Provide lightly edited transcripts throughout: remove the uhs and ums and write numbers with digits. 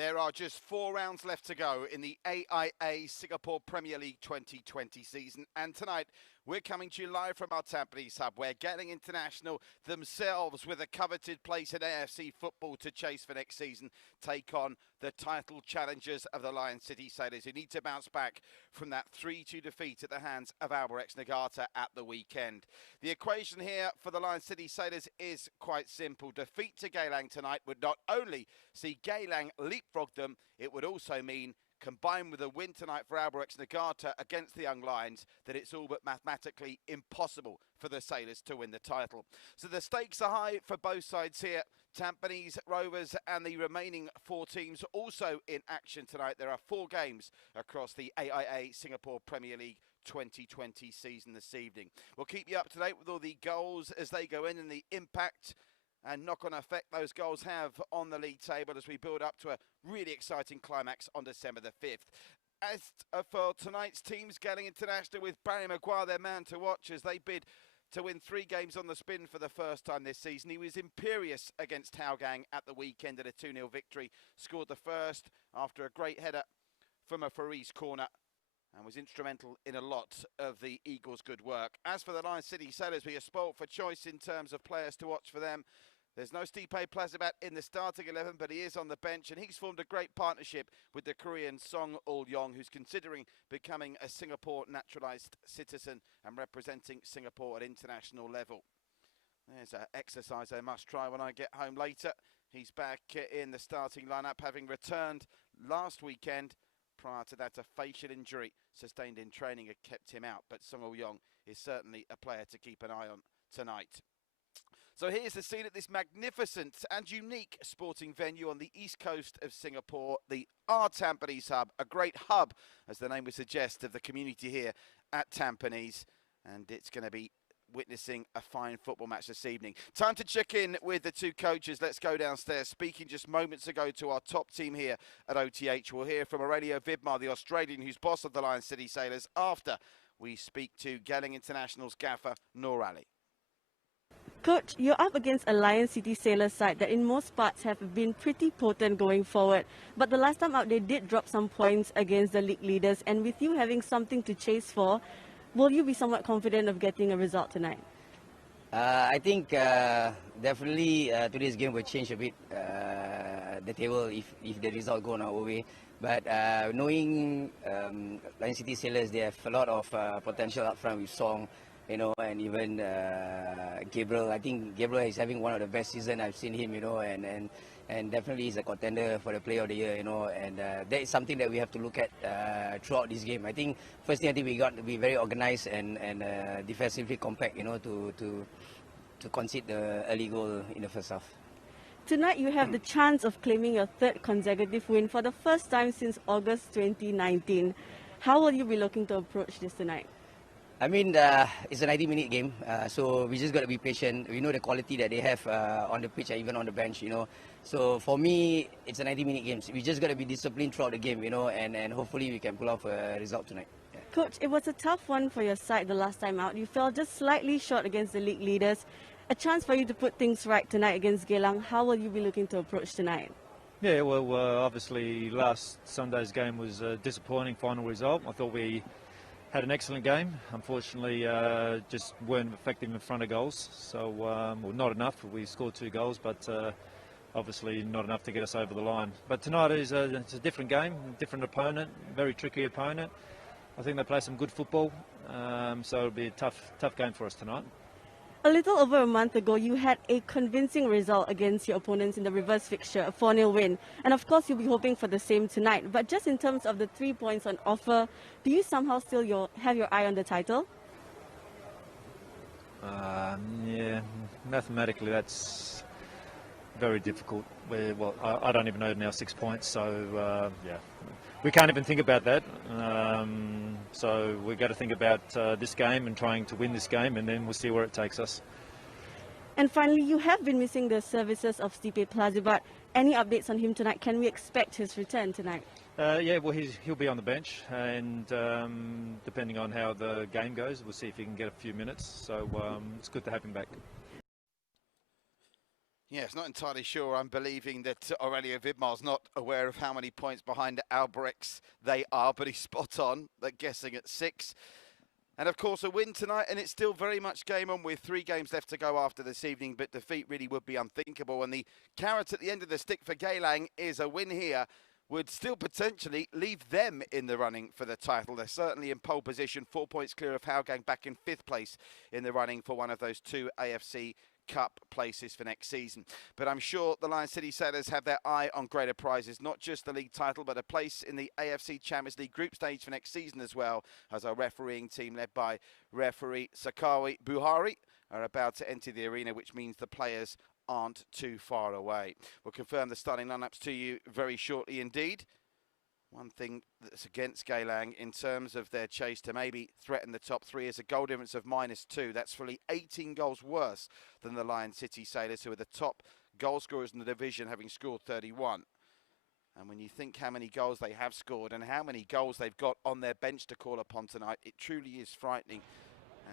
There are just 4 rounds left to go in the AIA Singapore Premier League 2020 season, and tonight we're coming to you live from our Tampines Hub, where Geylang International themselves, with a coveted place in AFC football to chase for next season, take on the title challengers of the Lion City Sailors, who need to bounce back from that 3-2 defeat at the hands of Our Tampines at the weekend. The equation here for the Lion City Sailors is quite simple. Defeat to Geylang tonight would not only see Geylang leapfrog them, it would also mean, combined with a win tonight for Albirex Niigata against the Young Lions, that it's all but mathematically impossible for the Sailors to win the title. So the stakes are high for both sides here. Tampines Rovers and the remaining 4 teams also in action tonight. There are 4 games across the AIA Singapore Premier League 2020 season this evening. We'll keep you up to date with all the goals as they go in and the impact and knock-on effect those goals have on the league table as we build up to a really exciting climax on December the 5th. As for tonight's teams, Geylang International with Barry Maguire, their man to watch as they bid to win 3 games on the spin for the first time this season. He was imperious against Hougang at the weekend at a 2-0 victory. Scored the first after a great header from a Faris corner and was instrumental in a lot of the Eagles' good work. As for the Lion City Sailors, we are spoilt for choice in terms of players to watch for them. There's no Stipe Plazibat in the starting 11, but he is on the bench, and he's formed a great partnership with the Korean Song Ul-yong, who's considering becoming a Singapore naturalised citizen and representing Singapore at international level. There's an exercise I must try when I get home later. He's back in the starting lineup, having returned last weekend. Prior to that, a facial injury sustained in training had kept him out, but Song Ul-yong is certainly a player to keep an eye on tonight. So here's the scene at this magnificent and unique sporting venue on the east coast of Singapore, the Our Tampines Hub, a great hub, as the name would suggest, of the community here at Tampines. And it's going to be witnessing a fine football match this evening. Time to check in with the 2 coaches. Let's go downstairs. Speaking just moments ago to our top team here at OTH, we'll hear from Aurelio Vidmar, the Australian who's boss of the Lion City Sailors, after we speak to Geylang International's gaffer, Noor Ali. Coach, you're up against a Lion City Sailors side that in most parts have been pretty potent going forward. But the last time out, they did drop some points against the league leaders. And with you having something to chase for, will you be somewhat confident of getting a result tonight? I think definitely today's game will change a bit the table if the result go our way. But knowing Lion City Sailors, they have a lot of potential up front with Song, you know, and even Gabriel. I think Gabriel is having one of the best seasons I've seen him, you know, and definitely he's a contender for the Player of the Year, you know, and that is something that we have to look at throughout this game. I think first thing, I think we got to be very organized and defensively compact, you know, to concede the early goal in the first half. Tonight you have the chance of claiming your 3rd consecutive win for the first time since August 2019. How will you be looking to approach this tonight? I mean, it's a 90-minute game, so we just got to be patient. We know the quality that they have on the pitch and even on the bench, you know. So for me, it's a 90-minute game. So we just got to be disciplined throughout the game, you know, and hopefully we can pull off a result tonight. Yeah. Coach, it was a tough one for your side the last time out. You fell just slightly short against the league leaders. A chance for you to put things right tonight against Geylang. How will you be looking to approach tonight? Yeah, well, obviously last Sunday's game was a disappointing final result. I thought we had an excellent game. Unfortunately, just weren't effective in front of goals. So, well, not enough. We scored 2 goals, but obviously not enough to get us over the line. But tonight it's a different game, different opponent, very tricky opponent. I think they play some good football, so it'll be a tough game for us tonight. A little over a month ago, you had a convincing result against your opponents in the reverse fixture, a 4-0 win. And of course, you'll be hoping for the same tonight. But just in terms of the 3 points on offer, do you somehow still have your eye on the title? Yeah, mathematically that's very difficult. Well, I don't even know now 6 points, so yeah. We can't even think about that. So we've got to think about this game and trying to win this game, and then we'll see where it takes us. And finally, you have been missing the services of Stipe Plazibat. Any updates on him tonight? Can we expect his return tonight? Yeah, well, he'll be on the bench, and depending on how the game goes, we'll see if he can get a few minutes. So it's good to have him back. Yes, not entirely sure. I'm believing that Aurelio Vidmar's not aware of how many points behind Albrechts they are, but he's spot on, they're guessing at 6. And of course, a win tonight, and it's still very much game on with 3 games left to go after this evening, but defeat really would be unthinkable. And the carrot at the end of the stick for Geylang is a win here would still potentially leave them in the running for the title. They're certainly in pole position, 4 points clear of Hougang, back in 5th place in the running for one of those 2 AFC Cup places for next season. But I'm sure the Lion City Sailors have their eye on greater prizes, not just the league title, but a place in the AFC Champions League group stage for next season as well, as our refereeing team led by referee Sakawi Buhari are about to enter the arena, which means the players aren't too far away. We'll confirm the starting lineups to you very shortly indeed. One thing that's against Geylang in terms of their chase to maybe threaten the top 3 is a goal difference of -2. That's fully 18 goals worse than the Lion City Sailors, who are the top goal scorers in the division, having scored 31. And when you think how many goals they have scored and how many goals they've got on their bench to call upon tonight, it truly is frightening.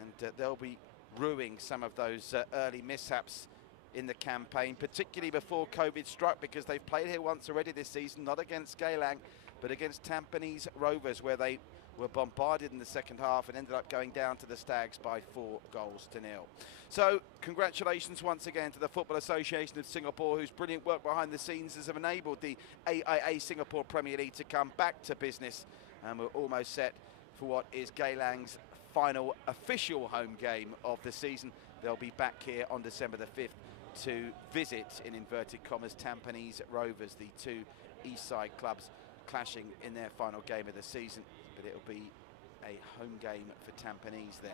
And they'll be ruining some of those early mishaps in the campaign, particularly before COVID struck, because they've played here once already this season, not against Geylang, but against Tampines Rovers, where they were bombarded in the second half and ended up going down to the Stags by 4-0. So congratulations once again to the Football Association of Singapore, whose brilliant work behind the scenes has enabled the AIA Singapore Premier League to come back to business, and we're almost set for what is Geylang's final official home game of the season. They'll be back here on December the 5th to visit, in inverted commas, Tampines Rovers, the 2 East Side clubs clashing in their final game of the season, but it'll be a home game for Tampines then.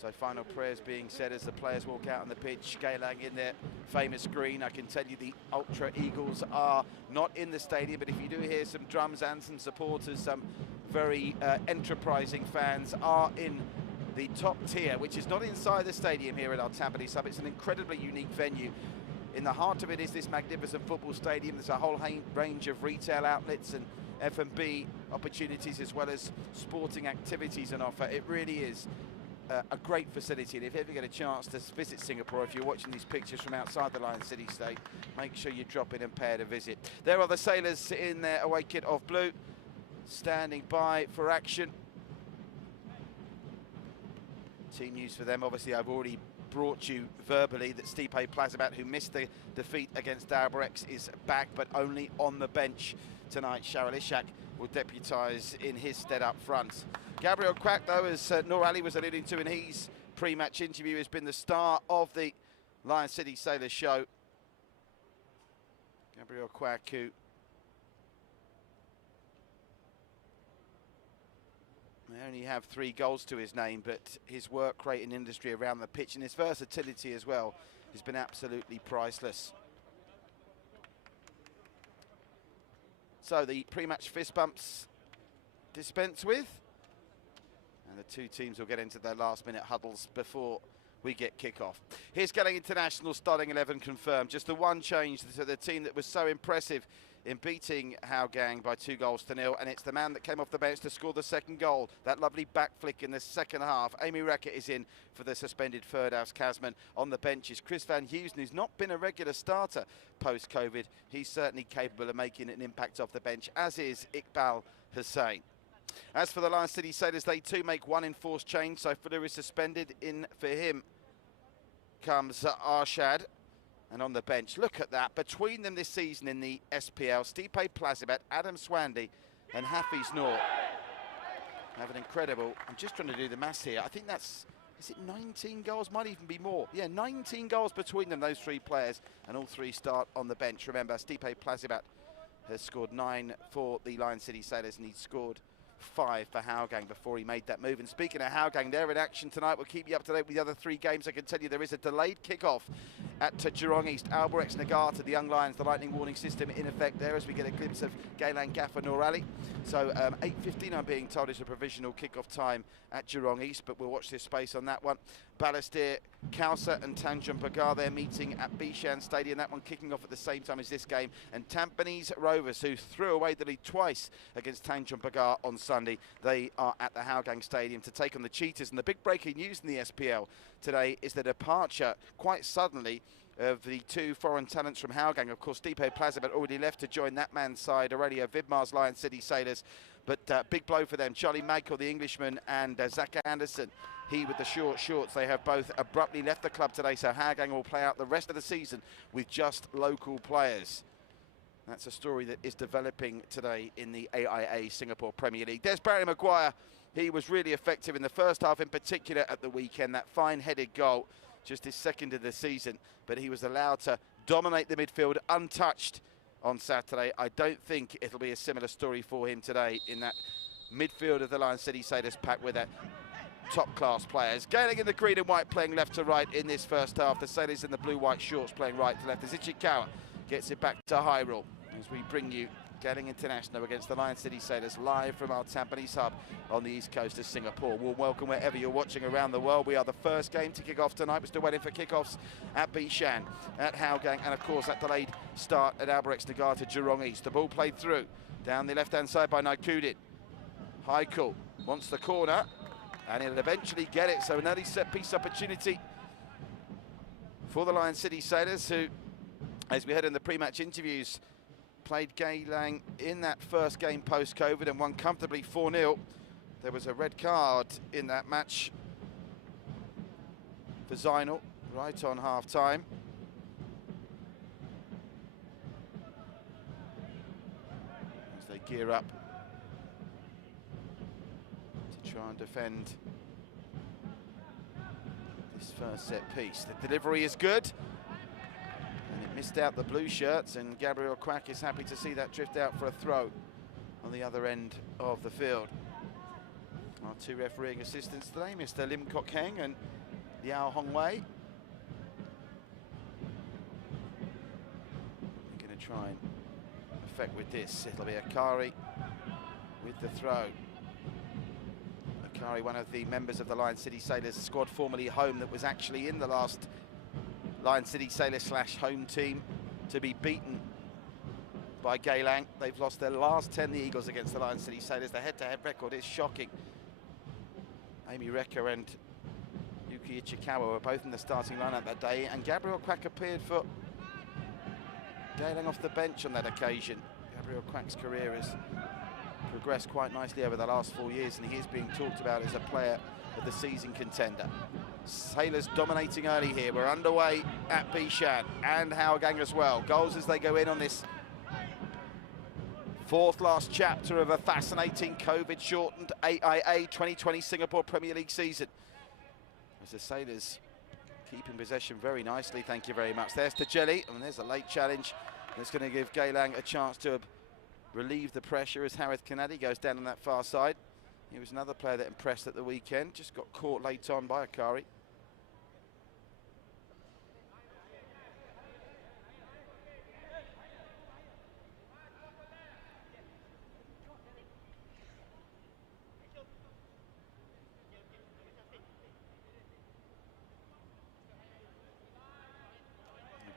So final prayers being said as the players walk out on the pitch. Geylang in their famous green. I can tell you the Ultra Eagles are not in the stadium, but if you do hear some drums and some supporters, some very enterprising fans are in the top tier, which is not inside the stadium here at Our Tampines Hub. It's an incredibly unique venue. In the heart of it is this magnificent football stadium. There's a whole range of retail outlets and F&B opportunities, as well as sporting activities on offer. It really is a great facility, and if you ever get a chance to visit Singapore, if you're watching these pictures from outside the Lion City State, make sure you drop in and pay it a visit. There are the Sailors in their away kit of blue, standing by for action. Team news for them, obviously I've already brought you verbally that Stipe Plazibat, who missed the defeat against Albrechts, is back, but only on the bench tonight. Sharyl Ishak will deputise in his stead up front. Gabriel Quack, though, as Noor Ali was alluding to in his pre-match interview, has been the star of the Lion City Sailors show. Gabriel Quack, who may only have 3 goals to his name, but his work rate in industry around the pitch and his versatility as well has been absolutely priceless. So the pre-match fist bumps dispense with, and the 2 teams will get into their last-minute huddles before we get kick-off. Here's Geylang International starting 11 confirmed. Just the one change to the team that was so impressive in beating Hougang by 2-0, and it's the man that came off the bench to score the second goal. That lovely back flick in the second half. Amy Rackett is in for the suspended Ferdows Kazman. On the bench is Chris Van Heusen, who's not been a regular starter post-COVID. He's certainly capable of making an impact off the bench, as is Iqbal Hussain. As for the Lion City Sailors, they too make one enforced change. So Fuller is suspended. In for him comes Arshad. And on the bench, look at that. Between them this season in the SPL, Stipe Plazibat, Adam Swandy and Hafiz Noor have an incredible, I'm just trying to do the maths here. I think that's, is it 19 goals? Might even be more. Yeah, 19 goals between them, those 3 players. And all 3 start on the bench. Remember, Stipe Plazibat has scored 9 for the Lion City Sailors, and he'd scored 5 for Hougang before he made that move. And speaking of Hougang, they're in action tonight. We'll keep you up to date with the other 3 games. I can tell you there is a delayed kickoff at Jurong East. Albrechts Nagata, the Young Lions, the lightning warning system in effect there as we get a glimpse of Geylang Gaffer Noor Ali. So 8:15 I'm being told is a provisional kickoff time at Jurong East, but we'll watch this space on that one. Balestier, Kausa and Tanjung Pagar, they're meeting at Bishan Stadium. That one kicking off at the same time as this game. And Tampines Rovers, who threw away the lead twice against Tanjung Pagar on Sunday, they are at the Hougang Stadium to take on the Cheetahs. And the big breaking news in the SPL today is the departure, quite suddenly, of the two foreign talents from Hougang. Of course, Stipe Plaza had already left to join that man's side, Aurelio Vidmar's Lion City Sailors. But big blow for them. Charlie Michael, the Englishman, and Zaka Anderson, he with the short shorts. They have both abruptly left the club today, so Hougang will play out the rest of the season with just local players. That's a story that is developing today in the AIA Singapore Premier League. There's Barry Maguire. He was really effective in the first half, in particular at the weekend. That fine-headed goal, just his second of the season, but he was allowed to dominate the midfield untouched on Saturday. I don't think it'll be a similar story for him today in that midfield of the Lion City Sailors pack with their top-class players. Geylang in the green and white playing left to right in this first half. The Sailors in the blue-white shorts playing right to left. As Ichikawa gets it back to Hyrule as we bring you Geylang International against the Lion City Sailors live from our Tampines Hub on the east coast of Singapore. Warm welcome wherever you're watching around the world. We are the first game to kick off tonight. We're still waiting for kickoffs at Bishan, at Hougang, and of course that delayed start at Albirex Nagata Jurong East. The ball played through down the left-hand side by Naikudin. Haikul wants the corner, and he'll eventually get it. So an early set-piece opportunity for the Lion City Sailors, who, as we heard in the pre-match interviews, played Geylang in that first game post-COVID and won comfortably 4-0. There was a red card in that match for Zainal right on half-time. As they gear up to try and defend this first set piece. The delivery is good. And it missed out the blue shirts, and Gabriel Quack is happy to see that drift out for a throw on the other end of the field. Our two refereeing assistants today, Mr. Lim Kok Heng and Liao Hongwei. We're going to try and effect with this. It'll be Akari with the throw. Akari, one of the members of the Lion City Sailors squad formerly home, that was actually in the last Lion City Sailors / home team to be beaten by Geylang. They've lost their last 10, the Eagles, against the Lion City Sailors. The head-to-head record is shocking. Amy Recker and Yuki Ichikawa were both in the starting lineup that day, and Gabriel Quack appeared for Geylang off the bench on that occasion. Gabriel Quack's career has progressed quite nicely over the last 4 years, and he is being talked about as a player of the season contender. Sailors dominating early here. We're underway at Bishan and Hougang as well. Goals as they go in on this fourth last chapter of a fascinating COVID-shortened AIA 2020 Singapore Premier League season. As the Sailors keeping possession very nicely, thank you very much. There's Tajeli, and there's a late challenge that's going to give Geylang a chance to relieve the pressure as Harith Kanadi goes down on that far side. He was another player that impressed at the weekend, just got caught late on by Akari.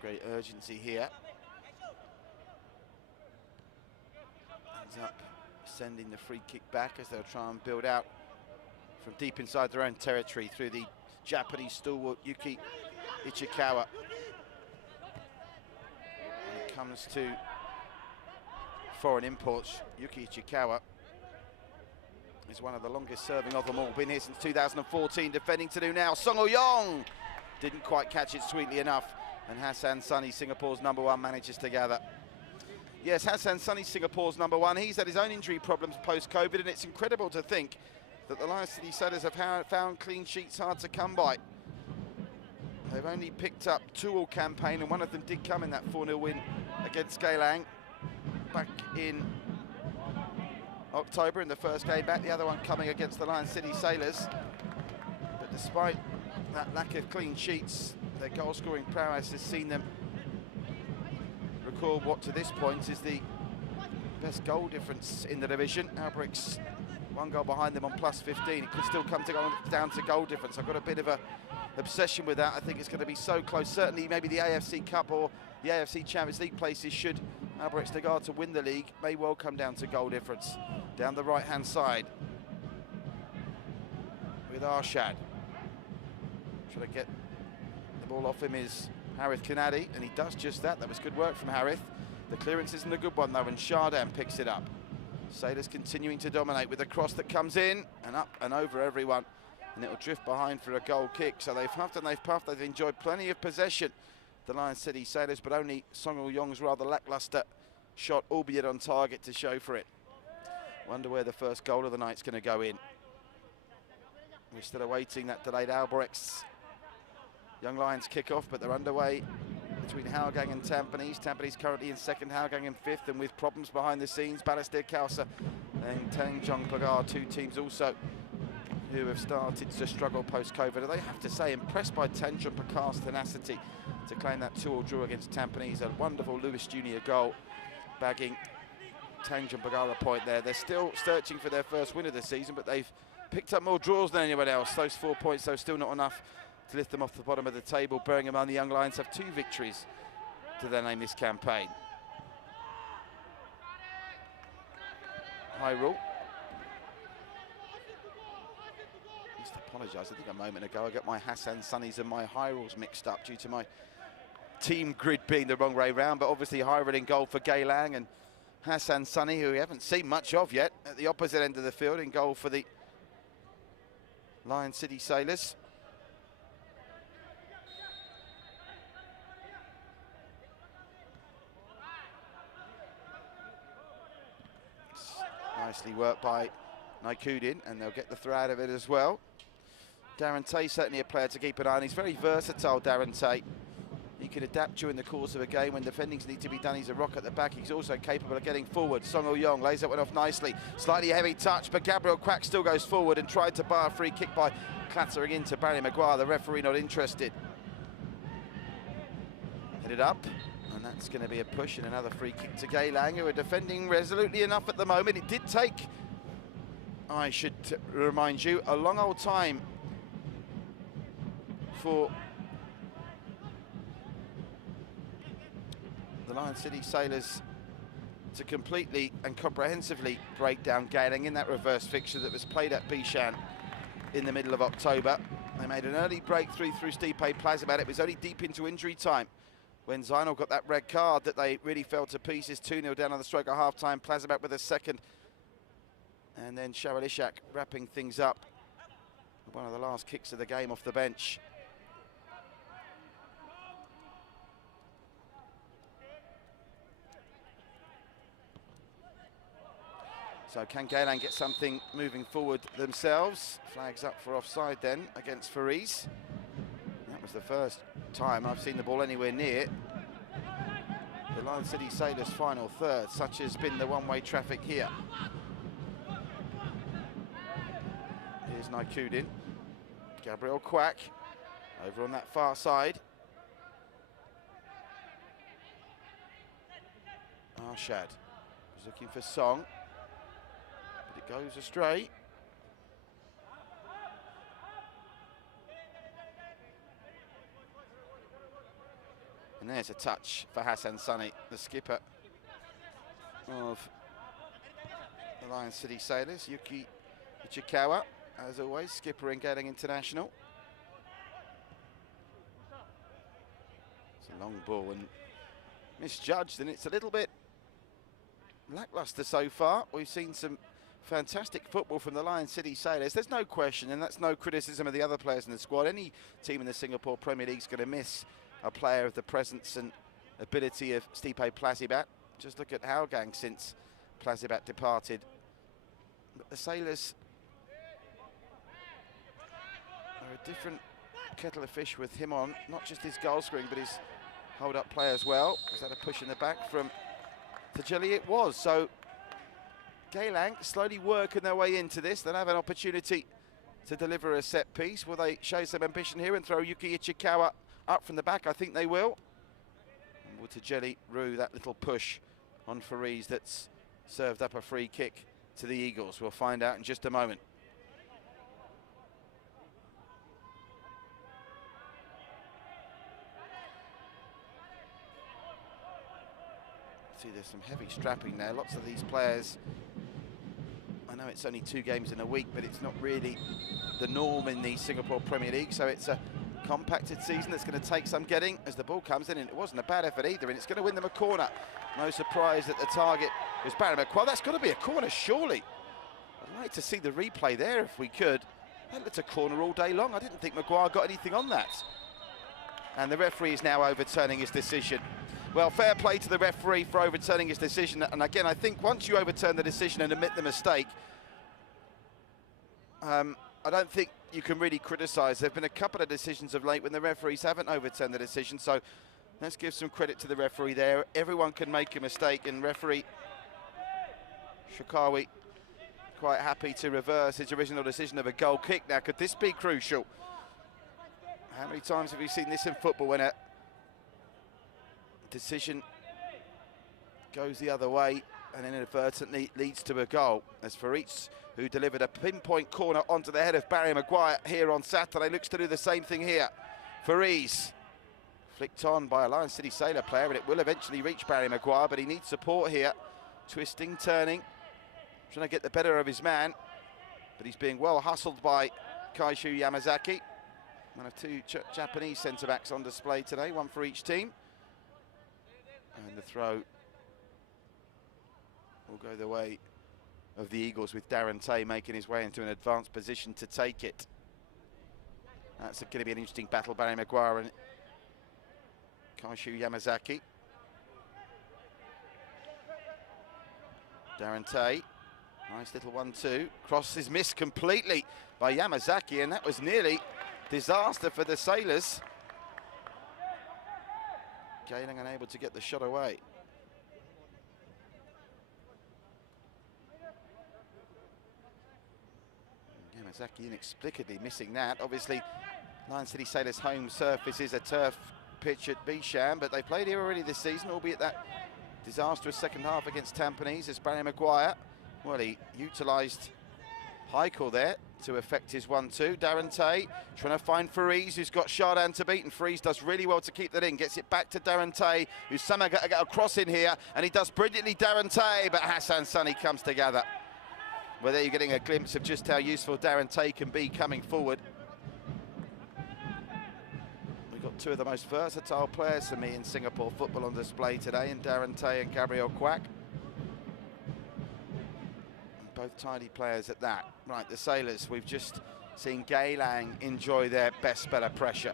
Great urgency here. Ends up sending the free kick back as they'll try and build out from deep inside their own territory through the Japanese stalwart Yuki Ichikawa. When it comes to foreign imports, Yuki Ichikawa is one of the longest serving of them all. Been here since 2014, defending to do now. Song O-Yong didn't quite catch it sweetly enough. And Hassan Sunny, Singapore's #1, manages to gather. Yes, Hassan Sunny, Singapore's #1. He's had his own injury problems post-COVID, and it's incredible to think that the Lion City Sailors have found clean sheets hard to come by. They've only picked up 2 all campaign, and one of them did come in that 4-0 win against Geylang back in October in the first game back. The other one coming against the Lion City Sailors. But despite that lack of clean sheets, their goal-scoring prowess has seen them record what to this point is the best goal difference in the division. Albirex 1 goal behind them on +15. It could still come down to goal difference. I've got a bit of a obsession with that. I think it's going to be so close. Certainly maybe the AFC Cup or the AFC Champions League places, should Albirex Nagata win the league, may well come down to goal difference. Down the right-hand side with Arshad. Trying to get the ball off him is Harith Kanadi, and he does just that. That was good work from Harith. The clearance isn't a good one though, and Chardin picks it up. Sailors continuing to dominate with a cross that comes in and up and over everyone, and it'll drift behind for a goal kick. So they've huffed and they've puffed. They've enjoyed plenty of possession, the Lion City Sailors, but only Song Il-yong's rather lacklustre shot, albeit on target, to show for it. Wonder where the first goal of the night's going to go in. We're still awaiting that delayed Alborex Young Lions kick-off, but they're underway between Hougang and Tampines. Tampines currently in second, Hougang in fifth, and with problems behind the scenes, Balestier Khalsa and Tanjong Pagar, two teams also who have started to struggle post-COVID. They have to say, impressed by Tanjong Pagar's tenacity to claim that 2-2 draw against Tampines. A wonderful Lewis Jr. goal, bagging Tanjong Pagar a point there. They're still searching for their first win of the season, but they've picked up more draws than anyone else. Those 4 points, though, still not enough to lift them off the bottom of the table. Bearing in mind the Young Lions have 2 victories to their name this campaign. Hyrule. I must apologise, I think a moment ago I got my Hassan Sunnies and my Hyrules mixed up due to my team grid being the wrong way round, but obviously Hyrule in goal for Geylang and Hassan Sunny, who we haven't seen much of yet, at the opposite end of the field in goal for the Lion City Sailors. Nicely worked by Naikudin, and they'll get the throw out of it as well. Darren Tay certainly a player to keep an eye on. He's very versatile, Darren Tay. He can adapt during the course of a game when defendings need to be done. He's a rock at the back. He's also capable of getting forward. Song Il-yong lays that one off nicely. Slightly heavy touch, but Gabriel Quack still goes forward and tried to bar a free kick by clattering into Barry Maguire. The referee not interested. Headed up, and that's going to be a push and another free kick to Geylang, who are defending resolutely enough at the moment. It did take, I should remind you, a long old time for the Lion City Sailors to completely and comprehensively break down Geylang in that reverse fixture that was played at Bishan in the middle of October. They made an early breakthrough through Stipe Plazibat. It was only deep into injury time when Zainal got that red card that they really fell to pieces. 2-0 down on the stroke at half-time. Plazibat with a second. And then Sharal Ishak wrapping things up. One of the last kicks of the game off the bench. So can Geylang get something moving forward themselves? Flags up for offside then against Fariz. That was the first time I've seen the ball anywhere near the Lion City Sailors' final third. Such has been the one-way traffic here. Here's Naikudin. Gabriel Quack over on that far side. Arshad was looking for Song. It goes astray. And there's a touch for Hassan Sunny, the skipper of the Lion City Sailors. Yuki Ichikawa, as always, skipper in Geylang International. It's a long ball and misjudged, and it's a little bit lacklustre so far. We've seen some fantastic football from the Lion City Sailors. There's no question, and that's no criticism of the other players in the squad. Any team in the Singapore Premier League is going to miss a player of the presence and ability of Stipe Plazibat. Just look at Hougang since Plazibat departed. But the Sailors are a different kettle of fish with him on. Not just his goal scoring, but his hold-up play as well. Was that a push in the back from Tajeli? It was. So Geylang slowly working their way into this. They'll have an opportunity to deliver a set piece. Will they show some ambition here and throw Yuki Ichikawa up from the back? I think they will. And will Tajeli rue that little push on Fariz that's served up a free kick to the Eagles? We'll find out in just a moment. See, there's some heavy strapping there. Lots of these players, I know it's only 2 games in a week, but it's not really the norm in the Singapore Premier League, so it's a compacted season that's going to take some getting as the ball comes in, and it wasn't a bad effort either, and it's going to win them a corner. No surprise that the target was Barry Maguire. That's got to be a corner, surely. I'd like to see the replay there if we could. That looked a corner all day long. I didn't think Maguire got anything on that. And the referee is now overturning his decision. Well, fair play to the referee for overturning his decision. And again, I think once you overturn the decision and admit the mistake, I don't think you can really criticise. There have been a couple of decisions of late when the referees haven't overturned the decision. So let's give some credit to the referee there. Everyone can make a mistake, and referee Shakawi quite happy to reverse his original decision of a goal kick. Now, could this be crucial? How many times have we seen this in football when a decision goes the other way and inadvertently leads to a goal? As Faritz, who delivered a pinpoint corner onto the head of Barry Maguire here on Saturday, looks to do the same thing here. Faritz flicked on by a Lion City Sailor player, and it will eventually reach Barry Maguire, but he needs support here. Twisting, turning, trying to get the better of his man, but he's being well hustled by Kaishu Yamazaki. One of two Japanese centre-backs on display today, one for each team. And the throw will go the way of the Eagles, with Darren Tay making his way into an advanced position to take it. That's going to be an interesting battle, Barry Maguire and Kaishu Yamazaki. Darren Tay, nice little 1-2. Cross is missed completely by Yamazaki, and that was nearly disaster for the Sailors. Geylang unable to get the shot away. Yamazaki inexplicably missing that. Obviously, Lion City Sailors' home surface is a turf pitch at Bisham, but they played here already this season, albeit that disastrous second half against Tampines. As Barry Maguire, well, he utilised Heikel there to affect his 1-2. Darren Tay trying to find Farees, who's got Chardin to beat, and Farees does really well to keep that in. Gets it back to Darren Tay, who's somehow got to get a cross in here, and he does brilliantly, Darren Tay, but Hassan Sunny comes together. Well, there you're getting a glimpse of just how useful Darren Tay can be coming forward. We've got two of the most versatile players for me in Singapore football on display today, in Darren Tay and Gabriel Quack. Both tidy players at that. Right, the Sailors, we've just seen Geylang enjoy their best spell of pressure.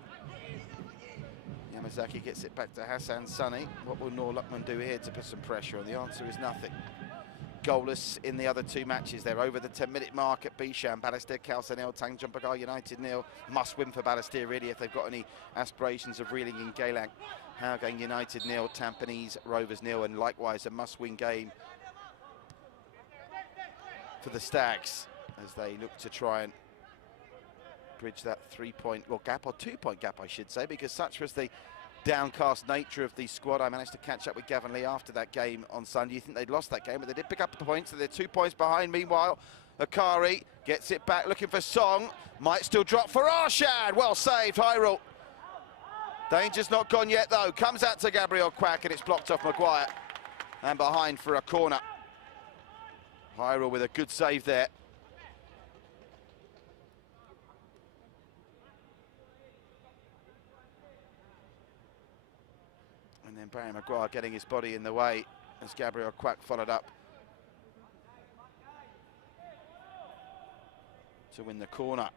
Yamazaki gets it back to Hassan Sunny. What will Noor Luckman do here to put some pressure on? The answer is nothing. Goalless in the other two matches. They're over the 10-minute mark at Bisham. Balestier, Khalsa nil, Tanjung United nil. Must win for Balestier, really, if they've got any aspirations of reeling in Geylang. Hougang United nil, Tampines Rovers nil, and likewise a must-win game for the Stags as they look to try and bridge that 3-point gap, or 2-point gap I should say, because such was the downcast nature of the squad. I managed to catch up with Gavin Lee after that game on Sunday. You think they'd lost that game, but they did pick up the points, so they're 2 points behind. Meanwhile, Akari gets it back, looking for Song, might still drop for Arshad. Well saved, Hyrule. Danger's not gone yet though. Comes out to Gabriel Quack, and it's blocked off Maguire, and behind for a corner. Hyrule with a good save there. And then Barry Maguire getting his body in the way as Gabriel Quack followed up to win the corner.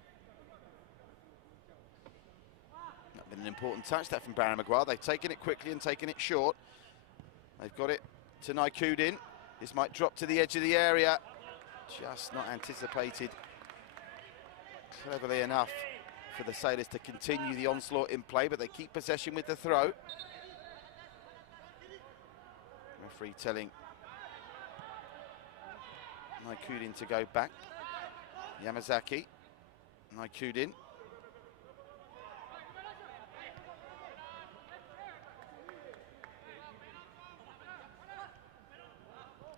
That's been an important touch, that from Barry Maguire. They've taken it quickly and taken it short. They've got it to Naikudin. This might drop to the edge of the area. Just not anticipated cleverly enough for the Sailors to continue the onslaught in play, but they keep possession with the throw. Referee telling Naikudin to go back. Yamazaki, Naikudin.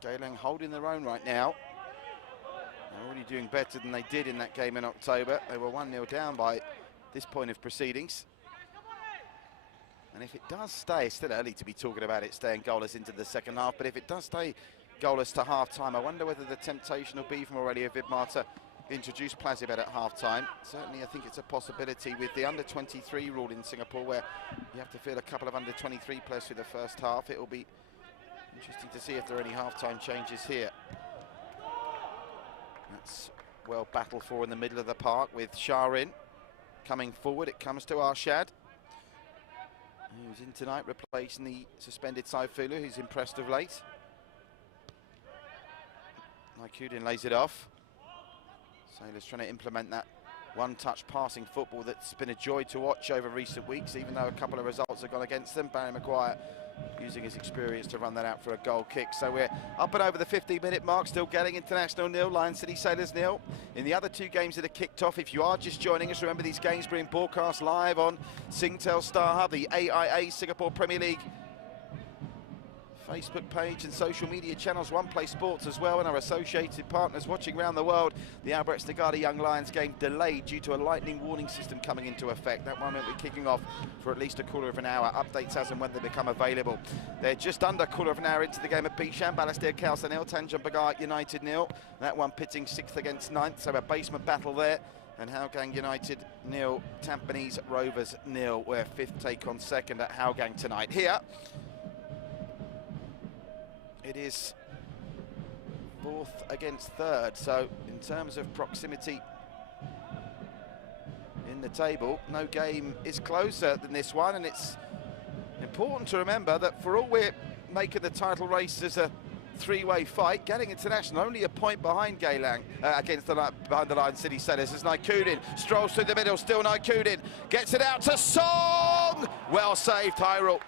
Geylang holding their own right now. They're already doing better than they did in that game in October. They were 1-0 down by this point of proceedings. And if it does stay, it's still early to be talking about it staying goalless into the second half, but if it does stay goalless to half-time, I wonder whether the temptation will be from Aurelio Vidmar to introduce Plazibet at half-time. Certainly, I think it's a possibility with the under-23 rule in Singapore, where you have to field a couple of under-23 players through the first half. It will be interesting to see if there are any half-time changes here. That's well battled for in the middle of the park with Sharin coming forward. It comes to Arshad, who's in tonight, replacing the suspended Saifulu, who's impressed of late. Naikudin lays it off. Sailors trying to implement that one-touch passing football that's been a joy to watch over recent weeks, even though a couple of results have gone against them. Barry Maguire using his experience to run that out for a goal kick. So we're up and over the 15-minute mark, still Geylang International 0, Lion City Sailors 0. In the other two games that are kicked off, if you are just joining us, remember these games being broadcast live on Singtel Star Hub, the AIA Singapore Premier League Facebook page and social media channels, One Play Sports as well, and our associated partners watching around the world. The Albert Stagada Young Lions game delayed due to a lightning warning system coming into effect. That one won't be kicking off for at least a quarter of an hour. Updates as and when they become available. They're just under a quarter of an hour into the game at Bishan. Balestier Khalsa 0, Tanjung Pagar United 0. That one pitting 6th against 9th, so a basement battle there. And Hougang United 0, Tampines Rovers 0, where 5th take on 2nd at Hougang tonight. Here it is 4th against 3rd, so in terms of proximity in the table, no game is closer than this one, and it's important to remember that for all we're making the title race as a three-way fight, Geylang International only a point behind Geylang behind the Lion City Sailors as Naikudin strolls through the middle. Still Naikudin gets it out to Song. Well saved, Hyrule.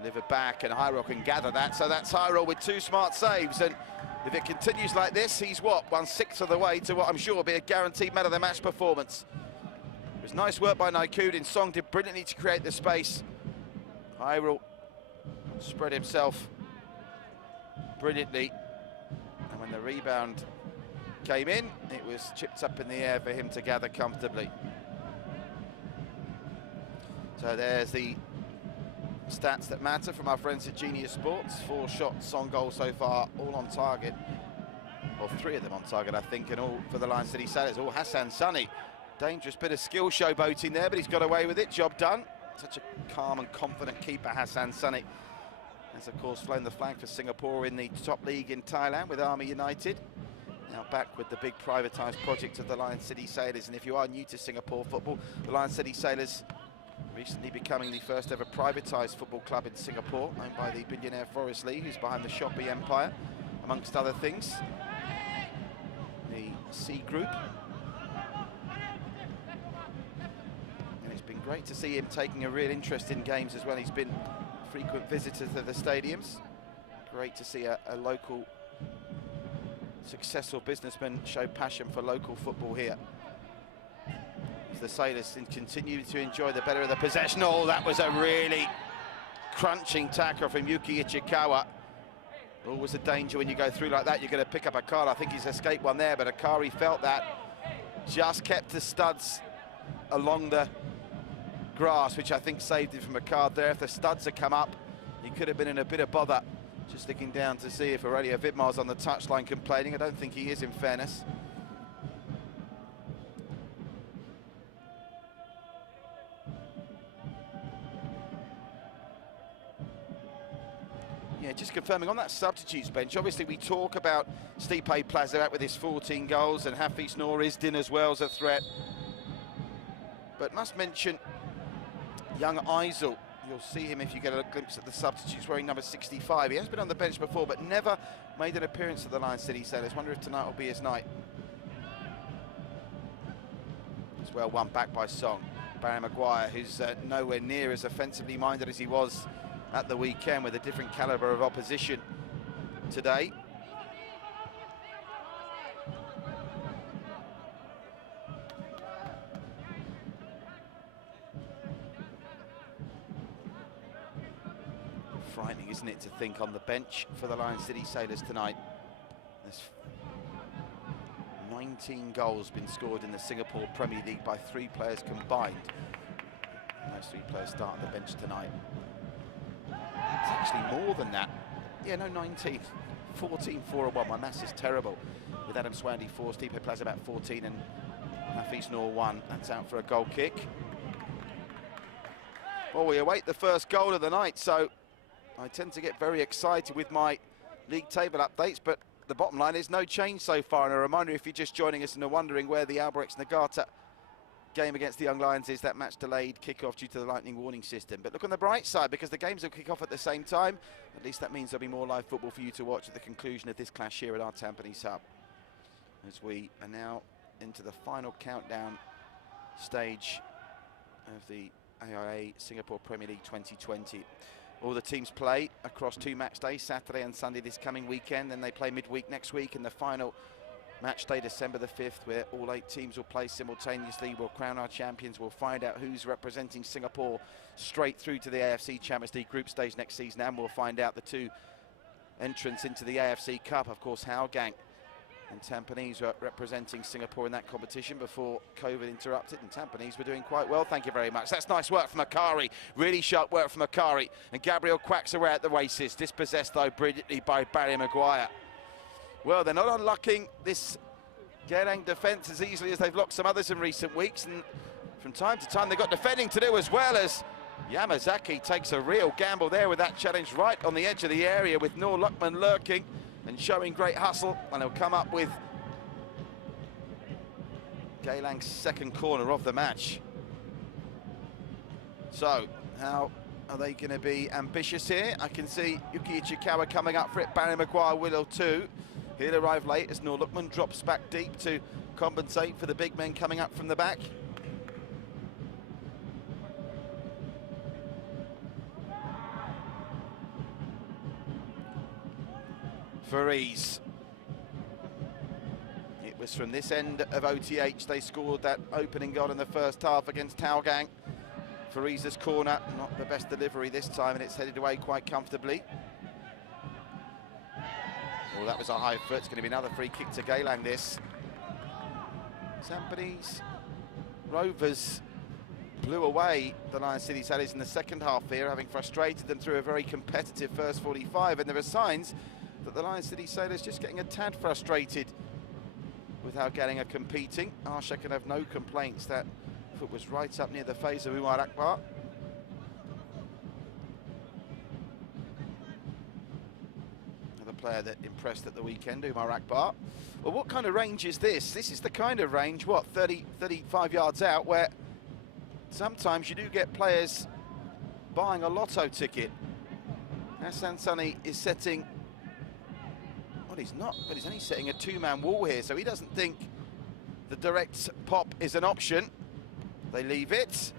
Delivered back, and Hyrule can gather that, so that's Hyrule with 2 smart saves, and if it continues like this, he's what, 1/6 of the way to what I'm sure will be a guaranteed man of the match performance. It was nice work by Naikudin. Song did brilliantly to create the space. Hyrule spread himself brilliantly, and when the rebound came in, it was chipped up in the air for him to gather comfortably. So there's the stats that matter from our friends at Genius Sports. 4 shots on goal so far, all on target, or 3 of them on target, I think, and all for the Lion City Sailors. Oh, Hassan Sunny, dangerous bit of skill showboating there, but he's got away with it. Job done. Such a calm and confident keeper, Hassan Sunny. Has of course flown the flag for Singapore in the top league in Thailand with Army United. Now back with the big privatised project of the Lion City Sailors. And if you are new to Singapore football, the Lion City Sailors recently becoming the first ever privatised football club in Singapore, owned by the billionaire Forrest Lee, who's behind the Shopee empire, amongst other things. The C Group. And it's been great to see him taking a real interest in games as well. He's been a frequent visitor to the stadiums. Great to see a local successful businessman show passion for local football here. The Sailors continue to enjoy the better of the possession. Oh, that was a really crunching tackle from Yuki Ichikawa. Always a danger when you go through like that. You're going to pick up a card. I think he's escaped one there, but Akari felt that. Just kept the studs along the grass, which I think saved him from a card there. If the studs had come up, he could have been in a bit of bother. Just looking down to see if Aurelio Vidmar's on the touchline complaining. I don't think he is, in fairness. Yeah, just confirming on that substitutes bench. Obviously, we talk about Stipe Plazibet with his 14 goals and Hafiz Noor Isdin as well as a threat. But must mention young Aizul. You'll see him if you get a glimpse at the substitutes, wearing number 65. He has been on the bench before, but never made an appearance at the Lion City Sailors. Wonder if tonight will be his night. As well, one back by Song. Barry Maguire, who's nowhere near as offensively minded as he was at the weekend, with a different calibre of opposition today. Frightening, isn't it, to think on the bench for the Lion City Sailors tonight. There's 19 goals been scored in the Singapore Premier League by 3 players combined. Those 3 players start on the bench tonight. It's actually more than that. Yeah, no, 19. 14-4-1. My maths is terrible. With Adam Swandy 4, Stipe plays about 14, and Hafiz Noor 1. That's out for a goal kick. Well, we await the first goal of the night, so I tend to get very excited with my league table updates, but the bottom line is no change so far. And a reminder, if you're just joining us and are wondering where the Albirex-Nagata game against the Young Lions is, that match delayed kick-off due to the lightning warning system. But look on the bright side, because the games will kick off at the same time. At least that means there'll be more live football for you to watch at the conclusion of this clash here at our Tampines Hub, as we are now into the final countdown stage of the AIA Singapore Premier League 2020. All the teams play across 2 match days, Saturday and Sunday this coming weekend. Then they play midweek next week, and the final match day, December the 5th, where all 8 teams will play simultaneously. We'll crown our champions. We'll find out who's representing Singapore straight through to the AFC Champions League group stage next season, and we'll find out the 2 entrants into the AFC Cup. Of course, Geylang and Tampines were representing Singapore in that competition before COVID interrupted, and Tampines were doing quite well, thank you very much. That's nice work from Akari, really sharp work from Akari, and Gabriel quacks away at the races, dispossessed though brilliantly by Barry Maguire. Well, they're not unlocking this Geylang defence as easily as they've locked some others in recent weeks, and from time to time they've got defending to do as well, as Yamazaki takes a real gamble there with that challenge right on the edge of the area, with Noor Luckman lurking and showing great hustle, and he'll come up with Geylang's second corner of the match. So, how are they going to be ambitious here? I can see Yuki Ichikawa coming up for it. Barry Maguire will too. He'll arrive late as Noor Luckman drops back deep to compensate for the big men coming up from the back. Fariz. It was from this end of OTH they scored that opening goal in the first half against Geylang. Fariz's corner, not the best delivery this time, and it's headed away quite comfortably. Well, that was a high foot. It's going to be another free kick to Geylang this. Tampines Rovers blew away the Lion City Sailors in the second half here, having frustrated them through a very competitive first 45, and there are signs that the Lion City Sailors just getting a tad frustrated with how Geylang are competing. Arsha can have no complaints. That foot was right up near the face of Umar Akbar. Another player that impressed at the weekend, Umar Akbar. Well, what kind of range is this? This is the kind of range, what, 30, 35 yards out, where sometimes you do get players buying a lotto ticket. Hassan Sunny is setting, well, he's not, but he's only setting a 2-man wall here, so he doesn't think the direct pop is an option. They leave it,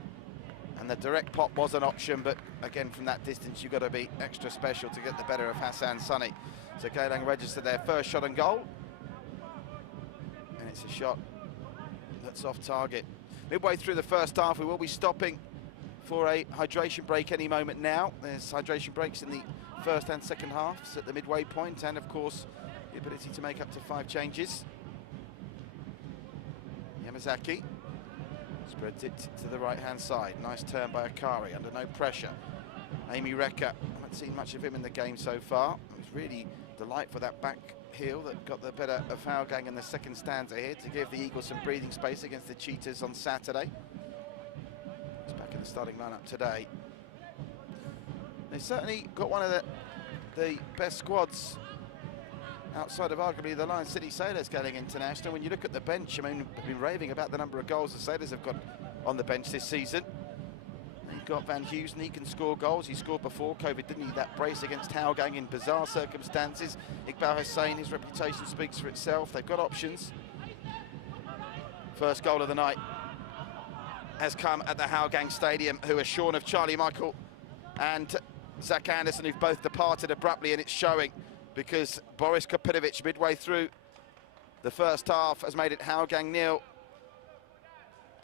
and the direct pop was an option, but again, from that distance, you've got to be extra special to get the better of Hassan Sunny. So Geylang registered their first shot on goal, and it's a shot that's off target. Midway through the first half, we will be stopping for a hydration break any moment now. There's hydration breaks in the first and second halves at the midway point, and of course, the ability to make up to 5 changes. Yamazaki spreads it to the right-hand side. Nice turn by Akari, under no pressure. Amy Recker, I haven't seen much of him in the game so far. It was really delightful, that back heel that got the better of Geylang in the second stanza here to give the Eagles some breathing space against the Cheetahs on Saturday. He's back in the starting lineup today. They've certainly got one of the best squads outside of arguably the Lion City Sailors Geylang International. When you look at the bench, I mean, we've been raving about the number of goals the Sailors have got on the bench this season. You've got Van Heusen, he can score goals. He scored before COVID, didn't he? That brace against Geylang in bizarre circumstances. Iqbal Hussain, his reputation speaks for itself. They've got options. First goal of the night has come at the Geylang Stadium, who are shorn of Charlie Michael and Zach Anderson, who've both departed abruptly, and it's showing because Boris Kopinovic, midway through the first half, has made it Geylang 0,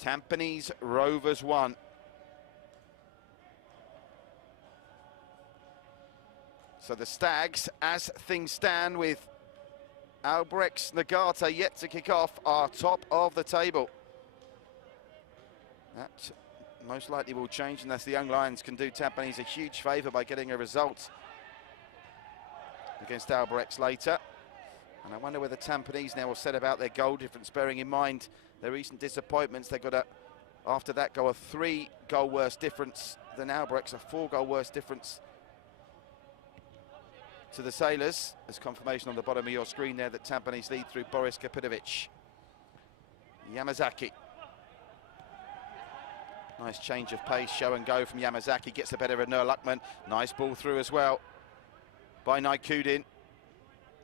Tampines Rovers 1. So the Stags, as things stand with Albirex-Nagata yet to kick off, are top of the table. That most likely will change unless the Young Lions can do Tampines a huge favour by getting a result against Albirex later. And I wonder whether Tampines now will set about their goal difference, bearing in mind their recent disappointments. They've got to, after that, go a 3-goal worse difference than Albirex, a 4-goal worse difference to the Sailors. There's confirmation on the bottom of your screen there that Tampines lead through Boris Kapitovic. Yamazaki. Nice change of pace, show and go from Yamazaki. Gets the better of Nur Luckman. Nice ball through as well by Naikudin.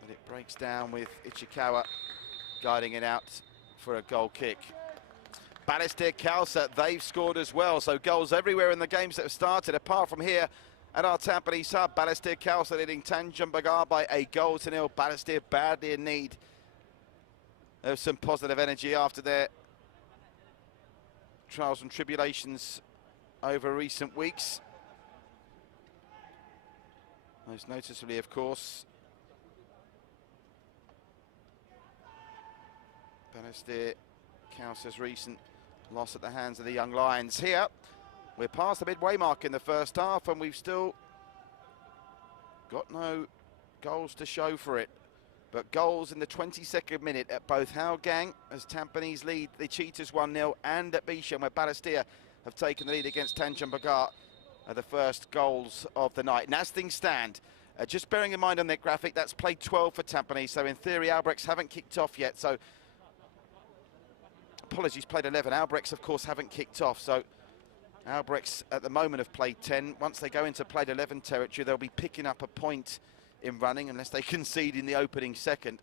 But it breaks down with Ichikawa guiding it out for a goal kick. Balestier Khalsa, they've scored as well. So goals everywhere in the games that have started, apart from here at our Tampines Hub. Balestier Khalsa leading Tanjung Pagar by 1-0. Balestier badly in need of some positive energy after their trials and tribulations over recent weeks. Most noticeably, of course, Balestier Khalsa's recent loss at the hands of the Young Lions. Here, we're past the midway mark in the first half and we've still got no goals to show for it. But goals in the 22nd minute at both Geylang as Tampines lead the Cheetahs 1-0 and at Bishan where Balestier have taken the lead against Tanjung Pagar are the first goals of the night. And as things stand, just bearing in mind on that graphic, that's played 12 for Tampines, so in theory Albirex haven't kicked off yet, so apologies, played 11. Albirex of course haven't kicked off, so Albirex at the moment have played 10. Once they go into played 11 territory, they'll be picking up a point in running unless they concede in the opening second.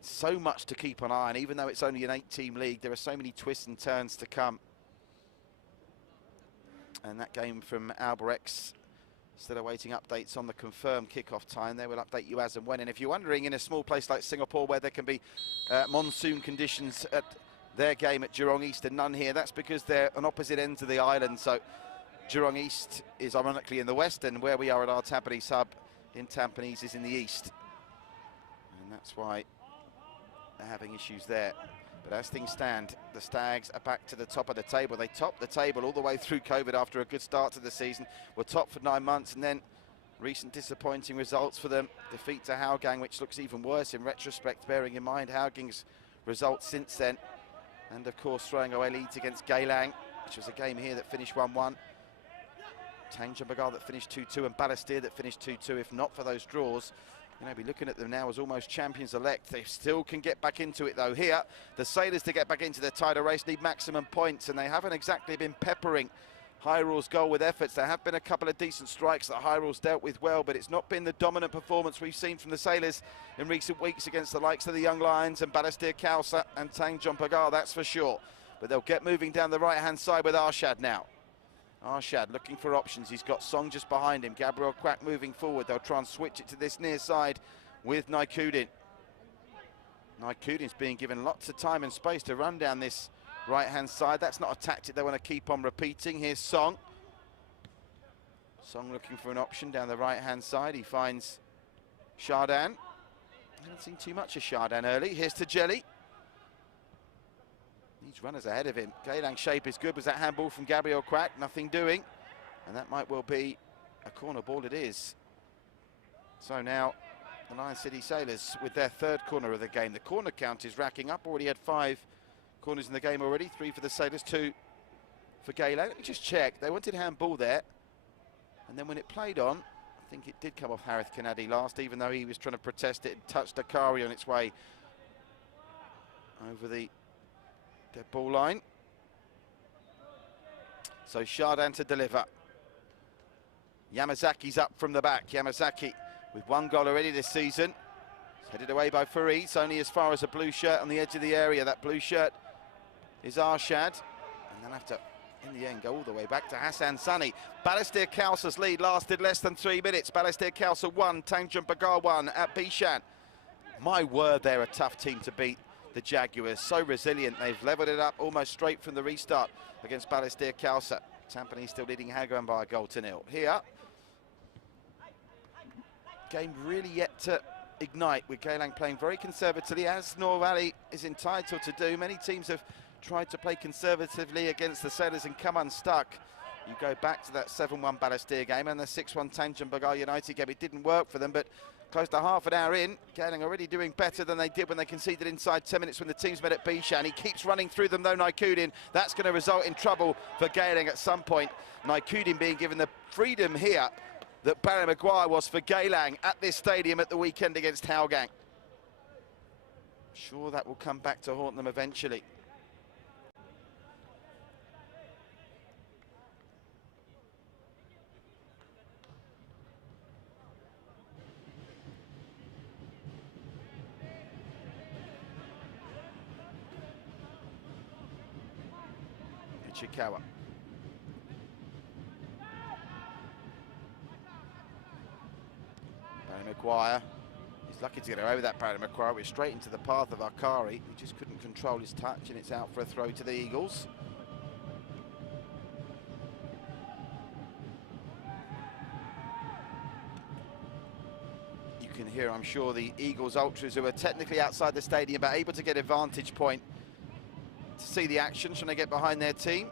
So much to keep an eye on, even though it's only an 8-team league, there are so many twists and turns to come. And that game from Albirex, still awaiting updates on the confirmed kickoff time. They will update you as and when. And if you're wondering, in a small place like Singapore where there can be monsoon conditions at their game at Jurong East and none here, that's because they're on opposite ends of the island. So Jurong East is ironically in the west, and where we are at our Tampines Hub in Tampines is in the east. And that's why they're having issues there. But as things stand, the Stags are back to the top of the table. They topped the table all the way through COVID after a good start to the season. Were top for 9 months, and then recent disappointing results for them. Defeat to Geylang, which looks even worse in retrospect, bearing in mind Geyang's results since then. And of course throwing away leads against Geylang, which was a game here that finished 1-1. Tanjung Pagar that finished 2-2 and Balestier that finished 2-2. If not for those draws, you know, be looking at them now as almost champions-elect. They still can get back into it, though. Here, the Sailors, to get back into their title race, need maximum points, and they haven't exactly been peppering Hyrule's goal with efforts. There have been a couple of decent strikes that Hyrule's dealt with well, but it's not been the dominant performance we've seen from the Sailors in recent weeks against the likes of the Young Lions and Balestier Khalsa and Tanjung Pagar, that's for sure. But they'll get moving down the right-hand side with Arshad now. Arshad looking for options. He's got Song just behind him. Gabriel Quack moving forward. They'll try and switch it to this near side with Naikudin. Naikudin's being given lots of time and space to run down this right-hand side. That's not a tactic they want to keep on repeating. Here's Song. Song looking for an option down the right-hand side. He finds Shardan. I haven't seen too much of Shardan early. Here's Tajeli. Needs runners ahead of him. Geylang's shape is good. Was that handball from Gabriel Quack? Nothing doing. And that might well be a corner ball. It is. So now the Lion City Sailors with their third corner of the game. The corner count is racking up. Already had 5 corners in the game already. 3 for the Sailors, 2 for Geylang. Let me just check. They wanted handball there. And then when it played on, I think it did come off Harith Kanadi last, even though he was trying to protest it. It touched Akari on its way over the dead ball line. So Shardan to deliver. Yamazaki's up from the back. Yamazaki with 1 goal already this season. It's headed away by Farid. It's only as far as a blue shirt on the edge of the area. That blue shirt is Arshad. And they'll have to, in the end, go all the way back to Hassan Sani. Balestier Khalsa's lead lasted less than 3 minutes. Balestier Khalsa 1, Tanjung Pagar 1 at Bishan. My word, they're a tough team to beat. The Jaguars, so resilient. They've levelled it up almost straight from the restart against Balestier Khalsa. Tampines still leading Hagran by 1-0. Here, game really yet to ignite with Geylang playing very conservatively, as Noor Valley is entitled to do. Many teams have tried to play conservatively against the Sailors and come unstuck. You go back to that 7-1 Balestier game and the 6-1 Tanjung Pagar United game. It didn't work for them, but close to half an hour in, Geylang already doing better than they did when they conceded inside 10 minutes when the teams met at Bishan. He keeps running through them though, Naikudin. That's going to result in trouble for Geylang at some point. Naikudin being given the freedom here that Barry Maguire was for Geylang at this stadium at the weekend against Hougang. Sure, that will come back to haunt them eventually. Chikawa. Barry Maguire. He's lucky to get away with that. Barry Maguire was straight into the path of Akari. He just couldn't control his touch, and it's out for a throw to the Eagles. You can hear, I'm sure, the Eagles ultras who are technically outside the stadium but able to get a vantage point to see the action, trying to get behind their team.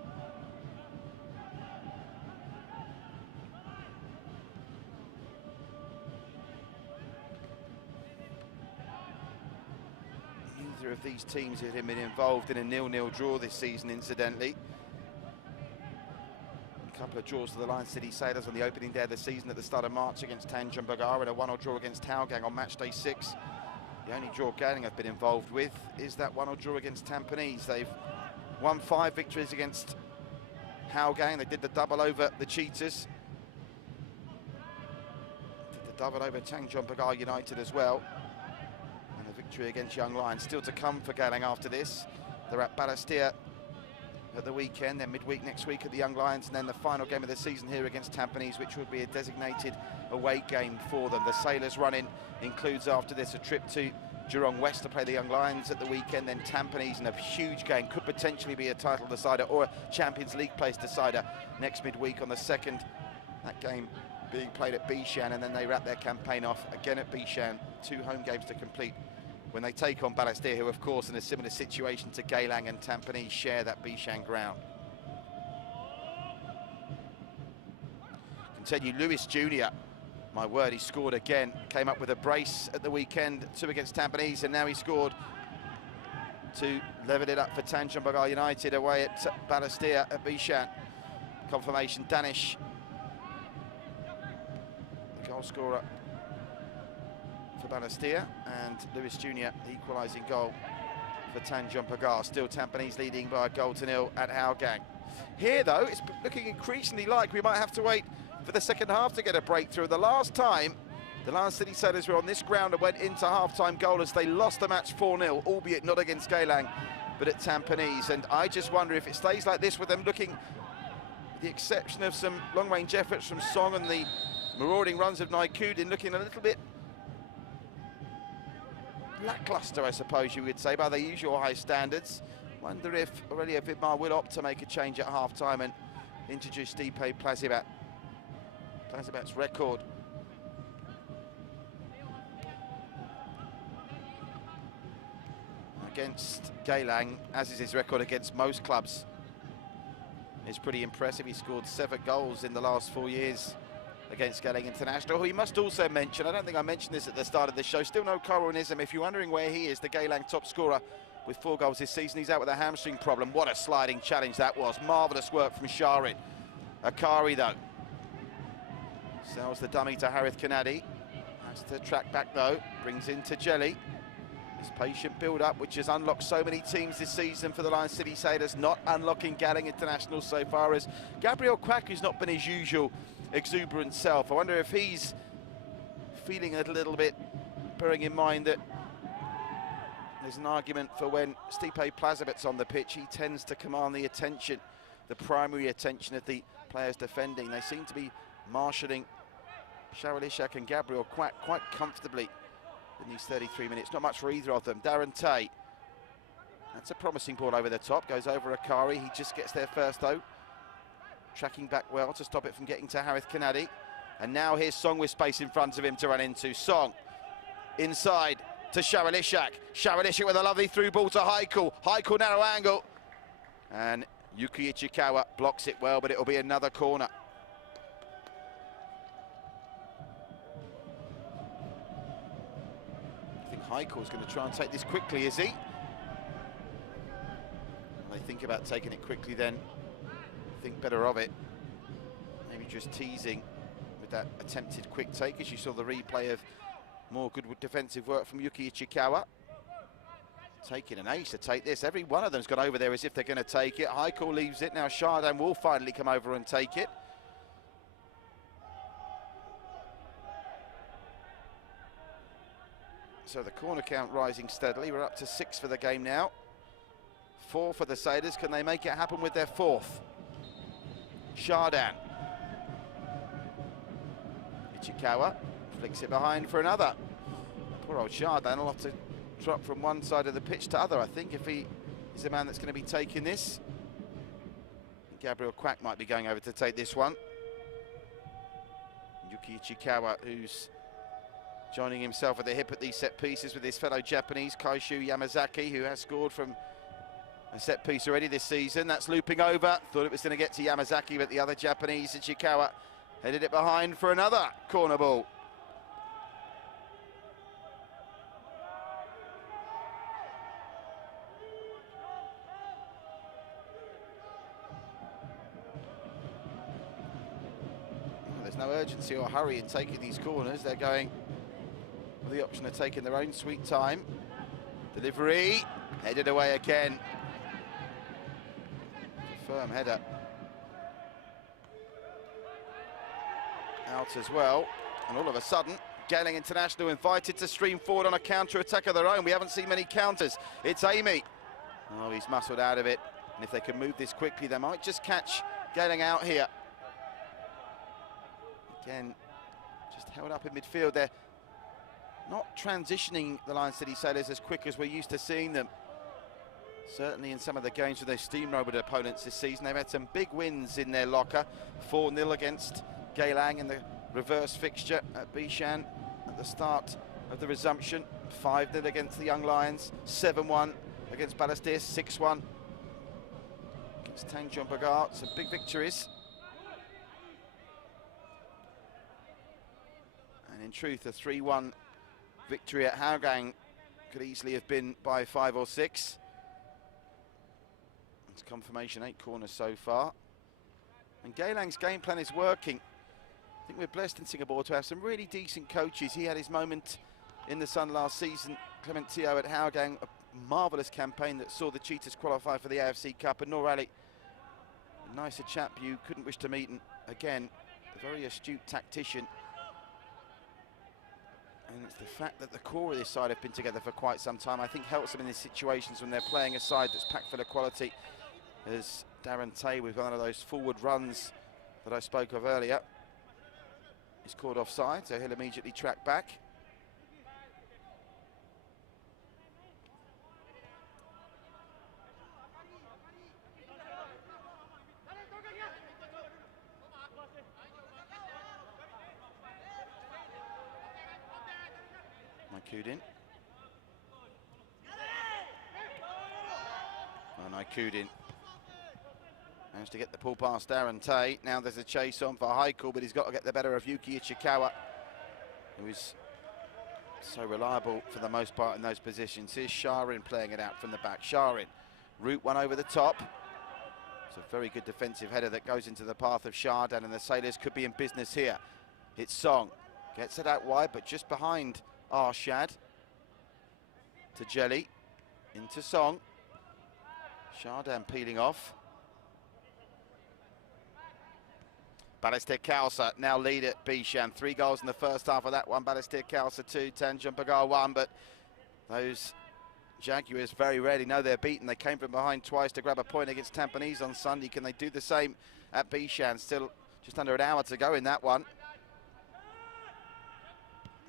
Neither of these teams had been involved in a 0-0 draw this season, incidentally. A couple of draws to the Lion City Sailors on the opening day of the season at the start of March against Tanjung Pagar, and a 1-0 draw against Hougang on match day 6. The only draw Geylang have been involved with is that 1-0 draw against Tampines. They've won 5 victories against Hougang. They did the double over the Cheetahs. Did the double over Tanjung Pagar United as well. And a victory against Young Lions still to come for Geylang after this. They're at Balestier at the weekend, then midweek next week at the Young Lions, and then the final game of the season here against Tampines, which would be a designated away game for them. The Sailors' run-in includes after this a trip to Jurong West to play the Young Lions at the weekend, then Tampines in a huge game, could potentially be a title decider or a Champions League place decider next midweek on the 2nd. That game being played at Bishan, and then they wrap their campaign off again at Bishan. 2 home games to complete when they take on Balestier, who of course in a similar situation to Geylang and Tampines share that Bishan ground. Continue, Lewis Jr. My word, he scored again. Came up with a brace at the weekend, 2 against Tampines, and now he scored to level it up for Tanjung Pagar United away at Balestier at Bishan. Confirmation, Danish, the goal scorer for Balestier, and Lewis Jr. the equalising goal for Tanjung Pagar. Still Tampines leading by a goal to 0 at Hougang. Here though, it's looking increasingly like we might have to wait for the second half to get a breakthrough. The last time the Lion City Sailors were on this ground and went into half-time goalless, they lost the match 4-0, albeit not against Geylang, but at Tampines. And I just wonder if it stays like this with them looking, with the exception of some long-range efforts from Song and the marauding runs of Naikudin, looking a little bit lackluster, I suppose you would say, by their usual high standards. Wonder if Aurelio Vidmar will opt to make a change at half-time and introduce Stipe Plazibat. Plazibat's record against Geylang, as is his record against most clubs, is pretty impressive. He scored 7 goals in the last 4 years against Geylang International, who we must also mention, I don't think I mentioned this at the start of the show, still no Coranism. If you're wondering where he is, the Geylang top scorer with 4 goals this season. He's out with a hamstring problem. What a sliding challenge that was. Marvellous work from Sharin. Akari, though, sells the dummy to Harith Kanadi. Has to track back, though. Brings in to Jelly. This patient build-up, which has unlocked so many teams this season for the Lion City Sailors, not unlocking Geylang International so far, as Gabriel Quack, who's not been his usual exuberant self. I wonder if he's feeling a little bit, bearing in mind that there's an argument for when Stipe Plazibat's on the pitch, he tends to command the attention, the primary attention of the players defending. They seem to be marshalling Sharyl Ishak and Gabriel Quack quite comfortably in these 33 minutes. Not much for either of them. Darren Tay, that's a promising ball over the top, goes over Akari. He just gets there first though, tracking back well to stop it from getting to Harith Kanadi. And now here's Song with space in front of him to run into. Song inside to Sharyl Ishak. Sharyl Ishak with a lovely through ball to Haikal. Haikal narrow angle, and Yuki Ichikawa blocks it well, but it'll be another corner. I think Heiko's going to try and take this quickly, is he? They think about taking it quickly then. Think better of it. Maybe just teasing with that attempted quick take, as you saw the replay of more good defensive work from Yuki Ichikawa. Taking an ace to take this. Every one of them's gone over there as if they're going to take it. Heiko leaves it. Now Chardin will finally come over and take it. So the corner count rising steadily. We're up to 6 for the game now. 4 for the Sailors. Can they make it happen with their 4th? Chardin. Ichikawa flicks it behind for another. Poor old Chardin will have to drop from one side of the pitch to other, I think, if he is the man that's going to be taking this. Gabriel Quack might be going over to take this one. Yuki Ichikawa, who's joining himself at the hip at these set pieces with his fellow Japanese, Kaishu Yamazaki, who has scored from a set piece already this season. That's looping over. Thought it was going to get to Yamazaki, but the other Japanese, Ichikawa, headed it behind for another corner ball. There's no urgency or hurry in taking these corners. They're going with the option of taking their own sweet time. Delivery, headed away again. Firm header. Out as well, and all of a sudden, Geylang International invited to stream forward on a counter-attack of their own. We haven't seen many counters. It's Amy. Oh, he's muscled out of it. And if they can move this quickly, they might just catch Geylang out here. Again, just held up in midfield. They're not transitioning the Lion City Sailors as quick as we're used to seeing them. Certainly in some of the games with their steamrolled opponents this season, they've had some big wins in their locker. 4-0 against Geylang in the reverse fixture at Bishan at the start of the resumption. 5-0 against the Young Lions. 7-1 against Balestier. 6-1 against Tanjung Pagar. Some big victories. And in truth, a 3-1 victory at Hougang could easily have been by 5 or 6. It's confirmation, 8 corners so far. And Geylang's game plan is working. I think we're blessed in Singapore to have some really decent coaches. He had his moment in the sun last season. Clement Teo at Hougang, a marvellous campaign that saw the Cheetahs qualify for the AFC Cup. And Noor Ali, a nicer chap you couldn't wish to meet. And again, a very astute tactician. And it's the fact that the core of this side have been together for quite some time, I think helps them in these situations when they're playing a side that's packed full of quality. As Darren Tay with one of those forward runs that I spoke of earlier. He's caught offside, so he'll immediately track back. Naikudin. Oh, Naikudin managed to get the pull past Darren Tay. Now there's a chase on for Heiko, but he's got to get the better of Yuki Ichikawa, who is so reliable for the most part in those positions. Here's Sharin playing it out from the back. Sharin, route one over the top. It's a very good defensive header that goes into the path of Chardin, and the Sailors could be in business here. It's Song, gets it out wide, but just behind Arshad. To Jelly, into Song. Chardin peeling off. Balestier Khalsa now lead at Bishan. 3 goals in the first half of that one. Balestier Khalsa 2, Tanjung Pagar 1. But those Jaguars very rarely know they're beaten. They came from behind twice to grab a point against Tampines on Sunday. Can they do the same at Bishan? Still just under an hour to go in that one.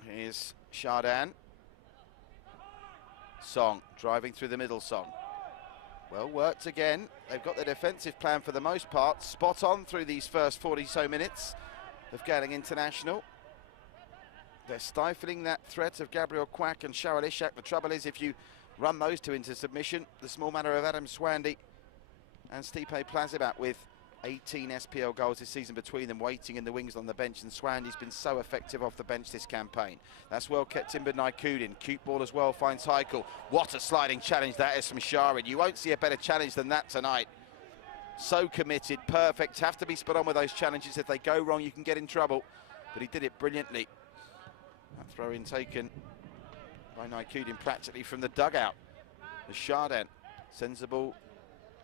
Here's Chardin. Song driving through the middle. Song. Well worked again. They've got their defensive plan for the most part spot on through these first 40 so minutes of Geylang International. They're stifling that threat of Gabriel Quack and Sharal Ishak. The trouble is if you run those two into submission, the small matter of Adam Swandy and Stipe Plazibat with 18 SPL goals this season between them, waiting in the wings on the bench, and Swandy's been so effective off the bench this campaign. That's well kept in by Naikudin. Cute ball as well, finds Heikel. What a sliding challenge that is from Sharin. You won't see a better challenge than that tonight. So committed, perfect, have to be spot on with those challenges. If they go wrong, you can get in trouble. But he did it brilliantly. That throw in taken by Naikudin practically from the dugout. The Chardin sends the ball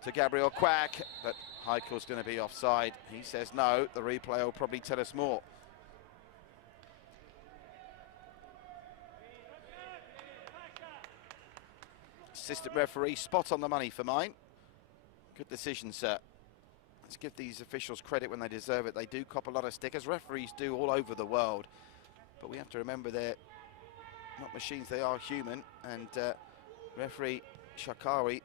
to Gabriel Quack, but Heikel's going to be offside. He says no. The replay will probably tell us more. Assistant referee, spot on the money for mine. Good decision, sir. Let's give these officials credit when they deserve it. They do cop a lot of stickers. Referees do all over the world. But we have to remember they're not machines, they are human. And referee Shakawi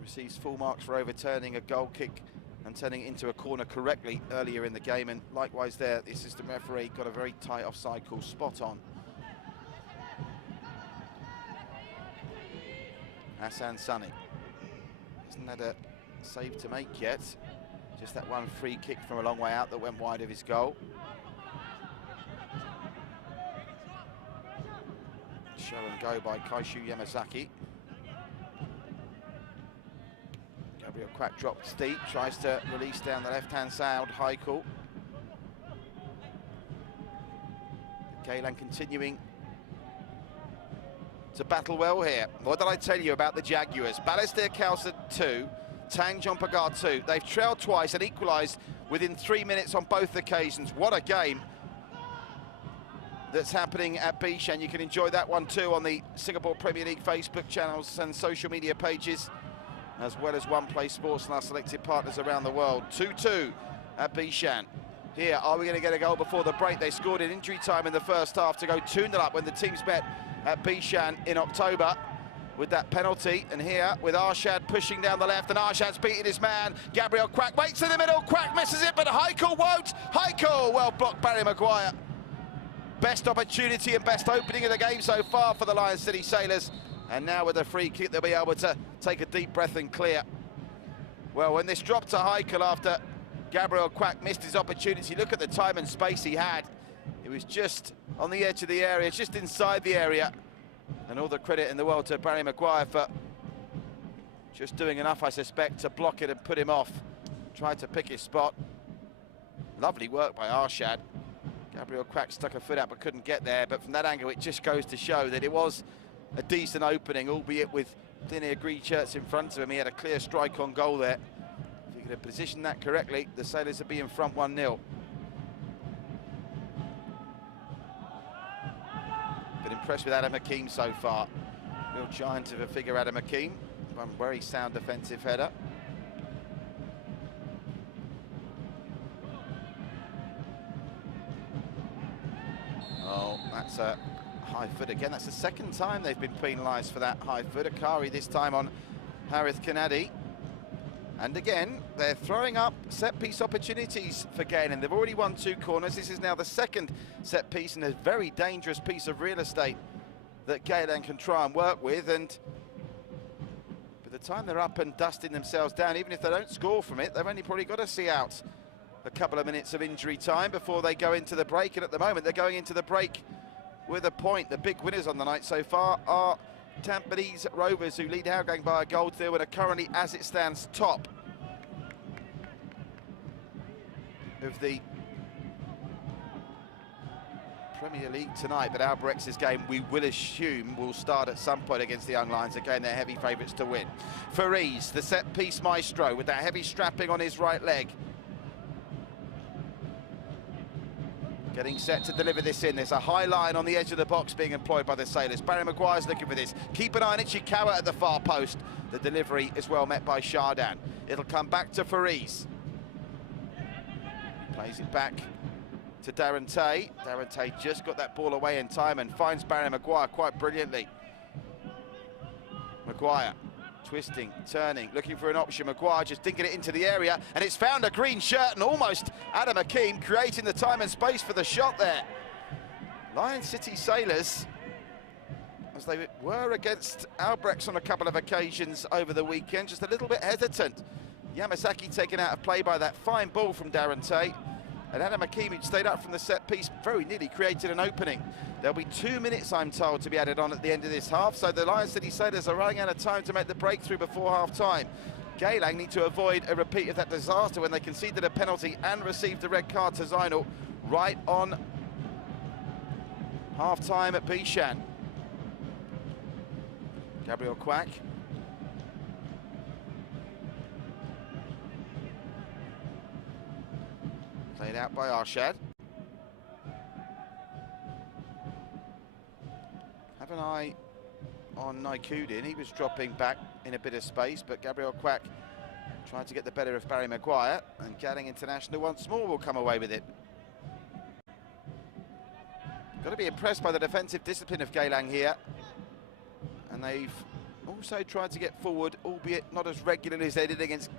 receives full marks for overturning a goal kick and turning it into a corner correctly earlier in the game. And likewise there, the assistant referee got a very tight offside call, spot on. Hassan Sunny. Isn't that a save to make yet? Just that one free kick from a long way out that went wide of his goal. Show and go by Kaishu Yamazaki. Gabriel Quack dropped steep, tries to release down the left-hand side, Heikel. Geylang continuing to battle well here. What did I tell you about the Jaguars? Balestier Khalsa 2, Tanjong Pagar 2. They've trailed twice and equalised within 3 minutes on both occasions. What a game that's happening at Bishan. You can enjoy that one too on the Singapore Premier League Facebook channels and social media pages, as well as One Play Sports and our selected partners around the world. 2-2 at Bishan. Here, are we going to get a goal before the break? They scored in injury time in the first half to go 2-0 up when the teams met at Bishan in October with that penalty. And here with Arshad pushing down the left, and Arshad's beating his man. Gabriel Quack waits in the middle, Quack misses it, but Heikel won't. Heikel, well blocked, Barry Maguire. Best opportunity and best opening of the game so far for the Lion City Sailors. And now with a free kick, they'll be able to take a deep breath and clear. Well, when this dropped to Heikel after Gabriel Quack missed his opportunity, look at the time and space he had. It was just on the edge of the area, just inside the area. And all the credit in the world to Barry Maguire for just doing enough, I suspect, to block it and put him off. Tried to pick his spot. Lovely work by Arshad. Gabriel Quack stuck a foot out but couldn't get there. But from that angle, it just goes to show that it was a decent opening, albeit with linear green shirts in front of him. He had a clear strike on goal there. If he could have positioned that correctly, the Sailors would be in front 1-0. Been impressed with Adam Hakeem so far. Real giant of a figure, Adam Hakeem. One very sound defensive header. Oh, that's a high foot again. That's the second time they've been penalised for that high foot. Akari this time on Harith Kanadi. And again, they're throwing up set-piece opportunities for Geylang. They've already won 2 corners. This is now the second set-piece and a very dangerous piece of real estate that Geylang can try and work with. And by the time they're up and dusting themselves down, even if they don't score from it, they've only probably got to see out a couple of minutes of injury time before they go into the break. And at the moment, they're going into the break with a point. The big winners on the night so far are Tampines Rovers, who lead Hougang by a goal to 0 and are currently, as it stands, top of the Premier League tonight. But Albrex's game, we will assume, will start at some point against the Young Lions. Again, they're heavy favourites to win. Fariz, the set-piece maestro, with that heavy strapping on his right leg. Getting set to deliver this in. There's a high line on the edge of the box being employed by the Sailors. Barry Maguire's looking for this. Keep an eye on Ichikawa at the far post. The delivery is well met by Chardin. It'll come back to Fariz. Plays it back to Darren Tay. Darren Tay just got that ball away in time and finds Barry Maguire quite brilliantly. Maguire twisting, turning, looking for an option. Maguire just dinking it into the area, and it's found a green shirt, and almost Adam Hakeem creating the time and space for the shot there. Lion City Sailors, as they were against Albrechts on a couple of occasions over the weekend, just a little bit hesitant Yamasaki taken out of play by that fine ball from Darren Tate. And Adam Akimic stayed up from the set piece, very nearly created an opening. There'll be 2 minutes, I'm told, to be added on at the end of this half, so the Lion City Sailors are running out of time to make the breakthrough before half-time. Geylang need to avoid a repeat of that disaster when they conceded a penalty and received a red card to Zainul right on half-time at Bishan. Gabriel Quack. Played out by Arshad. Have an eye on Naikudin. He was dropping back in a bit of space, but Gabriel Quack tried to get the better of Barry Maguire, and Geylang International once more will come away with it. Got to be impressed by the defensive discipline of Geylang here. And they've also tried to get forward, albeit not as regularly as they did against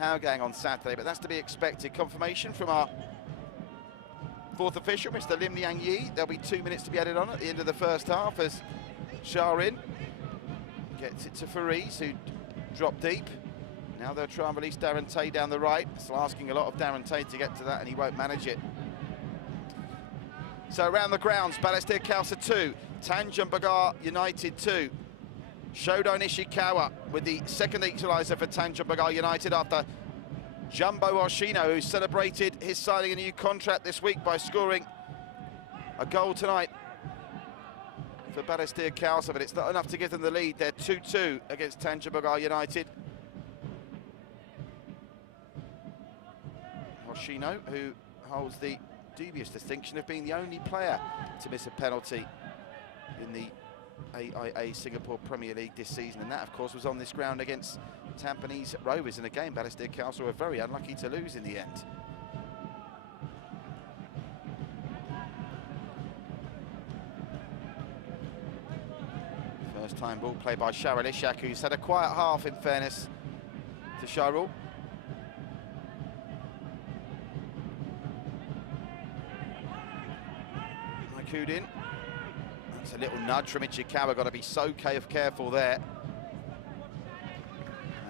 Hougang on Saturday, but that's to be expected. Confirmation from our fourth official, Mr. Lim Liang Yi. There'll be 2 minutes to be added on at the end of the first half as Sharin gets it to Fariz, who dropped deep. Now they'll try and release Darren Tate down the right. Still asking a lot of Darren Tate to get to that, and he won't manage it. So around the grounds, Balestier Khalsa 2, Tanjung Pagar United 2. Shodon Ishikawa with the second equaliser for Tanjung Pagar United after Jumbo Oshino, who celebrated his signing a new contract this week by scoring a goal tonight for Balestier Khalsa, but it's not enough to give them the lead. They're 2-2 against Tanjung Pagar United. Oshino, who holds the dubious distinction of being the only player to miss a penalty in the AIA Singapore Premier League this season, and that of course was on this ground against Tampines Rovers in a game Balestier Khalsa were very unlucky to lose in the end. First time ball played by Sharul Ishak, who's had a quiet half in fairness to Sharul. Naikudin. That's a little nudge from Ichikawa, got to be so careful there.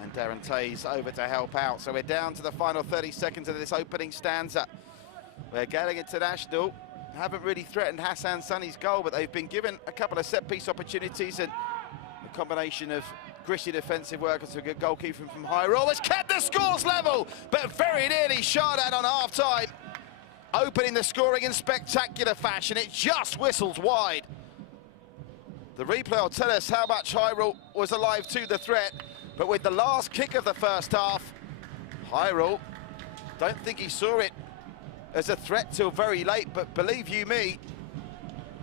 And Darren Tays over to help out. So we're down to the final 30 seconds of this opening stanza, where Geylang International haven't really threatened Hassan Sunny's goal, but they've been given a couple of set-piece opportunities, and a combination of gritty defensive work and a good goalkeeping from Hyrule has kept the scores level, but very nearly shot at on half-time. Opening the scoring in spectacular fashion, it just whistles wide. The replay will tell us how much Hyrule was alive to the threat, but with the last kick of the first half, Hyrule, don't think he saw it as a threat till very late, but believe you me,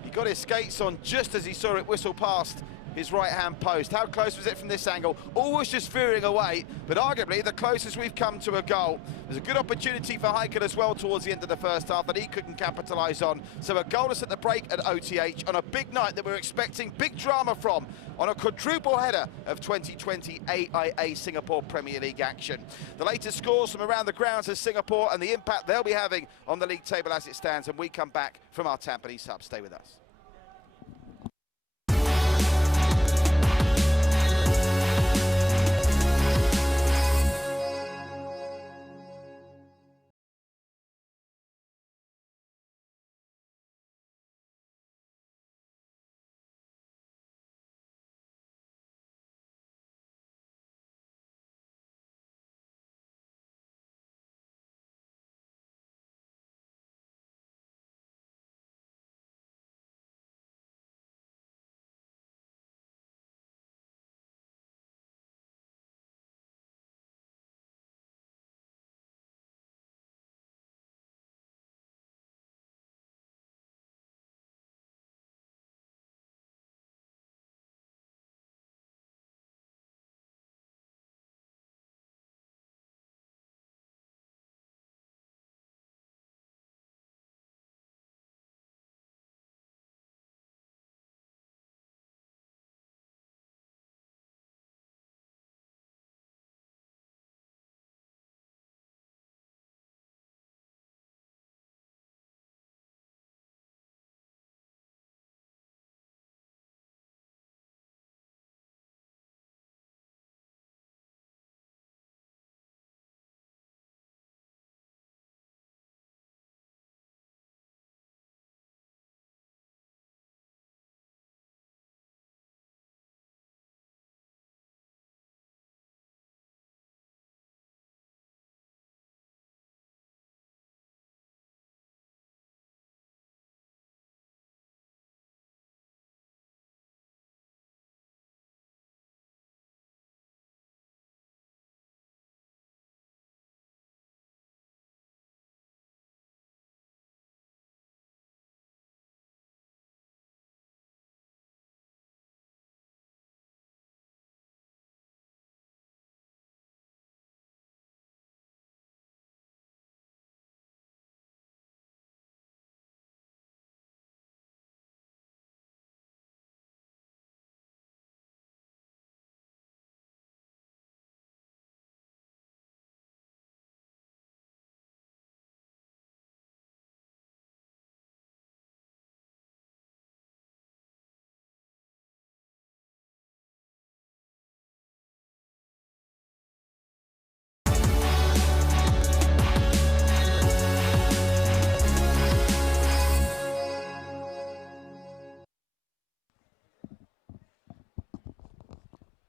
he got his skates on just as he saw it whistle past his right-hand post. How close was it from this angle? Always just veering away, but arguably the closest we've come to a goal. There's a good opportunity for Heiken as well towards the end of the first half that he couldn't capitalise on. So a goalless at the break at OTH on a big night that we're expecting big drama from, on a quadruple header of 2020 AIA Singapore Premier League action. The latest scores from around the grounds of Singapore and the impact they'll be having on the league table as it stands, and we come back from our Tampines Hub. Stay with us.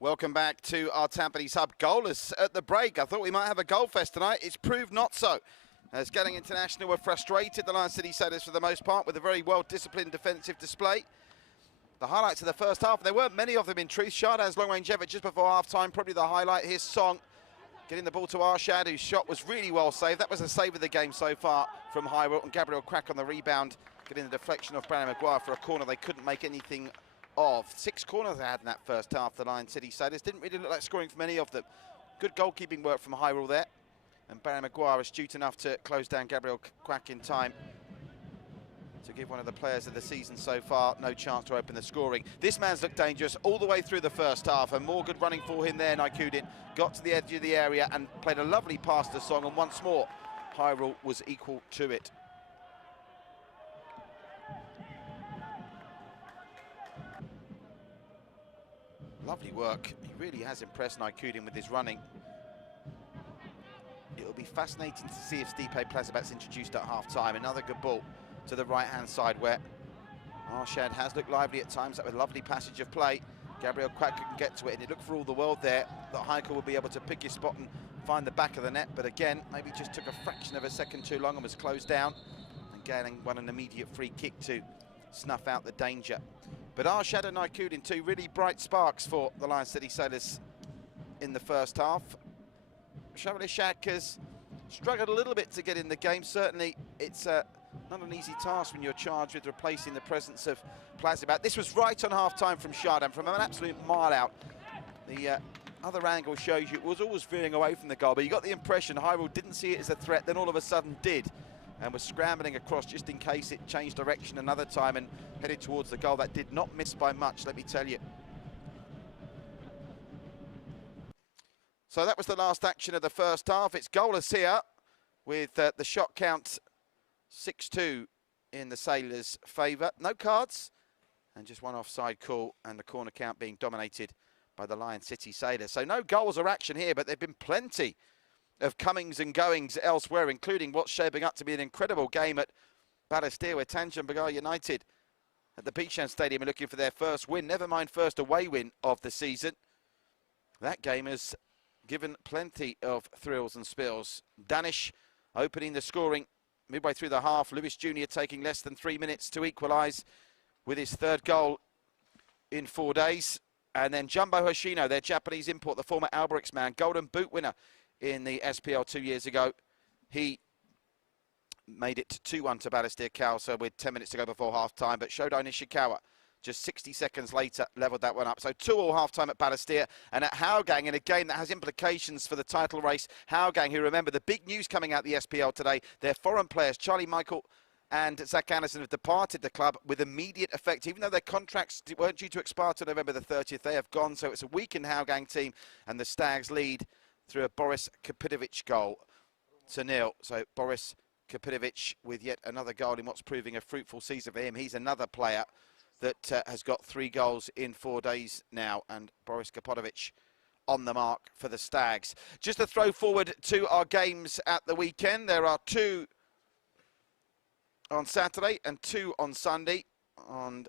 Welcome back to our Tampines Hub. Goalless at the break. I thought we might have a goal fest tonight. It's proved not so. As Geylang International were frustrated, the Lion City Sailors for the most part, with a very well-disciplined defensive display. The highlights of the first half, there weren't many of them in truth. Shahdan's long-range effort just before half-time, probably the highlight. Here's Song getting the ball to Arshad, whose shot was really well saved. That was a save of the game so far from Hyrule, and Gabriel Quack on the rebound, getting the deflection off Brandon Maguire for a corner they couldn't make anything of. 6 corners they had in that first half, the Lion City Sailors. Didn't really look like scoring from any of them. Good goalkeeping work from Hyrule there. And Barry Maguire astute enough to close down Gabriel Quack in time to give one of the players of the season so far no chance to open the scoring. This man's looked dangerous all the way through the first half, and more good running for him there. Naikudin got to the edge of the area and played a lovely pass to Song, and once more Hyrule was equal to it. Lovely work. He really has impressed Naikudin with his running. It'll be fascinating to see if Stipe Plazibat's introduced at half-time. Another good ball to the right-hand side where Arshad has looked lively at times. That was a lovely passage of play. Gabriel Quack couldn't get to it, and it looked for all the world there that Heiko would be able to pick his spot and find the back of the net. But again, maybe just took a fraction of a second too long and was closed down. And Geylang won an immediate free kick to snuff out the danger. But Arshad and Naikudin, two really bright sparks for the Lion City Sailors in the first half. Shavalishak has struggled a little bit to get in the game. Certainly, it's not an easy task when you're charged with replacing the presence of Plazibat. This was right on half-time from Shahdan, from an absolute mile out. The other angle shows you it was always veering away from the goal, but you got the impression Hyrule didn't see it as a threat, then all of a sudden did, and was scrambling across just in case it changed direction another time and headed towards the goal. That did not miss by much, let me tell you. So that was the last action of the first half. It's goalless here with the shot count 6-2 in the Sailors' favour. No cards and just one offside call, and the corner count being dominated by the Lion City Sailors. So no goals or action here, but there have been plenty of comings and goings elsewhere, including what's shaping up to be an incredible game at Balestier, where Tanjung Pagar United at the Bishan Stadium are looking for their first win, never mind first away win of the season. That game has given plenty of thrills and spills. Danish opening the scoring midway through the half. Lewis Jr. taking less than 3 minutes to equalise with his third goal in 4 days. And then Jumbo Hoshino, their Japanese import, the former Alberix man, Golden Boot winner in the SPL 2 years ago. He made it 2-1 to Balestier Khalsa with 10 minutes to go before half-time. But Shodai Nishikawa, just 60 seconds later, levelled that one up. So 2-2 half-time at Balestier, and at Hougang in a game that has implications for the title race. Hougang, who, remember, the big news coming out the SPL today, their foreign players, Charlie Michael and Zach Anderson, have departed the club with immediate effect. Even though their contracts weren't due to expire till November the 30th, they have gone. So it's a weakened Hougang team, and the Stags lead through a Boris Kapitovic goal to 0. So Boris Kapitovic with yet another goal in what's proving a fruitful season for him. He's another player that has got 3 goals in 4 days now, and Boris Kapitovic on the mark for the Stags. Just to throw forward to our games at the weekend, there are 2 on Saturday and 2 on Sunday. On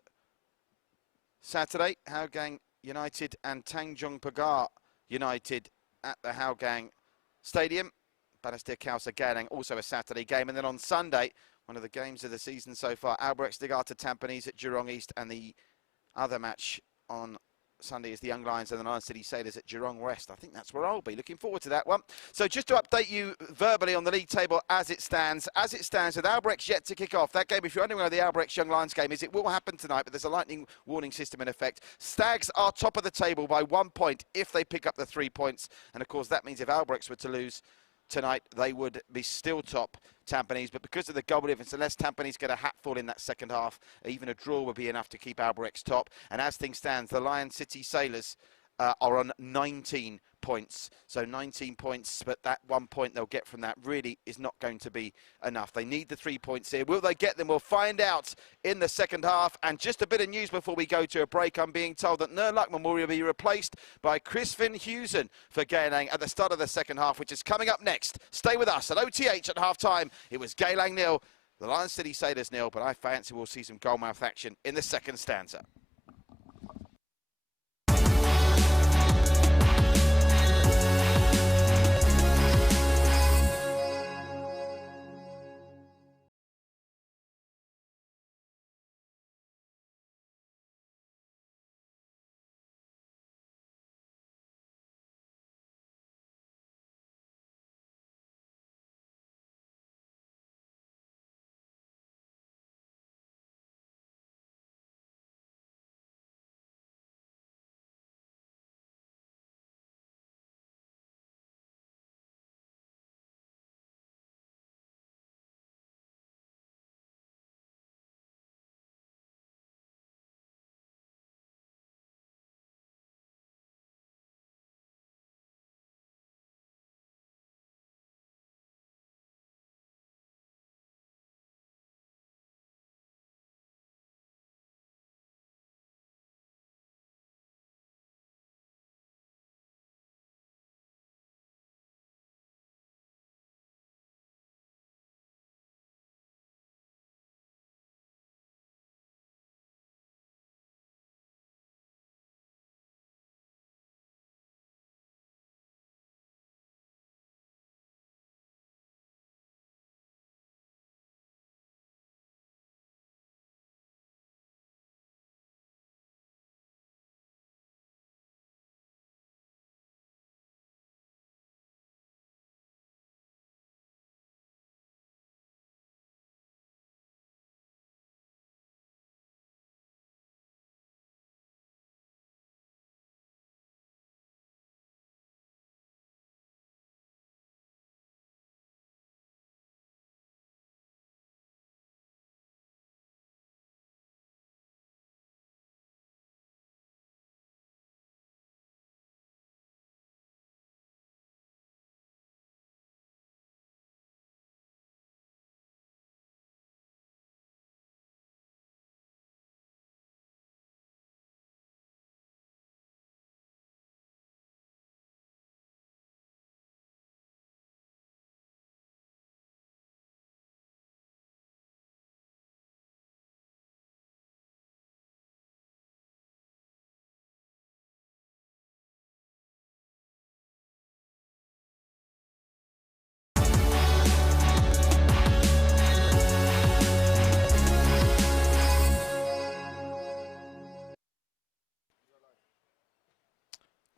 Saturday, Hougang United and Tanjung Pagar United at the Hougang Stadium. Balestier Khalsa Geylang, also a Saturday game. And then on Sunday, one of the games of the season so far, Alberix Digata Tampines at Jurong East, and the other match on Sunday is the Young Lions and the Lion City Sailors at Jurong West. I think that's where I'll be. Looking forward to that one. So just to update you verbally on the league table as it stands with Alberix yet to kick off. That game, if you're wondering where the Alberix Young Lions game is, it will happen tonight, but there's a lightning warning system in effect. Stags are top of the table by 1 point if they pick up the 3 points. And of course, that means if Alberix were to lose tonight, they would be still top Tampines, but because of the goal difference, unless Tampines get a hatful in that second half, even a draw would be enough to keep Alberix top. And as things stand, the Lion City Sailors are on 19 points. So 19 points, but that 1 point they'll get from that really is not going to be enough. They need the 3 points here. Will they get them? We'll find out in the second half. And just a bit of news before we go to a break. I'm being told that Nur Luckman will be replaced by Chris Finn Hewson for Geylang at the start of the second half, which is coming up next. Stay with us at OTH at half-time. It was Geylang 0, the Lion City Sailors 0, but I fancy we'll see some goalmouth action in the second stanza.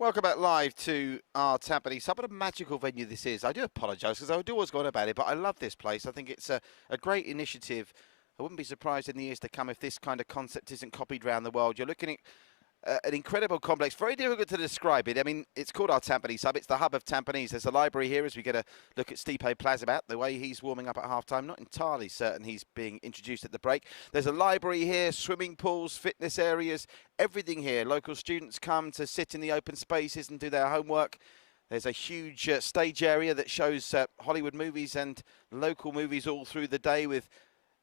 Welcome back live to our Tampines Hub. What a magical venue this is. I do apologise because I do always go on about it, but I love this place. I think it's a great initiative. I wouldn't be surprised in the years to come if this kind of concept isn't copied around the world. You're looking at an incredible complex, very difficult to describe it. I mean, it's called Our Tampines Hub. It's the hub of Tampines. There's a library here as we get a look at Stipe Plazibat, the way he's warming up at half-time. Not entirely certain he's being introduced at the break. There's a library here, swimming pools, fitness areas, everything here. Local students come to sit in the open spaces and do their homework. There's a huge stage area that shows Hollywood movies and local movies all through the day with,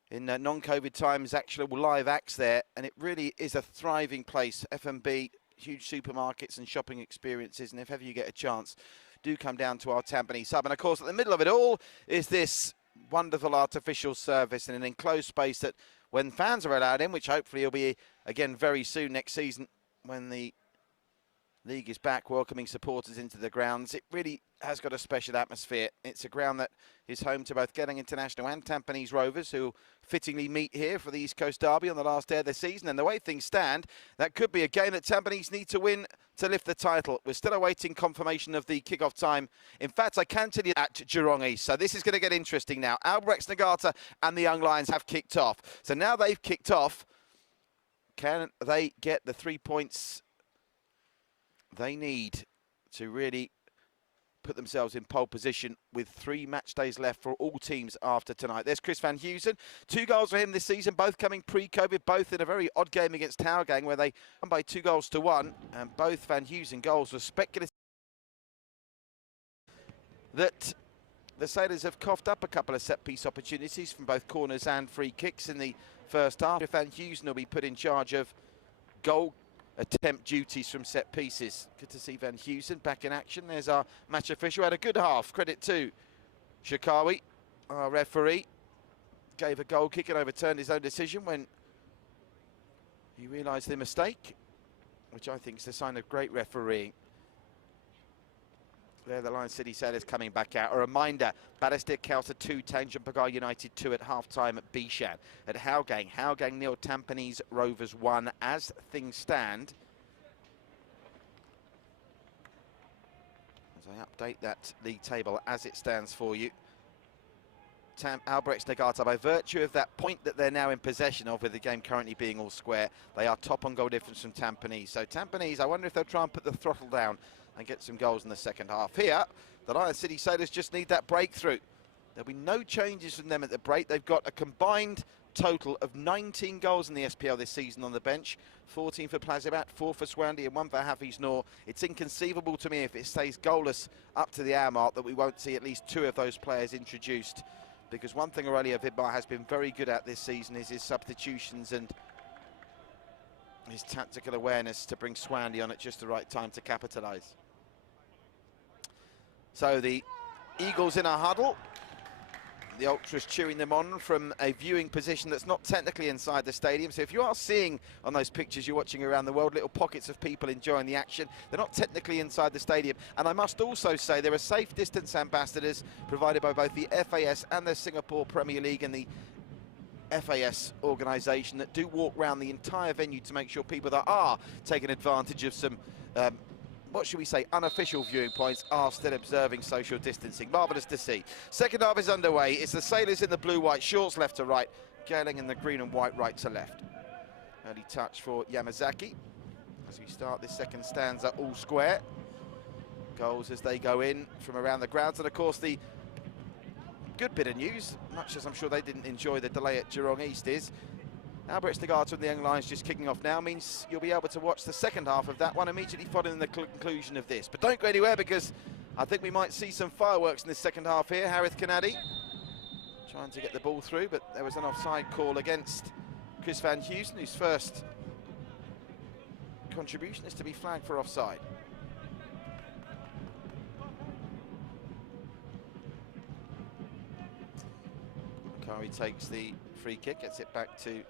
in non-COVID times, actual live acts there, and it really is a thriving place. F&B, huge supermarkets and shopping experiences, and if ever you get a chance, do come down to our Tampines Hub. And of course, at the middle of it all is this wonderful artificial surface in an enclosed space that, when fans are allowed in, which hopefully will be again very soon next season when the league is back welcoming supporters into the grounds, it really has got a special atmosphere. It's a ground that is home to both Geylang International and Tampines Rovers, who fittingly meet here for the East Coast Derby on the last day of the season. And the way things stand, that could be a game that Tampines need to win to lift the title. We're still awaiting confirmation of the kick-off time. In fact, I can tell you at Geylang East. So this is going to get interesting now. Albrechts Nagata and the Young Lions have kicked off. So now they've kicked off, can they get the 3 points they need to really put themselves in pole position with 3 match days left for all teams after tonight? There's Chris Van Heusen. 2 goals for him this season, both coming pre-COVID, both in a very odd game against Hougang where they won by 2-1, and both Van Heusen goals were speculative. That the Sailors have coughed up a couple of set-piece opportunities from both corners and free kicks in the first half. Van Heusen will be put in charge of goal attempt duties from set pieces. Good to see Van Heusen back in action. There's our match official. Had a good half. Credit to Shikawi, our referee. Gave a goal kick and overturned his own decision when he realised the mistake, which I think is a sign of great refereeing. There, the Lion City Sailors coming back out. A reminder, Balestier Kelsa 2, Tanjung Pagar United 2 at half-time at Bishan. At Hougang, 0, Tampines Rovers 1. As things stand, as I update that league table as it stands for you, Albrechts Nagata, by virtue of that point that they're now in possession of, with the game currently being all square, they are top on goal difference from Tampines. So Tampines, I wonder if they'll try and put the throttle down and get some goals in the second half. Here, the Lion City Sailors just need that breakthrough. There'll be no changes from them at the break. They've got a combined total of 19 goals in the SPL this season on the bench. 14 for Plazibat, 4 for Swandy and 1 for Hafiz Noor. It's inconceivable to me, if it stays goalless up to the hour mark, that we won't see at least 2 of those players introduced. Because one thing Aurelio Vidmar has been very good at this season is his substitutions and his tactical awareness to bring Swandy on at just the right time to capitalise. So the Eagles in a huddle. The Ultras cheering them on from a viewing position that's not technically inside the stadium. So if you are seeing on those pictures you're watching around the world little pockets of people enjoying the action, they're not technically inside the stadium. And I must also say there are safe distance ambassadors provided by both the FAS and the Singapore Premier League and the FAS organisation that do walk around the entire venue to make sure people that are taking advantage of some what should we say, unofficial viewing points are still observing social distancing. Marvellous to see. Second half is underway. It's the Sailors in the blue-white shorts left to right, Geylang in the green and white right to left. Early touch for Yamazaki as we start this second stanza all square. Goals as they go in from around the grounds, and of course the good bit of news, much as I'm sure they didn't enjoy the delay at Geylang East, is Albrechts Nagata and the Young Lions just kicking off now means you'll be able to watch the second half of that one immediately following the conclusion of this. But don't go anywhere, because I think we might see some fireworks in this second half here. Harith Kanadi trying to get the ball through, but there was an offside call against Chris Van Heusen, whose first contribution is to be flagged for offside. Kari takes the free kick, gets it back to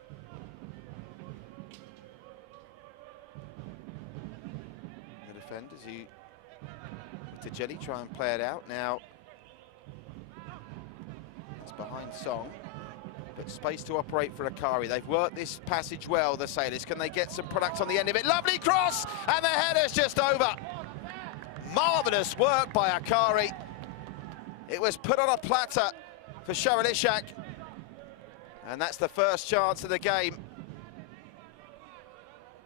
the defenders, who to Jelly try and play it out. Now it's behind Song, but space to operate for Akari. They've worked this passage well, the Sailors. Can they get some product on the end of it? Lovely cross, and the header's just over. Marvellous work by Akari. It was put on a platter for Sharilishak. And that's the first chance of the game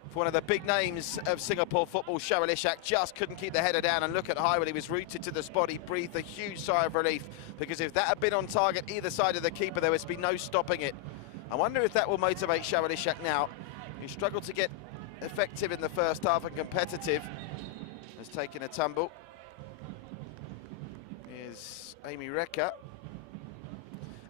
for one of the big names of Singapore football. Sharilishak just couldn't keep the header down, and look at High when he was rooted to the spot. He breathed a huge sigh of relief, because if that had been on target either side of the keeper, there would be no stopping it. I wonder if that will motivate Sharilishak now. He struggled to get effective in the first half and competitive. Has taken a tumble. Here's Amy Rekka.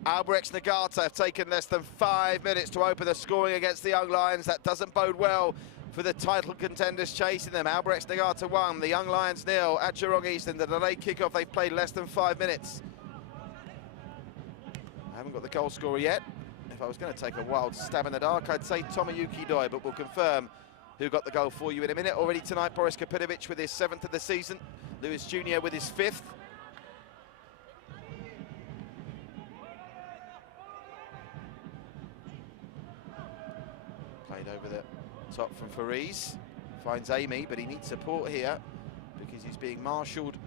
Albrechts Nagata have taken less than 5 minutes to open the scoring against the Young Lions. That doesn't bode well for the title contenders chasing them. Albrechts Nagata 1, the Young Lions 0 at Jurong East. In the delayed kickoff, they've played less than 5 minutes. I haven't got the goal scorer yet. If I was going to take a wild stab in the dark, I'd say Tomoyuki Doi, but we'll confirm who got the goal for you in a minute. Already tonight, Boris Kapitovic with his 7th of the season. Lewis Jr. with his 5th. Played over the top from Fariz. Finds Amy, but he needs support here because he's being marshalled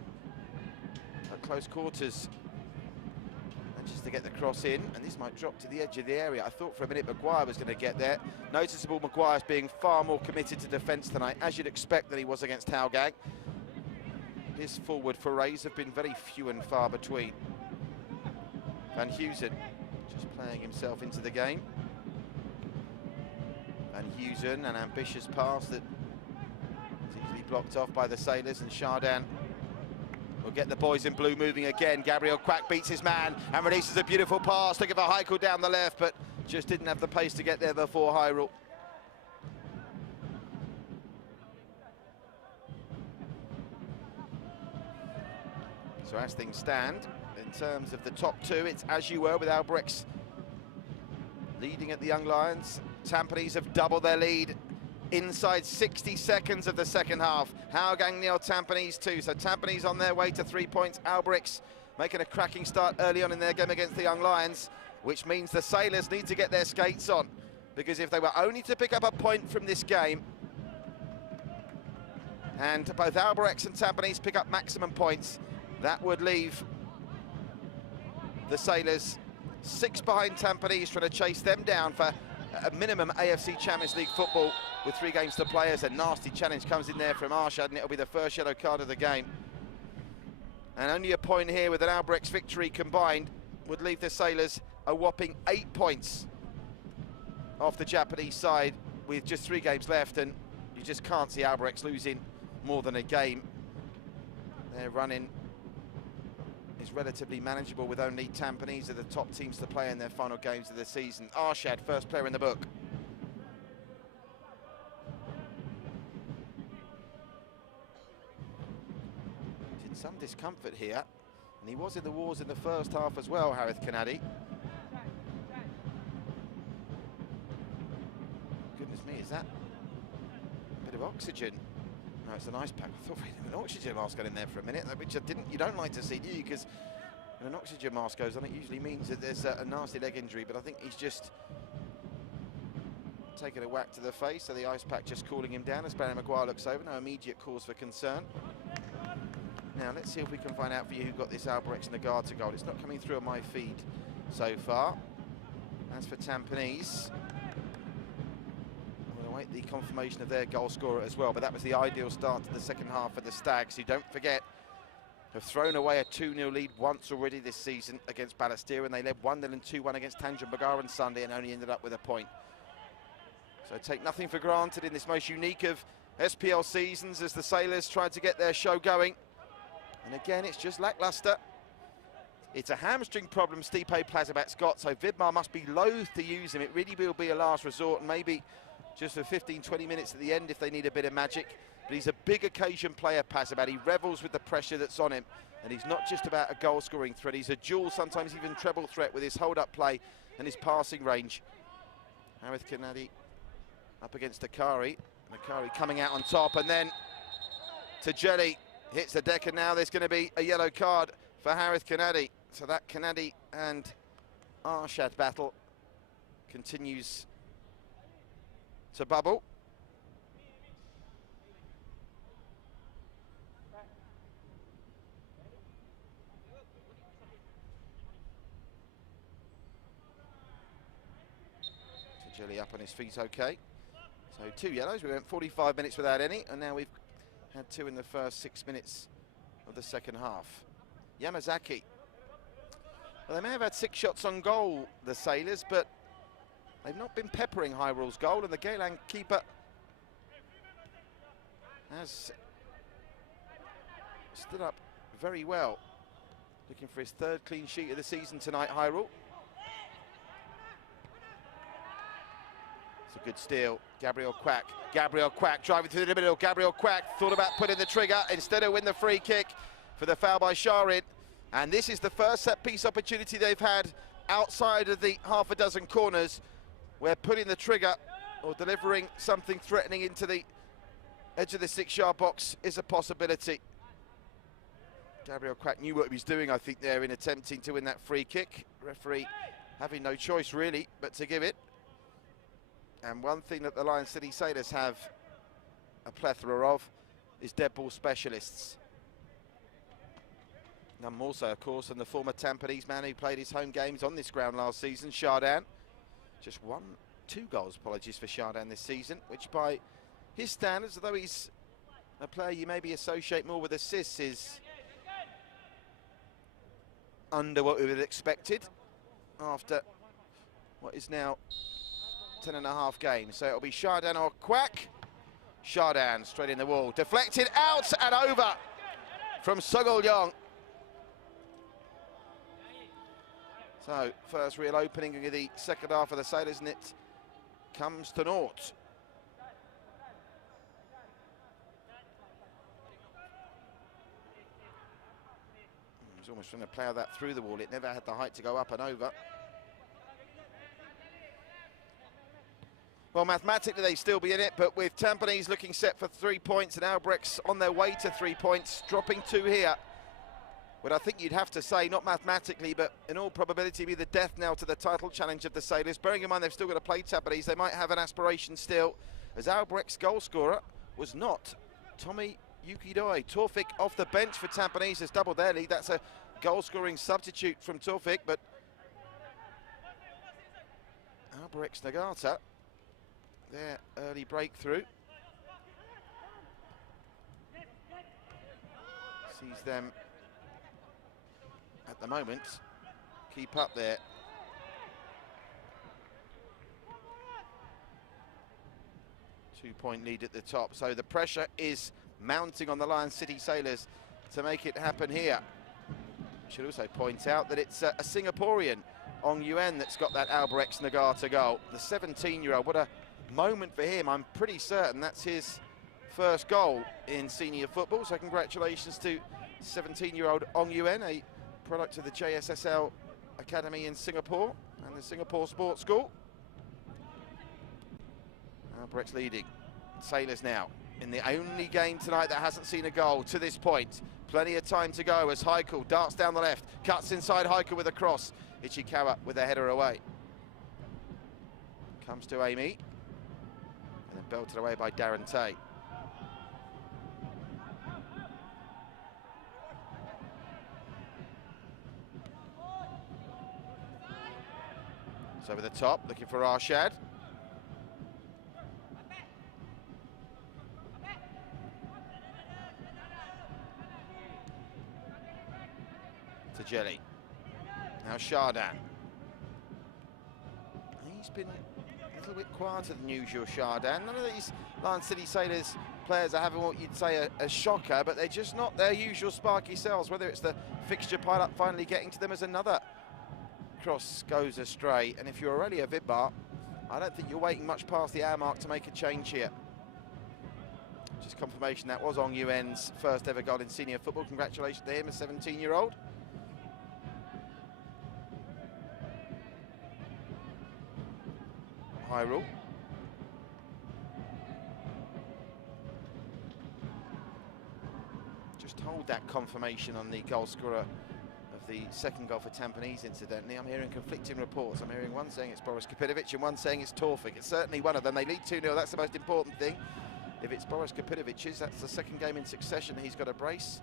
at close quarters. Manages to get the cross in, and this might drop to the edge of the area. I thought for a minute Maguire was going to get there. Noticeable Maguire's being far more committed to defence tonight, as you'd expect, than he was against Hougang. His forward forays have been very few and far between. Van Heusen just playing himself into the game. Van Heusen, an ambitious pass that is easily blocked off by the Sailors, and Chardin will get the boys in blue moving again. Gabriel Quack beats his man and releases a beautiful pass, looking for Heikel down the left, but just didn't have the pace to get there before Hyrule. So as things stand, in terms of the top two, it's as you were with Albrechts leading at the Young Lions. Tampines have doubled their lead inside 60 seconds of the second half. Hougang nil, Tampines 2. So Tampines on their way to 3 points. Albrechts making a cracking start early on in their game against the Young Lions, which means the Sailors need to get their skates on, because if they were only to pick up a point from this game, and both Albrechts and Tampines pick up maximum points, that would leave the Sailors 6 behind Tampines, trying to chase them down for a minimum AFC Champions League football with 3 games to play. As a nasty challenge comes in there from Arshad, and it'll be the first yellow card of the game. And only a point here with an Albrechts victory combined would leave the Sailors a whopping 8 points off the Japanese side with just 3 games left, and you just can't see Albrechts losing more than a game. Their running is relatively manageable, with only Tampines are the top teams to play in their final games of the season. Arshad, first player in the book. He's in some discomfort here, and he was in the wars in the first half as well, Harith Kanadi. Goodness me, is that a bit of oxygen? No, it's an ice pack. I thought we had an oxygen mask got in there for a minute, which you don't like to see, do you? Because when an oxygen mask goes on, it usually means that there's a nasty leg injury, but I think he's just taken a whack to the face, so the ice pack just cooling him down as Barry Maguire looks over. No immediate cause for concern. Now, let's see if we can find out for you who got this Albrechts Nagata goal. It's not coming through on my feed so far. As for Tampines, await the confirmation of their goal scorer as well, but that was the ideal start to the second half for the Stags, who, don't forget, have thrown away a 2-0 lead once already this season against Balestier, and they led 1-0 and 2-1 against Tanjung Pagar on Sunday and only ended up with a point. So take nothing for granted in this most unique of SPL seasons as the Sailors tried to get their show going. And again, it's just lacklustre. It's a hamstring problem Stipe Plazabat's got, so Vidmar must be loath to use him. It really will be a last resort, and maybe just for 15-20 minutes at the end if they need a bit of magic. But he's a big occasion player, Plazabat. He revels with the pressure that's on him, and he's not just about a goal-scoring threat. He's a dual, sometimes even treble threat with his hold-up play and his passing range. Harith Kanadi up against Akari. Akari coming out on top, and then Tajeli hits the deck, and now there's going to be a yellow card for Harith Kanadi. So that Kanadi and Arshad battle continues to bubble. Jelly up on his feet okay. So 2 yellows, we went 45 minutes without any, and now we've had 2 in the first 6 minutes of the second half. Yamazaki. Well, they may have had 6 shots on goal, the Sailors, but they've not been peppering Hyrule's goal, and the Geylang keeper has stood up very well. Looking for his 3rd clean sheet of the season tonight, Hyrule. It's a good steal. Gabriel Quack driving through the middle. Gabriel Quack thought about putting the trigger, instead of win the free kick for the foul by Sharin. And this is the first set-piece opportunity they've had outside of the half a dozen corners where putting the trigger or delivering something threatening into the edge of the 6-yard box is a possibility. Gabriel Quack knew what he was doing, I think, there in attempting to win that free kick. Referee having no choice, really, but to give it. And one thing that the Lion City Sailors have a plethora of is dead ball specialists. None more so, of course, than the former Tampines man who played his home games on this ground last season, Chardin. Just 2 goals, apologies, for Chardin this season, which by his standards, although he's a player you maybe associate more with assists, is under what we would have expected after what is now 10.5 games. So it'll be Chardin or Quack. Chardin straight in the wall, deflected out and over from Sugol Yong. So first real opening of the second half of the Sailors, and it comes to naught. He was almost trying to plough that through the wall. It never had the height to go up and over. Well, mathematically they still be in it, but with Tampines looking set for 3 points and Albrechts on their way to 3 points, dropping 2 here, would I think you'd have to say, not mathematically, but in all probability be the death knell to the title challenge of the Sailors. Bearing in mind they've still got to play Tampines, they might have an aspiration still, as Albrecht's goal scorer was not Tommy Yukidoi. Torfik off the bench for Tampines has doubled their lead. That's a goal-scoring substitute from Torfik, but Albrecht's Nagata, their early breakthrough, sees them at the moment keep up there. Two-point lead at the top, so the pressure is mounting on the Lion City Sailors to make it happen here. Should also point out that it's a Singaporean, Ong Yuen, that's got that Albrechts Nagata goal. The 17-year-old, what a moment for him. I'm pretty certain that's his first goal in senior football, so congratulations to 17-year-old Ong Yuen, a product of the JSSL Academy in Singapore and the Singapore Sports School. Albrecht's leading. Sailors now in the only game tonight that hasn't seen a goal to this point. Plenty of time to go as Heikel darts down the left, cuts inside Heikel with a cross. Ichikawa with a header away. Comes to Amy, and then belted away by Darren Tay. It's over the top, looking for Arshad. To Jelly. Now Chardin. He's been a little bit quieter than usual, Chardin. None of these Lion City Sailors players are having what you'd say a shocker, but they're just not their usual sparky selves, whether it's the fixture pile-up finally getting to them as another cross goes astray. And if you're Aurelia Vidbar, I don't think you're waiting much past the hour mark to make a change here. Just confirmation that was Ong Yuen's first ever goal in senior football. Congratulations to him, a 17-year-old. Hyrule. Just hold that confirmation on the goal scorer of the second goal for Tampines, incidentally. I'm hearing conflicting reports. I'm hearing one saying it's Boris Kapitovic and one saying it's Torfik. It's certainly one of them. They lead 2-0. That's the most important thing. If it's Boris Kapitovic's, that's the second game in succession he's got a brace.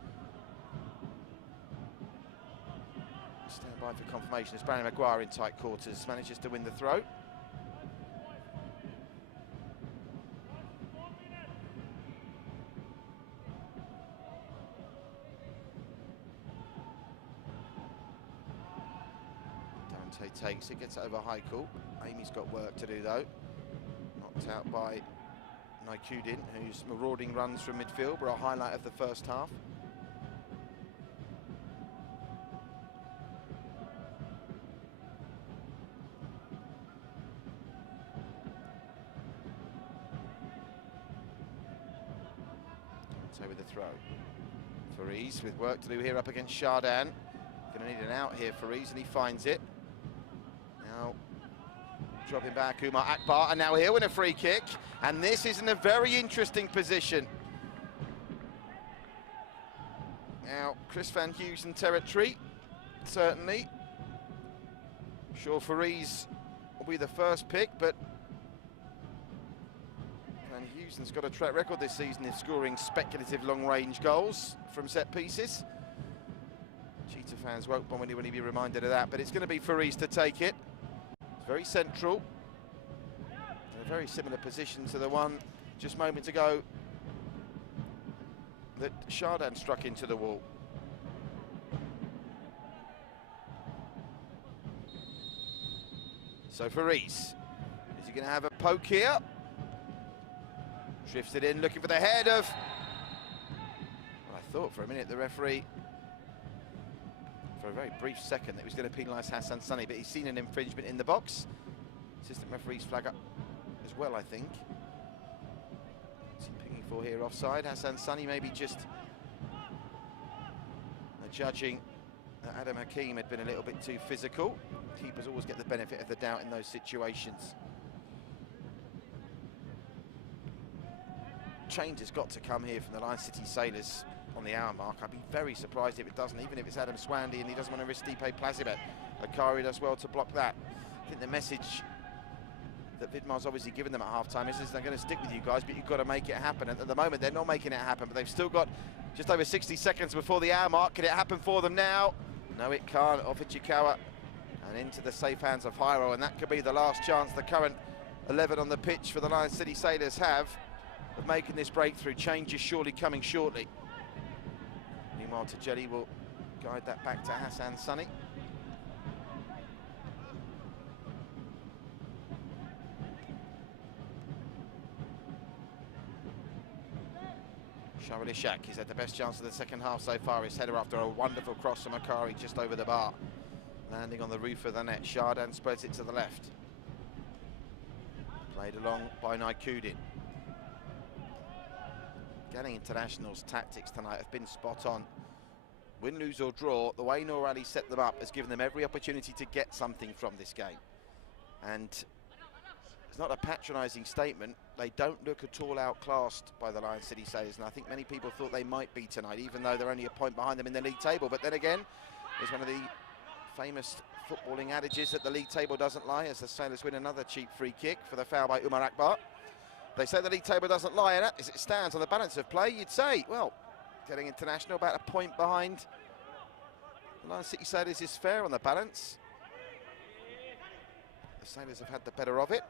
Stand by for confirmation as Brandon Maguire in tight quarters manages to win the throw. Conte takes it, gets it over Heikel. Amy's got work to do though. Knocked out by Naikudin, whose marauding runs from midfield were a highlight of the first half. So with the throw. Fariz with work to do here up against Chardin. Going to need an out here for Fariz, and he finds it. Now dropping back Umar Akbar, and now he'll win a free kick. And this is in a very interesting position. Now, Chris Van Heusen territory, certainly. I'm sure Fariz will be the first pick, but Van Heusen's got a track record this season of scoring speculative long-range goals from set pieces. Cheetah fans won't want to be reminded of that, but it's going to be Fariz to take it. It's very central. In a very similar position to the one just moments ago that Chardin struck into the wall. So Fariz, is he going to have a poke here? Drifts it in, looking for the head of... Well, I thought for a minute the referee, for a very brief second, that he was going to penalise Hassan Sunny, but he's seen an infringement in the box. Assistant referee's flag up as well, I think. What's he pinging for here? Offside. Hassan Sunny maybe just judging that Adam Hakim had been a little bit too physical. Keepers always get the benefit of the doubt in those situations. Change has got to come here from the Lion City Sailors on the hour mark. I'd be very surprised if it doesn't, even if it's Adam Swandy and he doesn't want to risk Stipe Plazibet. Akari does well to block that. I think the message that Vidmar's obviously given them at half-time is they're going to stick with you guys, but you've got to make it happen. And at the moment, they're not making it happen, but they've still got just over 60 seconds before the hour mark. Can it happen for them now? No, it can't. Off Ichikawa and into the safe hands of Hyro, and that could be the last chance the current 11 on the pitch for the Lion City Sailors have of making this breakthrough. Change is surely coming shortly. Meanwhile, Tajeli will guide that back to Hassan Sunny. Shahwal Ishak, he's had the best chance of the second half so far. His header after a wonderful cross from Akari just over the bar. Landing on the roof of the net. Chardin spreads it to the left. Played along by Naikudin. Geylang International's tactics tonight have been spot on. Win, lose or draw, the way Noor Ali set them up has given them every opportunity to get something from this game. And it's not a patronising statement. They don't look at all outclassed by the Lion City Sailors, and I think many people thought they might be tonight, even though they're only a point behind them in the league table. But then again, it's one of the famous footballing adages that the league table doesn't lie, as the Sailors win another cheap free kick for the foul by Umar Akbar. They say the league table doesn't lie, and as it stands on the balance of play, you'd say, well, Geylang International about a point behind the Lion City Sailors is fair on the balance. The Sailors have had the better of it,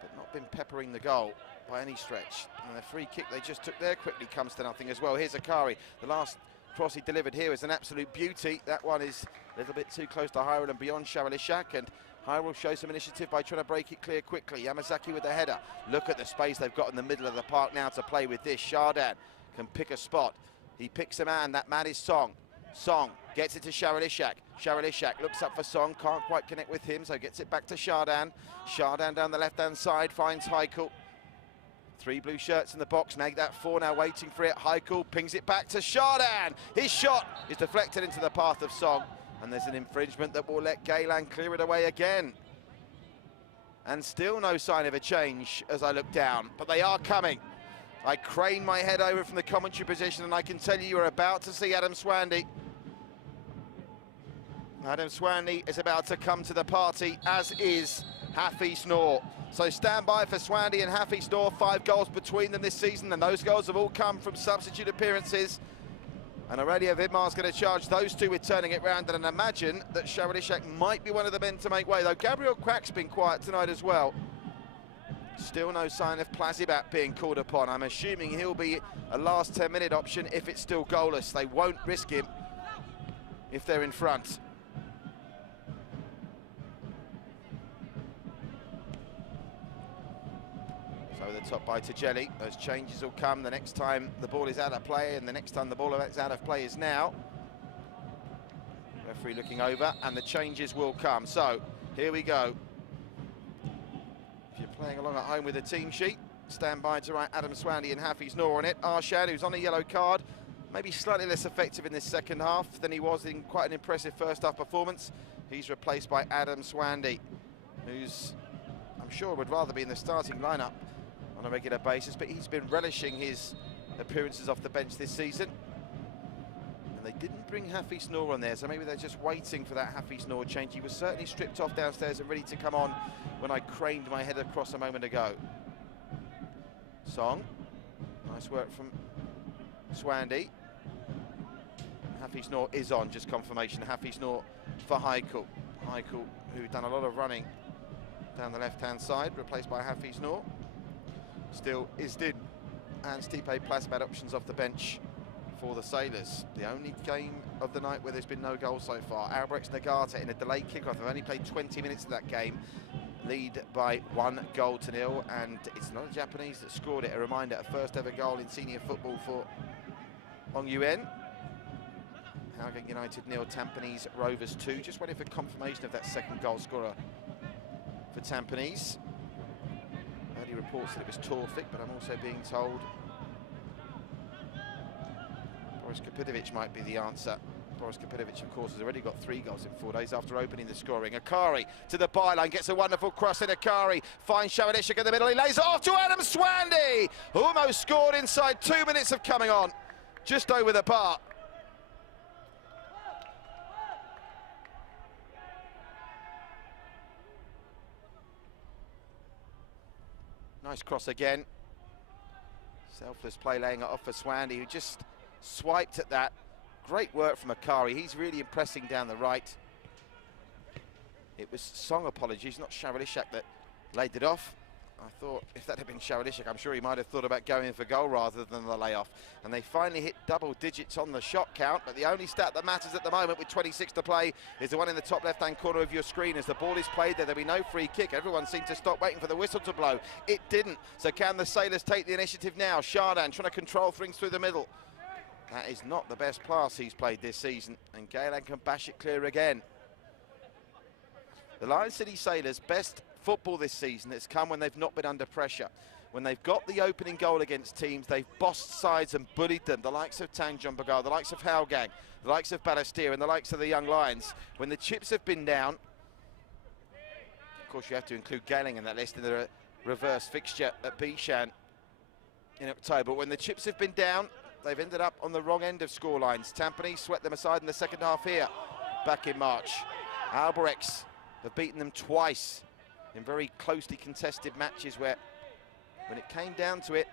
but not been peppering the goal by any stretch. And the free kick they just took there quickly comes to nothing as well. Here's Akari. The last cross he delivered here is an absolute beauty. That one is a little bit too close to Hyrule and beyond Shahwal Ishak, and Hyrule shows some initiative by trying to break it clear quickly. Yamazaki with the header. Look at the space they've got in the middle of the park now to play with this. Chardin can pick a spot. He picks a man. That man is Song. Song gets it to Shahwal Ishak. Shahwal Ishak looks up for Song, can't quite connect with him, so gets it back to Chardin. Chardin down the left-hand side finds Heikel. 3 blue shirts in the box, make that 4 now, waiting for it. Heikel pings it back to Chardin. His shot is deflected into the path of Song, and there's an infringement that will let Geylang clear it away again. And still no sign of a change as I look down, but they are coming. I crane my head over from the commentary position, and I can tell you, you're about to see Adam Swandy. Adam Swandy is about to come to the party, as is Hafiz Noor. So stand by for Swandy and Hafiz Noor. 5 goals between them this season, and those goals have all come from substitute appearances. And Aurelio Vidmar's going to charge those two with turning it round, and imagine that Shahwal Ishak might be one of the men to make way, though Gabriel Quack's been quiet tonight as well. Still no sign of Plazibet being called upon. I'm assuming he'll be a last 10-minute option if it's still goalless. They won't risk him if they're in front. Over the top by Tajeli. Those changes will come the next time the ball is out of play, and the next time the ball is out of play is now. Referee looking over, and the changes will come. So, here we go. If you're playing along at home with a team sheet, stand by to write Adam Swandy and Hafiz Noor on it. Arshad, who's on a yellow card, maybe slightly less effective in this second half than he was in quite an impressive first half performance. He's replaced by Adam Swandy, who's, I'm sure, would rather be in the starting lineup on a regular basis, but he's been relishing his appearances off the bench this season. And they didn't bring Hafiz Noor on there, so maybe they're just waiting for that Hafiz Noor change. He was certainly stripped off downstairs and ready to come on when I craned my head across a moment ago. Song, nice work from Swandy. Hafiz Noor is on, just confirmation. Hafiz Noor for Haikal. Haikal, who'd done a lot of running down the left-hand side, replaced by Hafiz Noor. Still Isdin and Stipe Plasmat options off the bench for the Sailors. The only game of the night where there's been no goal so far. Albrecht Nagata in a delayed kickoff. They've only played 20 minutes of that game. Lead by 1-0, and it's not a Japanese that scored it. A reminder, a first ever goal in senior football for Hong Yuen. Howgang United 0, Tampines Rovers 2. Just waiting for confirmation of that second goal scorer for Tampines. Early reports that it was Torfik, but I'm also being told Boris Kapitovic might be the answer. Boris Kapitovic, of course, has already got 3 goals in 4 days after opening the scoring. Akari to the byline, gets a wonderful cross in. Akari finds Shavanishik in the middle. He lays it off to Adam Swandy. Almost scored inside 2 minutes of coming on. Just over the bar. Nice cross again. Selfless play, laying it off for Swandy, who just swiped at that. Great work from Akari. He's really impressing down the right. It was Song, apologies, not Sharilishak, that laid it off. I thought if that had been Sharilishak, I'm sure he might have thought about going in for goal rather than the layoff. And they finally hit double digits on the shot count, but the only stat that matters at the moment with 26 to play is the one in the top left-hand corner of your screen. As the ball is played there, there'll be no free kick. Everyone seemed to stop waiting for the whistle to blow. It didn't. So can the Sailors take the initiative now? Shardan trying to control things through the middle. That is not the best pass he's played this season, and Geylang can bash it clear again. The Lion City Sailors' best football this season has come when they've not been under pressure. When they've got the opening goal against teams, they've bossed sides and bullied them. The likes of Tanjong Pagar, the likes of Howgang, the likes of Balestier, and the likes of the Young Lions. When the chips have been down, of course you have to include Geylang in that list in the reverse fixture at Bishan in October. When the chips have been down, they've ended up on the wrong end of score lines. Tampines swept them aside in the second half here, back in March. Albirex have beaten them twice in very closely contested matches where, when it came down to it,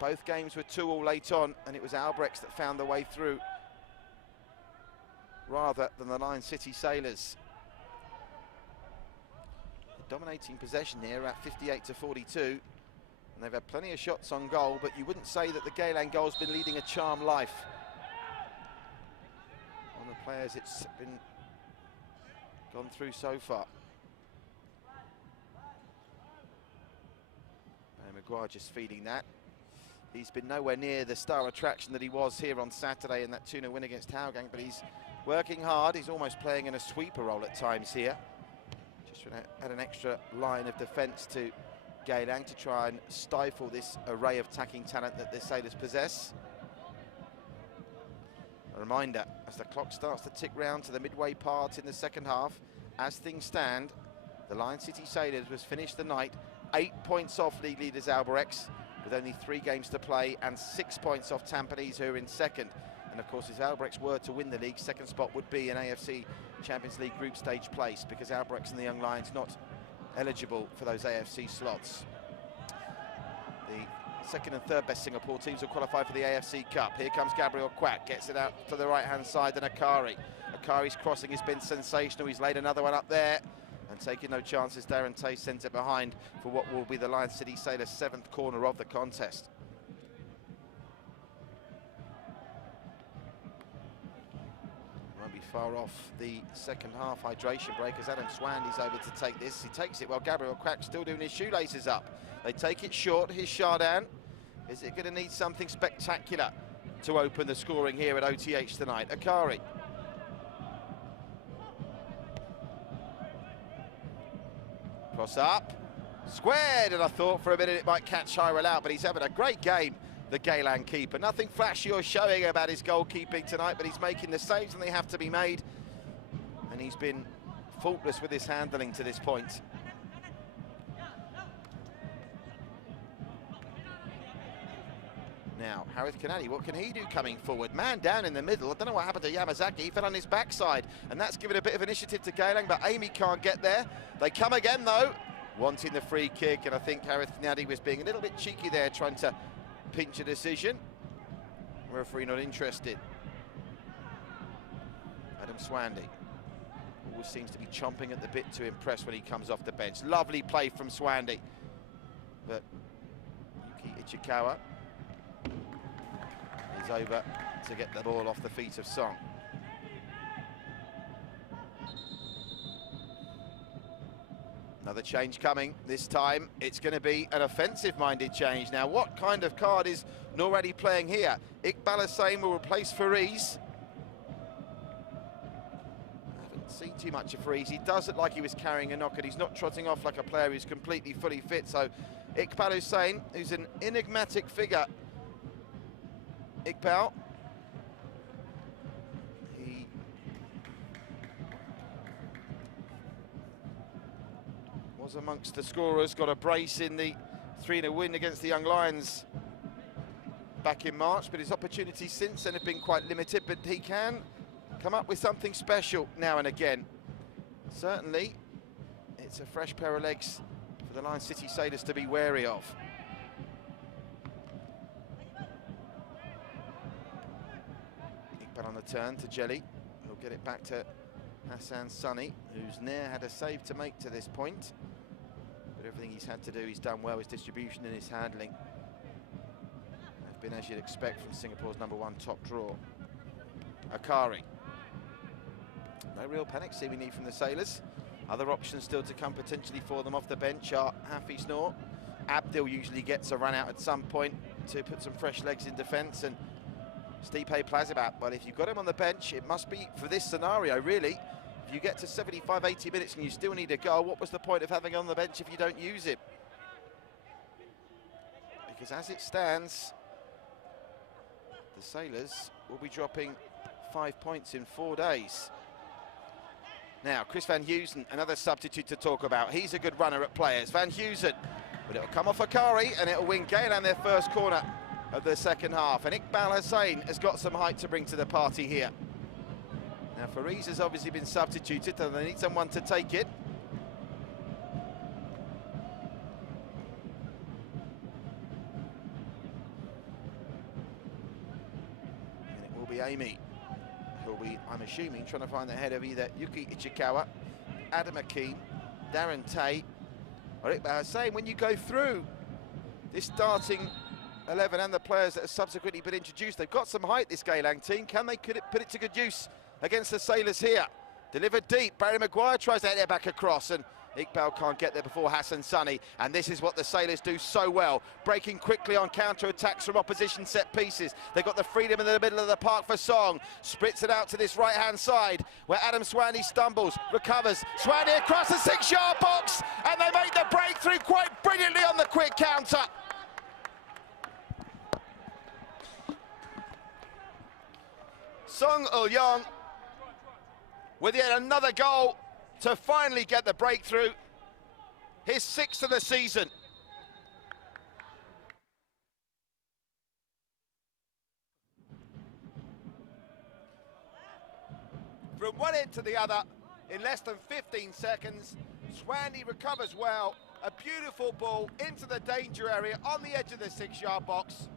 both games were 2-2 late on, and it was Albrecht that found the way through rather than the Lion City Sailors. Dominating possession here at 58-42. And they've had plenty of shots on goal, but you wouldn't say that the Geylang goal's been leading a charmed life. On the players it's been gone through so far. And Maguire just feeding that. He's been nowhere near the star attraction that he was here on Saturday in that 2-0 win against Howgang, but he's working hard. He's almost playing in a sweeper role at times here. Just trying to add an extra line of defence to Geylang to try and stifle this array of attacking talent that the Sailors possess. A reminder, as the clock starts to tick round to the midway part in the second half, as things stand, the Lion City Sailors was finished the night 8 points off league leaders Albirex, with only 3 games to play, and 6 points off Tampines, who are in second. And of course, if Albrecht were to win the league, second spot would be an AFC Champions League group stage place, because Albrecht and the Young Lions not eligible for those AFC slots. The second and third best Singapore teams will qualify for the AFC Cup. Here comes Gabriel Quack, gets it out to the right-hand side, then Akari. Akari's crossing has been sensational. He's laid another one up there, and taking no chances, Darren Tay sends it behind for what will be the Lion City Sailors' 7th corner of the contest. Won't be far off the second half hydration break as Adam Swandy's over to take this. He takes it while Gabriel Quack's still doing his shoelaces up. They take it short. Here's Chardin. Is it going to need something spectacular to open the scoring here at OTH tonight? Akari. Cross up. Squared, and I thought for a minute it might catch Hyrule out, but he's having a great game, the Geylang keeper. Nothing flashy or showing about his goalkeeping tonight, but he's making the saves and they have to be made. And he's been faultless with his handling to this point. Now, Harith Kanadi, what can he do coming forward? Man down in the middle. I don't know what happened to Yamazaki. He fell on his backside, and that's given a bit of initiative to Geylang, but Amy can't get there. They come again, though, wanting the free kick, and I think Harith Kanadi was being a little bit cheeky there, trying to pinch a decision. Referee not interested. Adam Swandy always seems to be chomping at the bit to impress when he comes off the bench. Lovely play from Swandy. But Yuki Ichikawa is over to get the ball off the feet of Song. Another change coming. This time it's going to be an offensive-minded change. Now, what kind of card is Noradi playing here? Iqbal Hussain will replace Fariz. Haven't seen too much of Fariz. He does look like he was carrying a knock, and he's not trotting off like a player who's completely fully fit. So Iqbal Hussain, who's an enigmatic figure. Iqbal. He was amongst the scorers, got a brace in the 3-0 win against the Young Lions back in March, but his opportunities since then have been quite limited, but he can come up with something special now and again. Certainly, it's a fresh pair of legs for the Lion City Sailors to be wary of. But on the turn to Jelly, he'll get it back to Hassan Sunny, who's near had a save to make to this point. But everything he's had to do, he's done well. His distribution and his handling have been as you'd expect from Singapore's #1 top draw. Akari. No real panic seemingly from the Sailors. Other options still to come potentially for them off the bench are Hafiz Noor. Abdil usually gets a run out at some point to put some fresh legs in defence, and Stipe Plazibat, but if you've got him on the bench, it must be for this scenario, really. If you get to 75, 80 minutes and you still need a goal, what was the point of having him on the bench if you don't use him? Because as it stands, the Sailors will be dropping 5 points in 4 days. Now, Chris Van Heusen, another substitute to talk about. He's a good runner at players. Van Heusen, but it'll come off Akari and it'll win Geylang their first corner of the second half, and Iqbal Hussain has got some height to bring to the party here. Now Fariz has obviously been substituted, so they need someone to take it. And it will be Amy, who'll be, I'm assuming, trying to find the head of either Yuki Ichikawa, Adam Akeem, Darren Tay, or Iqbal Hussain. When you go through this starting 11 and the players that have subsequently been introduced, they've got some height, this Geylang team. Can they put it to good use against the Sailors here? Delivered deep. Barry Maguire tries to head it back across, and Iqbal can't get there before Hassan Sunny. And this is what the Sailors do so well, breaking quickly on counter-attacks from opposition set pieces. They've got the freedom in the middle of the park for Song. Spritz it out to this right-hand side, where Adam Swandy stumbles, recovers. Swandy across the 6-yard box, and they make the breakthrough quite brilliantly on the quick counter. Song Il-yong with yet another goal to finally get the breakthrough. His 6th of the season. From one end to the other in less than 15 seconds. Swandy recovers well. A beautiful ball into the danger area on the edge of the 6-yard box.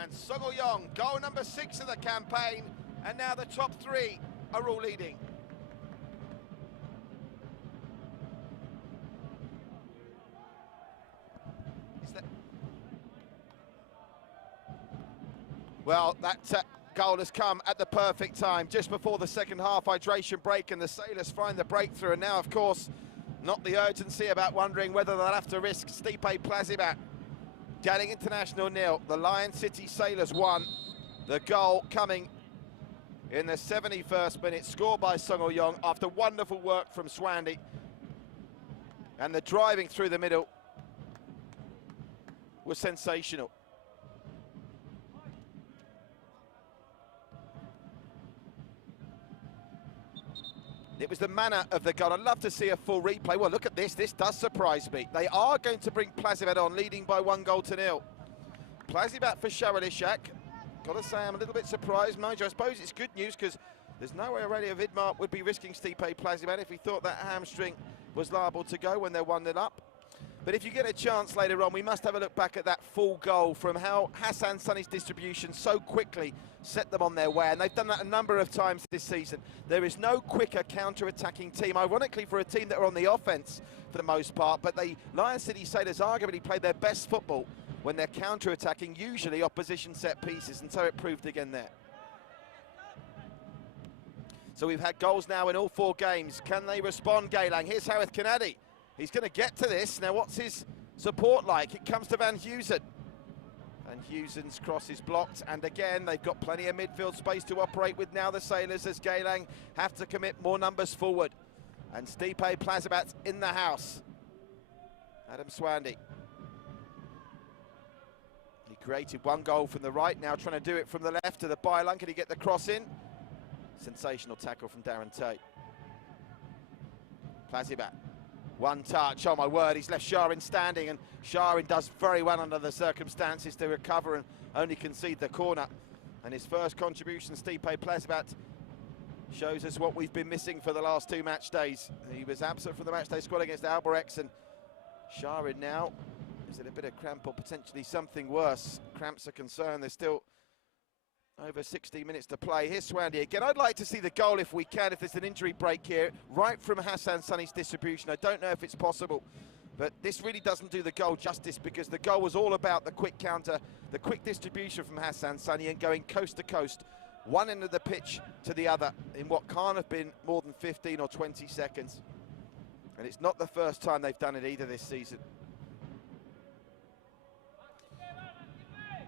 And Song Il-yong, goal number 6 of the campaign, and now the top 3 are all leading. Well, that goal has come at the perfect time, just before the second half hydration break, and the Sailors find the breakthrough. And now, of course, not the urgency about wondering whether they'll have to risk Stipe Plazibat. Geylang International 0, the Lion City Sailors 1. The goal coming in the 71st minute, scored by Song Yong after wonderful work from Swandy. And the driving through the middle was sensational. It was the manner of the goal. I'd love to see a full replay. Well, look at this. This does surprise me. They are going to bring Plazibat on, leading by 1-0. Plazibat for Sharilishak. Got to say, I'm a little bit surprised, mind you. I suppose it's good news because there's no way Aurelio Vidmar would be risking Stipe Plazibat if he thought that hamstring was liable to go when they're 1-0 up. But if you get a chance later on, we must have a look back at that full goal from how Hassan Sunny's distribution so quickly set them on their way. And they've done that a number of times this season. There is no quicker counter-attacking team, ironically for a team that are on the offence for the most part. But the Lion City Sailors arguably play their best football when they're counter-attacking, usually opposition set pieces. And so it proved again there. So we've had goals now in all 4 games. Can they respond, Geylang? Here's Harith Kanadi. He's going to get to this. Now, what's his support like? It comes to Van Heusen. Van Heusen's cross is blocked. And again, they've got plenty of midfield space to operate with now, the Sailors, as Geylang have to commit more numbers forward. And Stipe Plazibat's in the house. Adam Swandy. He created 1 goal from the right, now trying to do it from the left to the byline. Can he get the cross in? Sensational tackle from Darren Tate. Plazibat. 1 touch, oh my word, he's left Sharin standing, and Sharin does very well under the circumstances to recover and only concede the corner. And his first contribution, Stipe Plazibat, shows us what we've been missing for the last 2 match days. He was absent from the matchday squad against Alborex, and Sharin now, is it a bit of cramp or potentially something worse? Cramps are concerned, there's still over 60 minutes to play. Here's Swandy again. I'd like to see the goal if we can, if there's an injury break here, right from Hassan Sunny's distribution. I don't know if it's possible, but this really doesn't do the goal justice, because the goal was all about the quick counter, the quick distribution from Hassan Sunny and going coast to coast, one end of the pitch to the other in what can't have been more than 15 or 20 seconds. And it's not the first time they've done it either this season.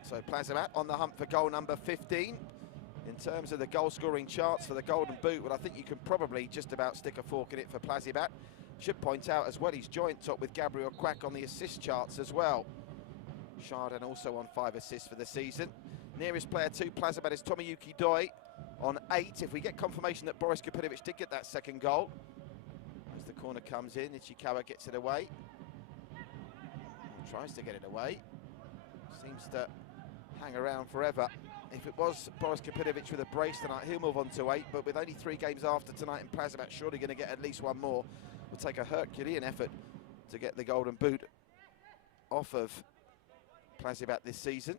So Plazibat on the hunt for goal number 15. In terms of the goal-scoring charts for the Golden Boot, well, I think you can probably just about stick a fork in it for Plazibat. Should point out as well, he's joint top with Gabriel Quack on the assist charts as well. Chardin also on 5 assists for the season. Nearest player to Plazibat is Tomoyuki Doi on 8. If we get confirmation that Boris Kapinovic did get that second goal. As the corner comes in, Ichikawa gets it away. Tries to get it away. Seems to hang around forever. If it was Boris Kapinovic with a brace tonight, he'll move on to 8, but with only 3 games after tonight, and Plazibat surely going to get at least 1 more. Will take a Herculean effort to get the Golden Boot off of Plazibat this season.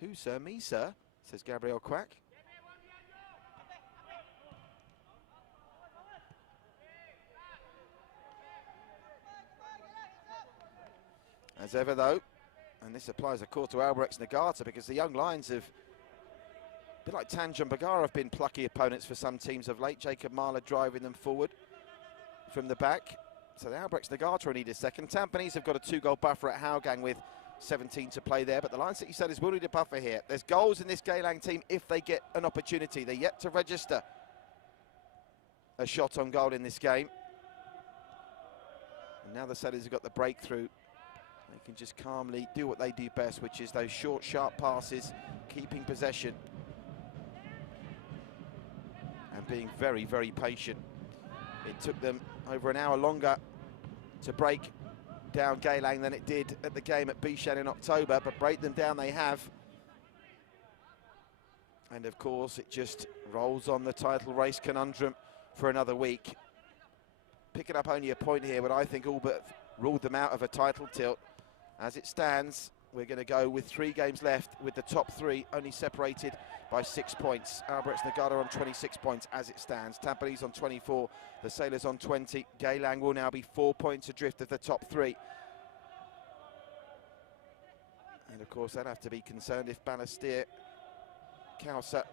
Who, sir? Me, sir, says Gabriel Quack. As ever, though, and this applies, of course, to Alborex Nagata, because the young Lions have, a bit like Tanjung Bagara, have been plucky opponents for some teams of late. Jacob Mahler driving them forward from the back. So the Alborex Nagata will need a second. Tampines have got a 2-goal buffer at Hougang with 17 to play there, but the Lion City Sailors will need a buffer here. There's goals in this Geylang team if they get an opportunity. They're yet to register a shot on goal in this game. And now the Sailors have got the breakthrough. They can just calmly do what they do best, which is those short, sharp passes, keeping possession, and being very, very patient. It took them over an hour longer to break down Geylang than it did at the game at Bishan in October, but break them down they have. And of course, it just rolls on the title race conundrum for another week. Picking up only a point here, but I think all but ruled them out of a title tilt. As it stands, we're going to go with 3 games left, with the top 3 only separated by 6 points. Alborex Nagata on 26 points as it stands. Tampines on 24, the Sailors on 20. Geylang will now be 4 points adrift of the top 3. And of course, they'll have to be concerned if Balestier, Kausa,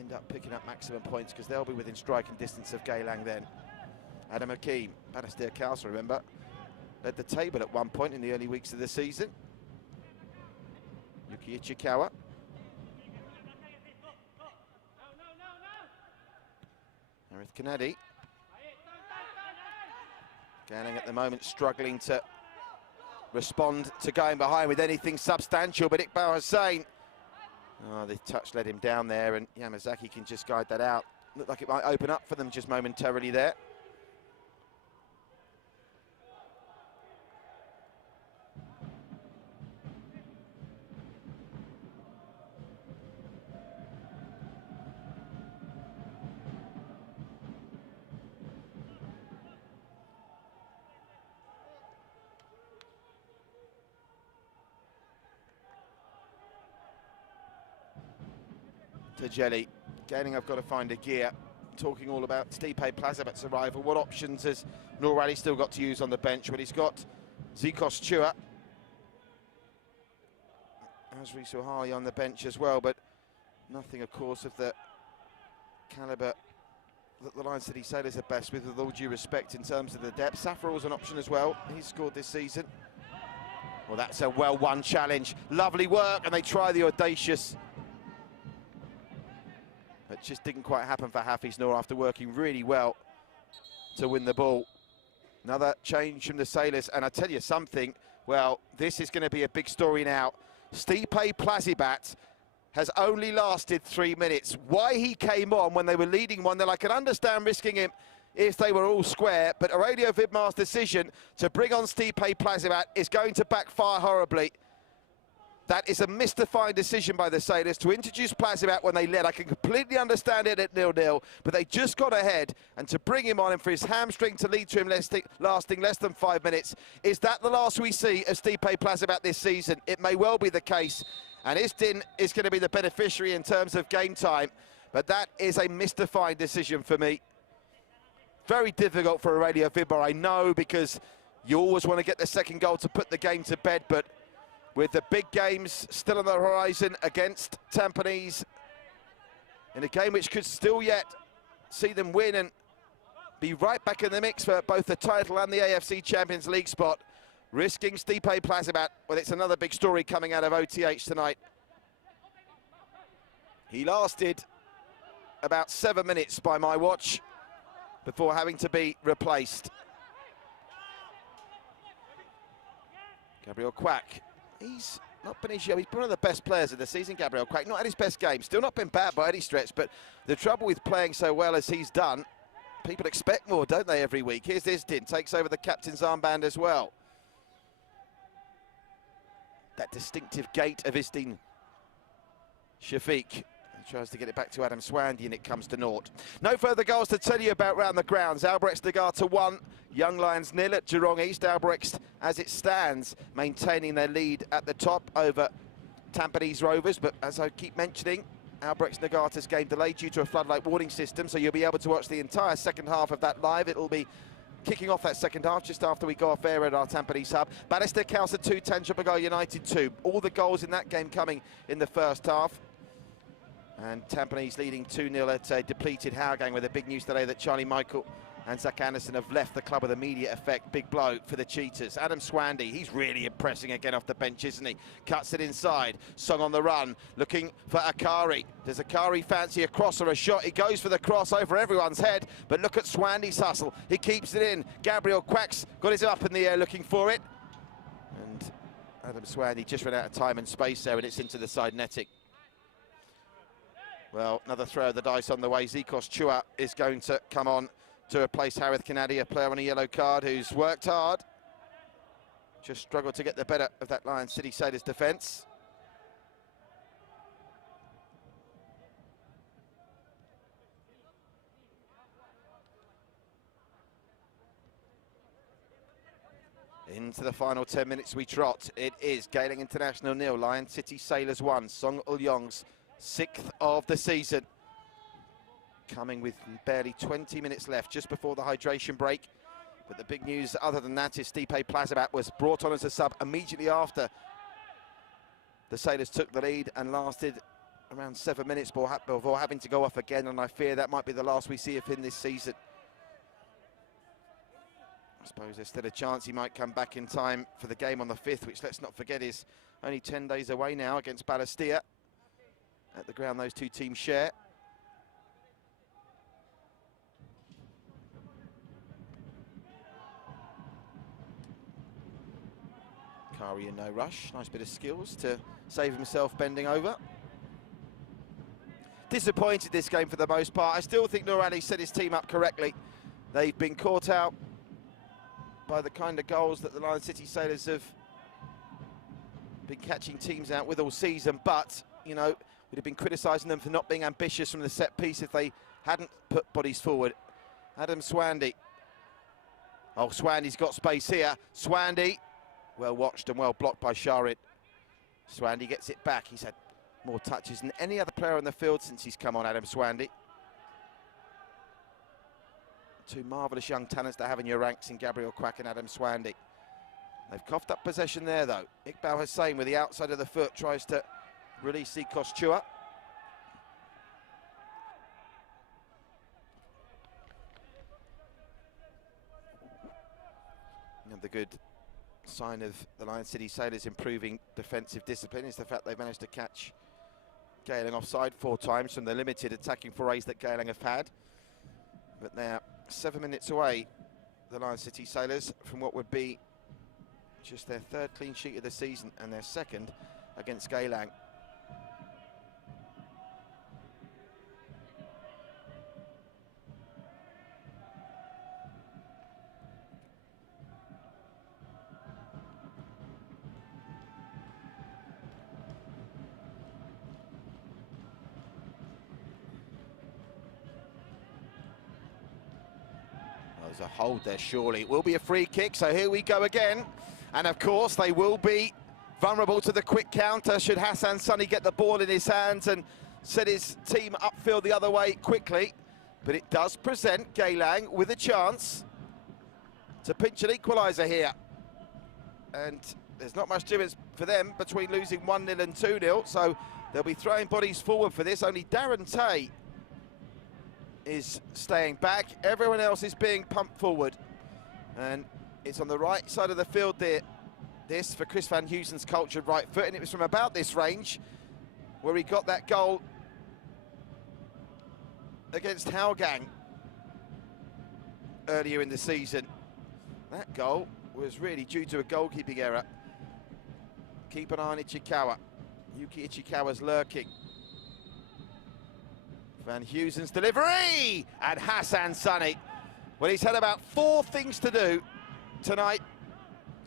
end up picking up maximum points because they'll be within striking distance of Geylang then. Adam Hakeem, Bannister Castle, remember, led the table at one point in the early weeks of the season. Yuki Ichikawa. Harith Kennedy. Geylang at the moment struggling to respond to going behind with anything substantial, but Iqbal Hussain, oh, the touch let him down there, and Yamazaki can just guide that out. Looked like it might open up for them just momentarily there. To Jelly. Geylang have got to find a gear. Talking all about Stipe Plazibat's arrival. What options has Noor Ali still got to use on the bench? Well, he's got Zikos Chua, Azri Suhali on the bench as well, but nothing, of course, of the calibre that the Lion City Sailors are best with all due respect in terms of the depth. Safral's an option as well. He's scored this season. Well, that's a well-won challenge. Lovely work, and they try the audacious. It just didn't quite happen for Hafiz Noor after working really well to win the ball. Another change from the Sailors, and I tell you something, well, this is going to be a big story now. Stipe Plazibat has only lasted 3 minutes. Why he came on when they were leading 1-0, I can understand risking him if they were all square, but Aurelio Vidmar's decision to bring on Stipe Plazibat is going to backfire horribly. That is a mystifying decision by the Sailors to introduce Plazibat when they led. I can completely understand it at 0-0, but they just got ahead, and to bring him on and for his hamstring to lead to him lasting less than 5 minutes. Is that the last we see of Stipe Plazibat this season? It may well be the case, and Isdin is going to be the beneficiary in terms of game time, but that is a mystifying decision for me. Very difficult for Aurelio Vidmar, I know, because you always want to get the second goal to put the game to bed, but with the big games still on the horizon against Tampines, in a game which could still yet see them win and be right back in the mix for both the title and the AFC Champions League spot, risking Stipe Plazibat, well, it's another big story coming out of OTH tonight. He lasted about 7 minutes by my watch before having to be replaced. Gabriel Quack. He's not been his show. He's one of the best players of the season, Gabriel Quack. Not at his best game. Still not been bad by any stretch, but the trouble with playing so well as he's done, people expect more, don't they, every week? Here's Isdin, takes over the captain's armband as well. That distinctive gait of Isdin Shafiq. He tries to get it back to Adam Swandy, and it comes to naught. No further goals to tell you about round the grounds. Albrecht Nagata 1, Young Lions 0 at Geelong East. Albrecht, as it stands, maintaining their lead at the top over Tampines Rovers. But as I keep mentioning, Albrecht Nagata's game delayed due to a floodlight warning system, so you'll be able to watch the entire second half of that live. It'll be kicking off that second half just after we go off air at our Tampines Hub. Bannister Calcer 2, Tangipahoa United 2. All the goals in that game coming in the first half. And Tampines leading 2-0 at a depleted Howgang, with the big news today that Charlie Michael and Zach Anderson have left the club with immediate effect. Big blow for the Cheetahs. Adam Swandy, he's really impressing again off the bench, isn't he? Cuts it inside. Song on the run, looking for Akari. Does Akari fancy a cross or a shot? He goes for the cross over everyone's head, but look at Swandy's hustle. He keeps it in. Gabriel Quack's got his up in the air looking for it. And Adam Swandy just ran out of time and space there, and it's into the side netting. Well, another throw of the dice on the way. Zikos Chua is going to come on to replace Harith Kennedy, a player on a yellow card who's worked hard. Just struggled to get the better of that Lion City Sailors defence. Into the final 10 minutes we trot. It is Geylang International 0, Lion City Sailors 1. Song Ulyong's 6th of the season, coming with barely 20 minutes left just before the hydration break. But the big news other than that is Stipe Plazibat was brought on as a sub immediately after the Sailors took the lead and lasted around 7 minutes before having to go off again, and I fear that might be the last we see of him this season. I suppose there's still a chance he might come back in time for the game on the 5th, which, let's not forget, is only 10 days away now against Balestier at the ground those two teams share. Kari in no rush. Nice bit of skills to save himself bending over. Disappointed this game for the most part. I still think Nur Ali set his team up correctly. They've been caught out by the kind of goals that the Lion City Sailors have been catching teams out with all season, but, you know, we'd have been criticising them for not being ambitious from the set piece if they hadn't put bodies forward. Adam Swandy. Oh, Swandy's got space here. Swandy, well watched and well blocked by Sharid. Swandy gets it back. He's had more touches than any other player on the field since he's come on, Adam Swandy. Two marvellous young talents to have in your ranks in Gabriel Quack and Adam Swandy. They've coughed up possession there, though. Iqbal Hussain with the outside of the foot tries to release Zikos Chua. And the good sign of the Lion City Sailors improving defensive discipline is the fact they've managed to catch Geylang offside 4 times from the limited attacking forays that Geylang have had. But they're 7 minutes away, the Lion City Sailors, from what would be just their 3rd clean sheet of the season and their 2nd against Geylang. There's a hold there, surely. It will be a free kick, so here we go again. And of course, they will be vulnerable to the quick counter should Hassan Sunny get the ball in his hands and set his team upfield the other way quickly. But it does present Geylang with a chance to pinch an equaliser here. And there's not much difference for them between losing 1-0 and 2-0, so they'll be throwing bodies forward for this. Only Darren Tay is staying back. Everyone else is being pumped forward. And it's on the right side of the field there. This for Chris Van Heusen's cultured right foot, and it was from about this range where he got that goal against Hougang earlier in the season. That goal was really due to a goalkeeping error. Keep an eye on Ichikawa. Yuki Ichikawa's lurking. Van Heusen's delivery! And Hassan Sunny. Well, he's had about 4 things to do tonight,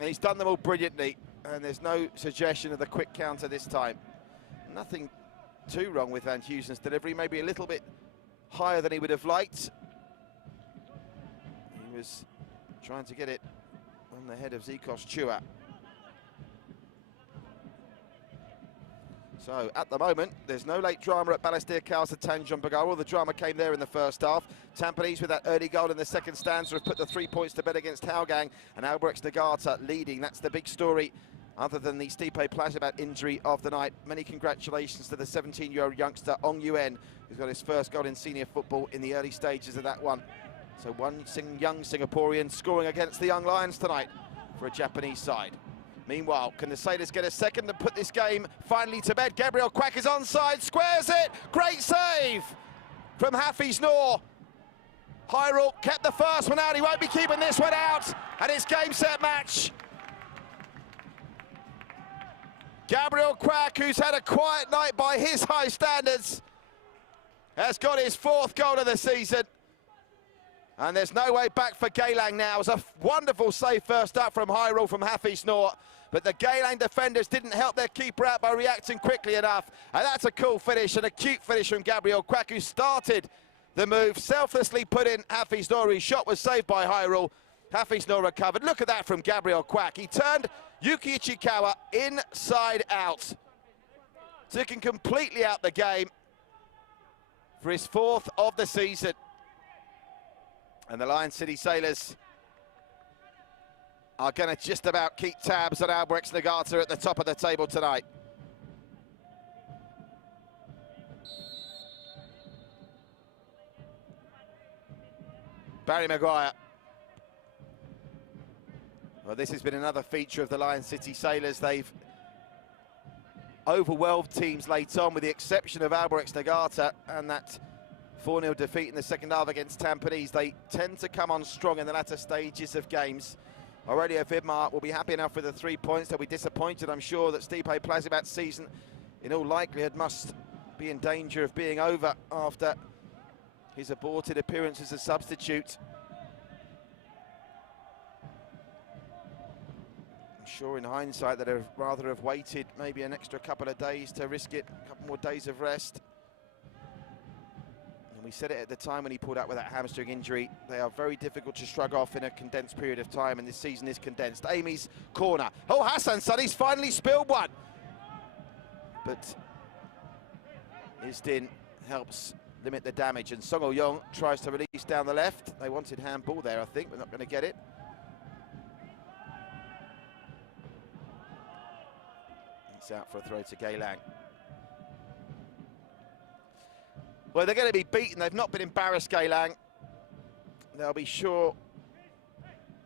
and he's done them all brilliantly. And there's no suggestion of the quick counter this time. Nothing too wrong with Van Heusen's delivery, maybe a little bit higher than he would have liked. He was trying to get it on the head of Zikos Chua. So, at the moment, there's no late drama at Balestier Khalsa Tanjung Pagar. All the drama came there in the first half. Tampines, with that early goal in the second stanza, have put the 3 points to bed against Hougang, and Albrecht Nagata leading. That's the big story, other than the Stipe Plazibat injury of the night. Many congratulations to the 17-year-old youngster, Ong Yuen, who's got his first goal in senior football in the early stages of that one. So one young Singaporean scoring against the Young Lions tonight for a Japanese side. Meanwhile, can the Sailors get a second and put this game finally to bed? Gabriel Quack is onside, squares it! Great save from Hafiz Noor. Hyrule kept the first one out, he won't be keeping this one out, and it's game, set, match. Gabriel Quack, who's had a quiet night by his high standards, has got his 4th goal of the season. And there's no way back for Geylang now. It was a wonderful save first up from Hyrule from Hafiz Noor, but the Geylang defenders didn't help their keeper out by reacting quickly enough. And that's a cool finish, and a cute finish from Gabriel Quack, who started the move, selflessly put in Hafiz Noor. His shot was saved by Hyrule. Hafiz Noor recovered. Look at that from Gabriel Quack. He turned Yuki Ichikawa inside out, took him completely out the game for his 4th of the season. And the Lion City Sailors are going to just about keep tabs on Albrecht Nagata at the top of the table tonight. Barry Maguire. Well, this has been another feature of the Lion City Sailors. They've overwhelmed teams late on, with the exception of Albrecht-Nagata and that 4-0 defeat in the second half against Tampines. They tend to come on strong in the latter stages of games. Aurelio Vidmar will be happy enough with the 3 points. They'll be disappointed, I'm sure, that Stipe Plazibat's season, in all likelihood, must be in danger of being over after his aborted appearance as a substitute. I'm sure in hindsight that I'd rather have waited maybe an extra couple of days to risk it, a couple more days of rest. We said it at the time when he pulled out with that hamstring injury. They are very difficult to shrug off in a condensed period of time, and this season is condensed. Amy's corner. Oh, Hassan Sunny's finally spilled one. But Isdin helps limit the damage, and Song Oh-Yong tries to release down the left. They wanted handball there, I think, but not going to get it. It's out for a throw to Geylang. Well, they're going to be beaten. They've not been embarrassed, Geylang. They'll be sure.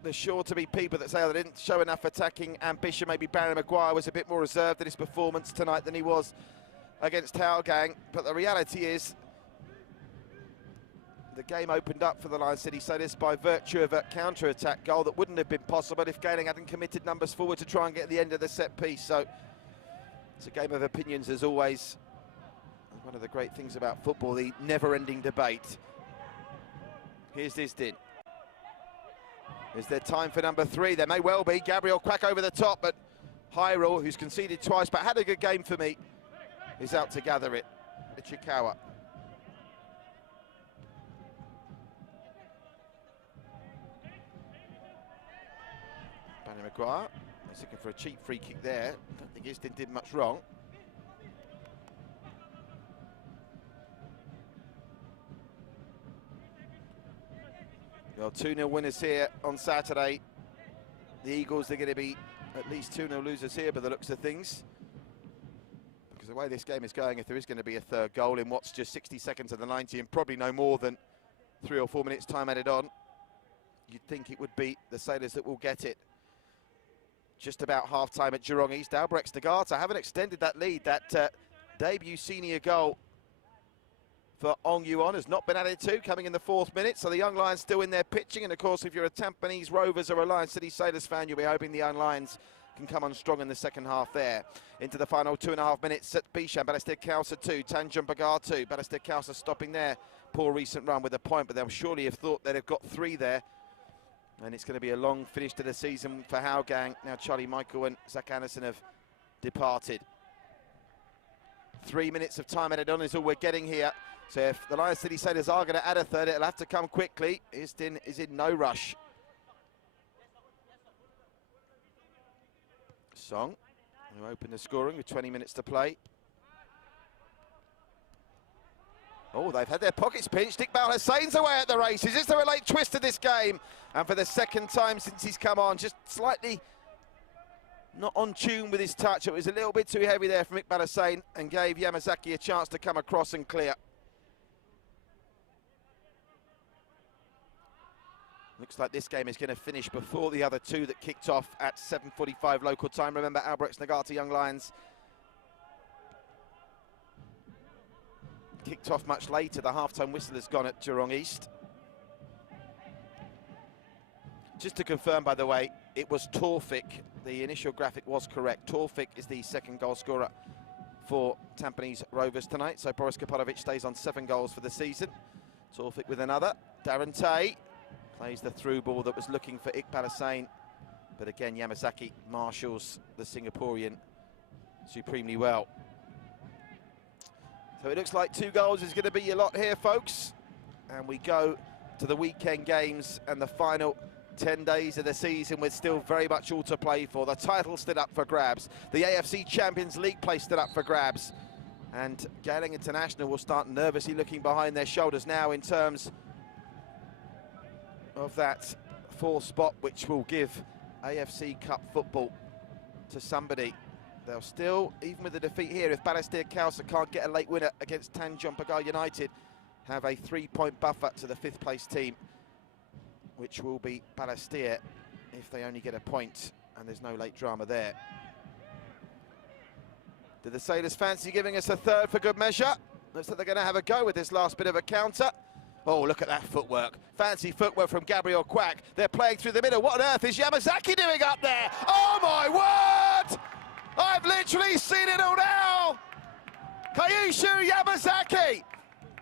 There's sure to be people that say they didn't show enough attacking ambition. Maybe Barry Maguire was a bit more reserved in his performance tonight than he was against Hougang. But the reality is, the game opened up for the Lion City Sailors by virtue of a counter-attack goal that wouldn't have been possible if Geylang hadn't committed numbers forward to try and get the end of the set piece. So it's a game of opinions, as always. One of the great things about football, the never-ending debate. Here's Isdin. Is there time for number 3? There may well be. Gabriel Quack over the top, but Hyrule, who's conceded twice but had a good game for me, is out to gather it. Ichikawa. Barry Maguire. He's looking for a cheap free kick there. Don't think Isdin did much wrong. Well, 2-0 winners here on Saturday. The Eagles, they're going to be at least 2-0 losers here by the looks of things. Because the way this game is going, if there is going to be a third goal in what's just 60 seconds of the 90 and probably no more than 3 or 4 minutes time added on, you'd think it would be the Sailors that will get it. Just about half-time at Jurong East. Albrecht-Nagata haven't extended that lead. That debut senior goal for Ong Yuan has not been added to, coming in the 4th minute. So the Young Lions still in there pitching. And of course, if you're a Tampines Rovers or a Lion City Sailors fan, you'll be hoping the Young Lions can come on strong in the second half there. Into the final 2.5 minutes at Bishan. Balestier Kausa 2, Tanjung Pagar 2. Balestier Kausa stopping there. Poor recent run with a point, but they'll surely have thought they'd have got 3 there. And it's going to be a long finish to the season for Hougang. Now Charlie Michael and Zach Anderson have departed. 3 minutes of time added on is all we're getting here. So if the Lion City Sailors are going to add a third, it'll have to come quickly. Isdin is in no rush. Song, who opened the scoring with 20 minutes to play. Oh, they've had their pockets pinched. Iqbal Hussein's away at the races. Is there a late twist to this game? And for the second time since he's come on, just slightly not on tune with his touch. It was a little bit too heavy there from Iqbal Hussein and gave Yamazaki a chance to come across and clear. Looks like this game is going to finish before the other 2 that kicked off at 7:45 local time. Remember, Albrecht-Nagata Young Lions kicked off much later. The half-time whistle has gone at Jurong East. Just to confirm, by the way, it was Torfik. The initial graphic was correct. Torfik is the second goal scorer for Tampines Rovers tonight. So Boris Kapadovic stays on 7 goals for the season. Torfik with another. Darren Tay plays the through ball that was looking for Iqbal Hussein. But again, Yamazaki marshals the Singaporean supremely well. So it looks like 2 goals is going to be a lot here, folks. And we go to the weekend games and the final 10 days of the season with still very much all to play for. The title stood up for grabs. The AFC Champions League place stood up for grabs. And Geylang International will start nervously looking behind their shoulders now in terms of that 4th spot, which will give AFC Cup football to somebody. They'll still, even with the defeat here, if Balestier Kausa can't get a late winner against Tanjung Pagar United, have a 3-point buffer to the 5th place team which will be Balestier if they only get a point and there's no late drama there. Do the Sailors fancy giving us a third for good measure? Looks like they're going to have a go with this last bit of a counter. Oh, look at that footwork. Fancy footwork from Gabriel Quack. They're playing through the middle. What on earth is Yamazaki doing up there? Oh, my word! I've literally seen it all now. Kyushu Yamazaki.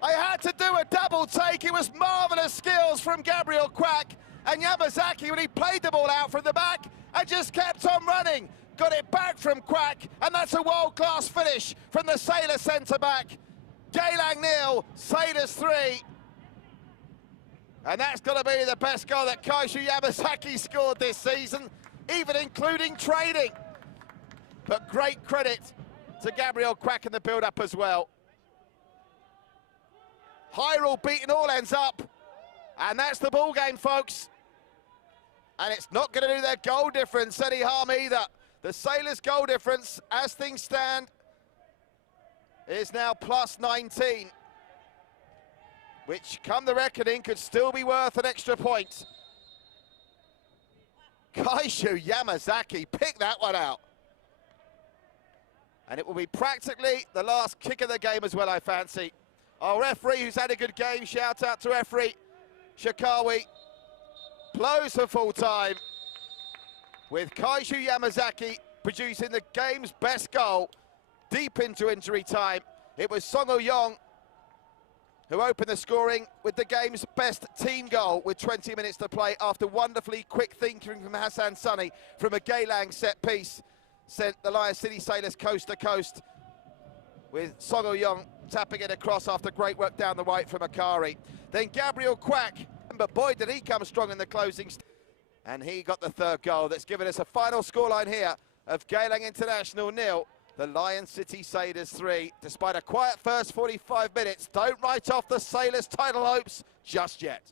I had to do a double take. It was marvellous skills from Gabriel Quack. And Yamazaki, when he played the ball out from the back and just kept on running, got it back from Quack, and that's a world-class finish from the Sailor centre-back. Geylang 0, Sailors 3. And that's got to be the best goal that Kaishu Yamazaki scored this season, even including trading. But great credit to Gabriel Quack in the build-up as well. Hyrule beating all ends up, and that's the ball game, folks. And it's not going to do their goal difference any harm either. The Sailors' goal difference, as things stand, is now plus 19, which, come the reckoning, could still be worth an extra point. Kaishu Yamazaki picked that one out. And it will be practically the last kick of the game as well, I fancy. Our referee, who's had a good game, shout out to referee Shikawi, blows for full time, with Kaishu Yamazaki producing the game's best goal deep into injury time. It was Song Oh-yong who opened the scoring with the game's best team goal with 20 minutes to play after wonderfully quick thinking from Hassan Sunny from a Geylang set piece sent the Lion City Sailors coast to coast, with Song Oh-yong tapping it across after great work down the right from Akari. Then Gabriel Quack, but boy did he come strong in the closing, and he got the third goal. That's given us a final scoreline here of Geylang International 0, the Lion City Sailors 3. Despite a quiet first 45 minutes, don't write off the Sailors' title hopes just yet.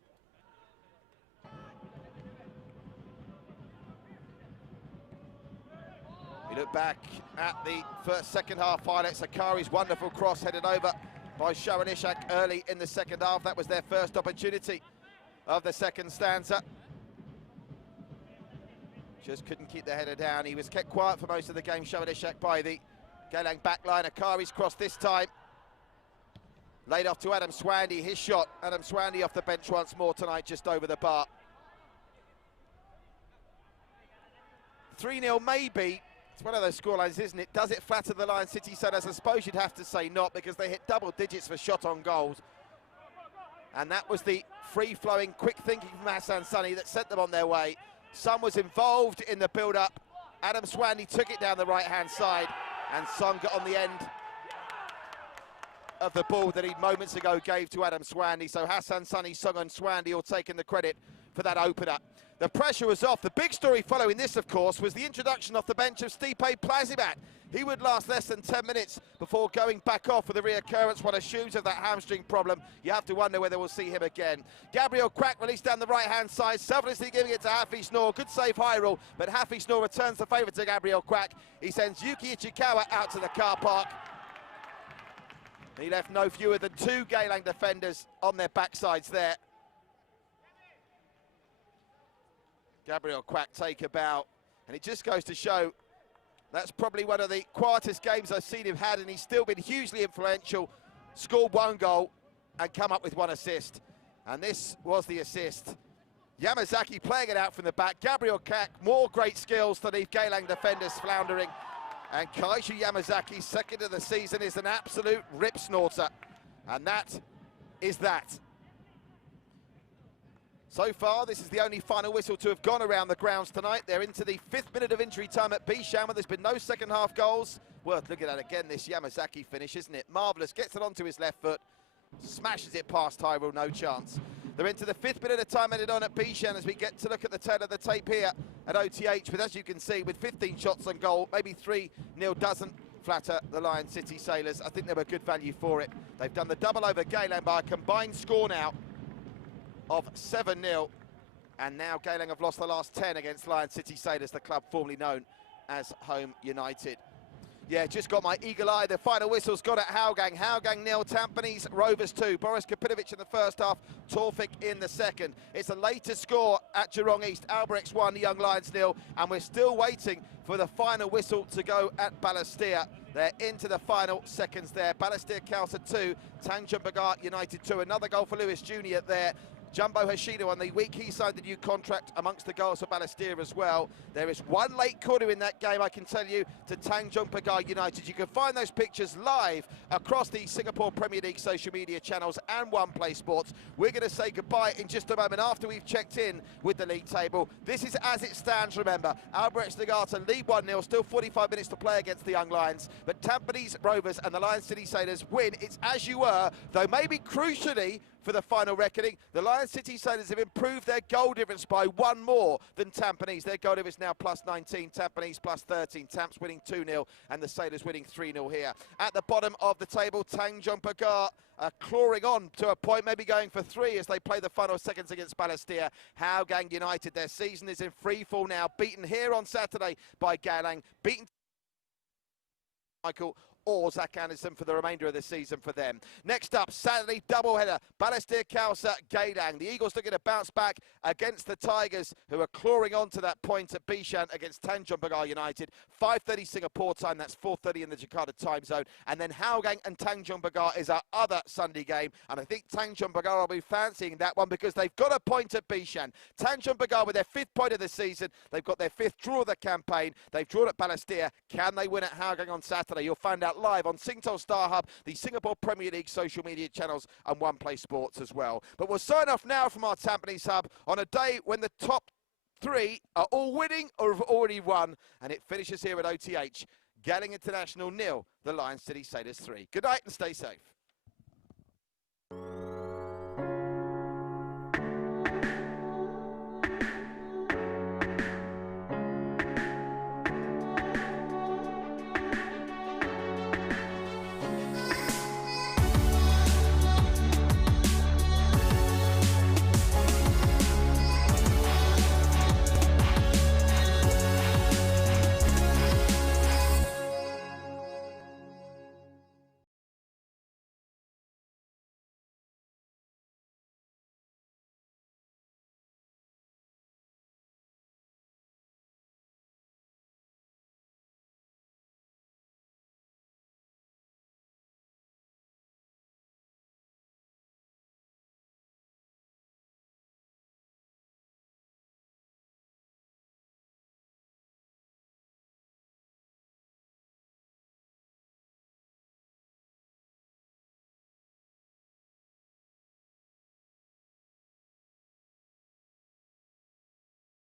We look back at the second half highlights. Akari's wonderful cross headed over by Sharon Ishak early in the second half. That was their first opportunity of the second stanza. Just couldn't keep the header down. He was kept quiet for most of the game, Sharon Ishak, by the Geylang backline. Akari's cross this time laid off to Adam Swandy. His shot, Adam Swandy off the bench once more tonight, just over the bar. 3-0 maybe. It's one of those scorelines, isn't it? Does it flatter the Lion City Sailors? I suppose you'd have to say not, because they hit double digits for shot on goals. And that was the free-flowing, quick thinking from Hassan Sunny that sent them on their way. Son was involved in the build-up. Adam Swandy took it down the right-hand side, and Son got on the end of the ball that he moments ago gave to Adam Swandy. So Hassan Sunny, Song and Swandy all taking the credit for that opener. The pressure was off. The big story following this, of course, was the introduction off the bench of Stipe Plazibat. He would last less than 10 minutes before going back off with a reoccurrence. One assumes of that hamstring problem. You have to wonder whether we'll see him again. Gabriel Quack released down the right-hand side, selflessly giving it to Hafiz Noor. Good save, Hyrule, but Hafiz Noor returns the favour to Gabriel Quack. He sends Yuki Ichikawa out to the car park. He left no fewer than two Geylang defenders on their backsides there. Gabriel Quack take a bow, and it just goes to show that's probably one of the quietest games I've seen him had, and he's still been hugely influential. Scored one goal and come up with one assist, and this was the assist. Yamazaki playing it out from the back. Gabriel Quack, more great skills to leave Geylang defenders floundering, and Kaishu Yamazaki, second of the season, is an absolute rip snorter, and that is that. So far, this is the only final whistle to have gone around the grounds tonight. They're into the 5th minute of injury time at Bishan, where there's been no second half goals. Worth looking at again, this Yamazaki finish, isn't it? Marvellous, gets it onto his left foot, smashes it past Hyrule, no chance. They're into the 5th minute of time added on at Bishan as we get to look at the tail of the tape here at OTH. But as you can see, with 15 shots on goal, maybe 3-0 doesn't flatter the Lion City Sailors. I think they were good value for it. They've done the double over Geylang by a combined score now of 7-0, and now Geylang have lost the last 10 against Lion City Sailors, the club formerly known as Home United. Yeah, just got my eagle eye. The final whistle's got at Hougang. Hougang 0, Tampines Rovers 2. Boris Kapinovic in the first half, Torfik in the second. It's the latest score at Geelong East. Albrechts 1, Young Lions 0. And we're still waiting for the final whistle to go at Balestier. They're into the final seconds there. Balestier Khalsa 2, Tanjung Pagar United 2. Another goal for Lewis Jr. there. Jumbo Hashida on the week he signed the new contract amongst the goals for Balestier as well. There is one late corner in that game, I can tell you, to Tanjung Pagar United. You can find those pictures live across the Singapore Premier League social media channels and One Play Sports. We're going to say goodbye in just a moment after we've checked in with the league table. This is as it stands, remember. Albrechts Nagata lead 1-0, still 45 minutes to play against the Young Lions. But Tampines Rovers and the Lion City Sailors win. It's as you were, though maybe crucially, for the final reckoning, the Lion City Sailors have improved their goal difference by one more than Tampines. Their goal difference now plus 19, Tampines plus 13. Tamps winning 2-0 and the Sailors winning 3-0 here. At the bottom of the table, Tanjung Pagar clawing on to a point, maybe going for 3 as they play the final seconds against Balestier. Hougang United, their season is in free fall now, beaten here on Saturday by Geylang, beaten Michael or Zach Anderson for the remainder of the season for them. Next up, Saturday doubleheader, Balestier Khalsa, Geylang. The Eagles looking to bounce back against the Tigers, who are clawing on to that point at Bishan against Tanjung Pagar United. 5:30 Singapore time, that's 4:30 in the Jakarta time zone. And then Hougang and Tanjung Pagar is our other Sunday game. And I think Tanjung Pagar will be fancying that one because they've got a point at Bishan. Tanjung Pagar with their 5th point of the season. They've got their 5th draw of the campaign. They've drawn at Balestier. Can they win at Hougang on Saturday? You'll find out live on Singtel Star Hub, the Singapore Premier League social media channels and One Play Sports as well. But we'll sign off now from our Tampines Hub on a day when the top 3 are all winning or have already won, and it finishes here at OTH. Geylang International 0, the Lion City Sailors 3. Good night and stay safe.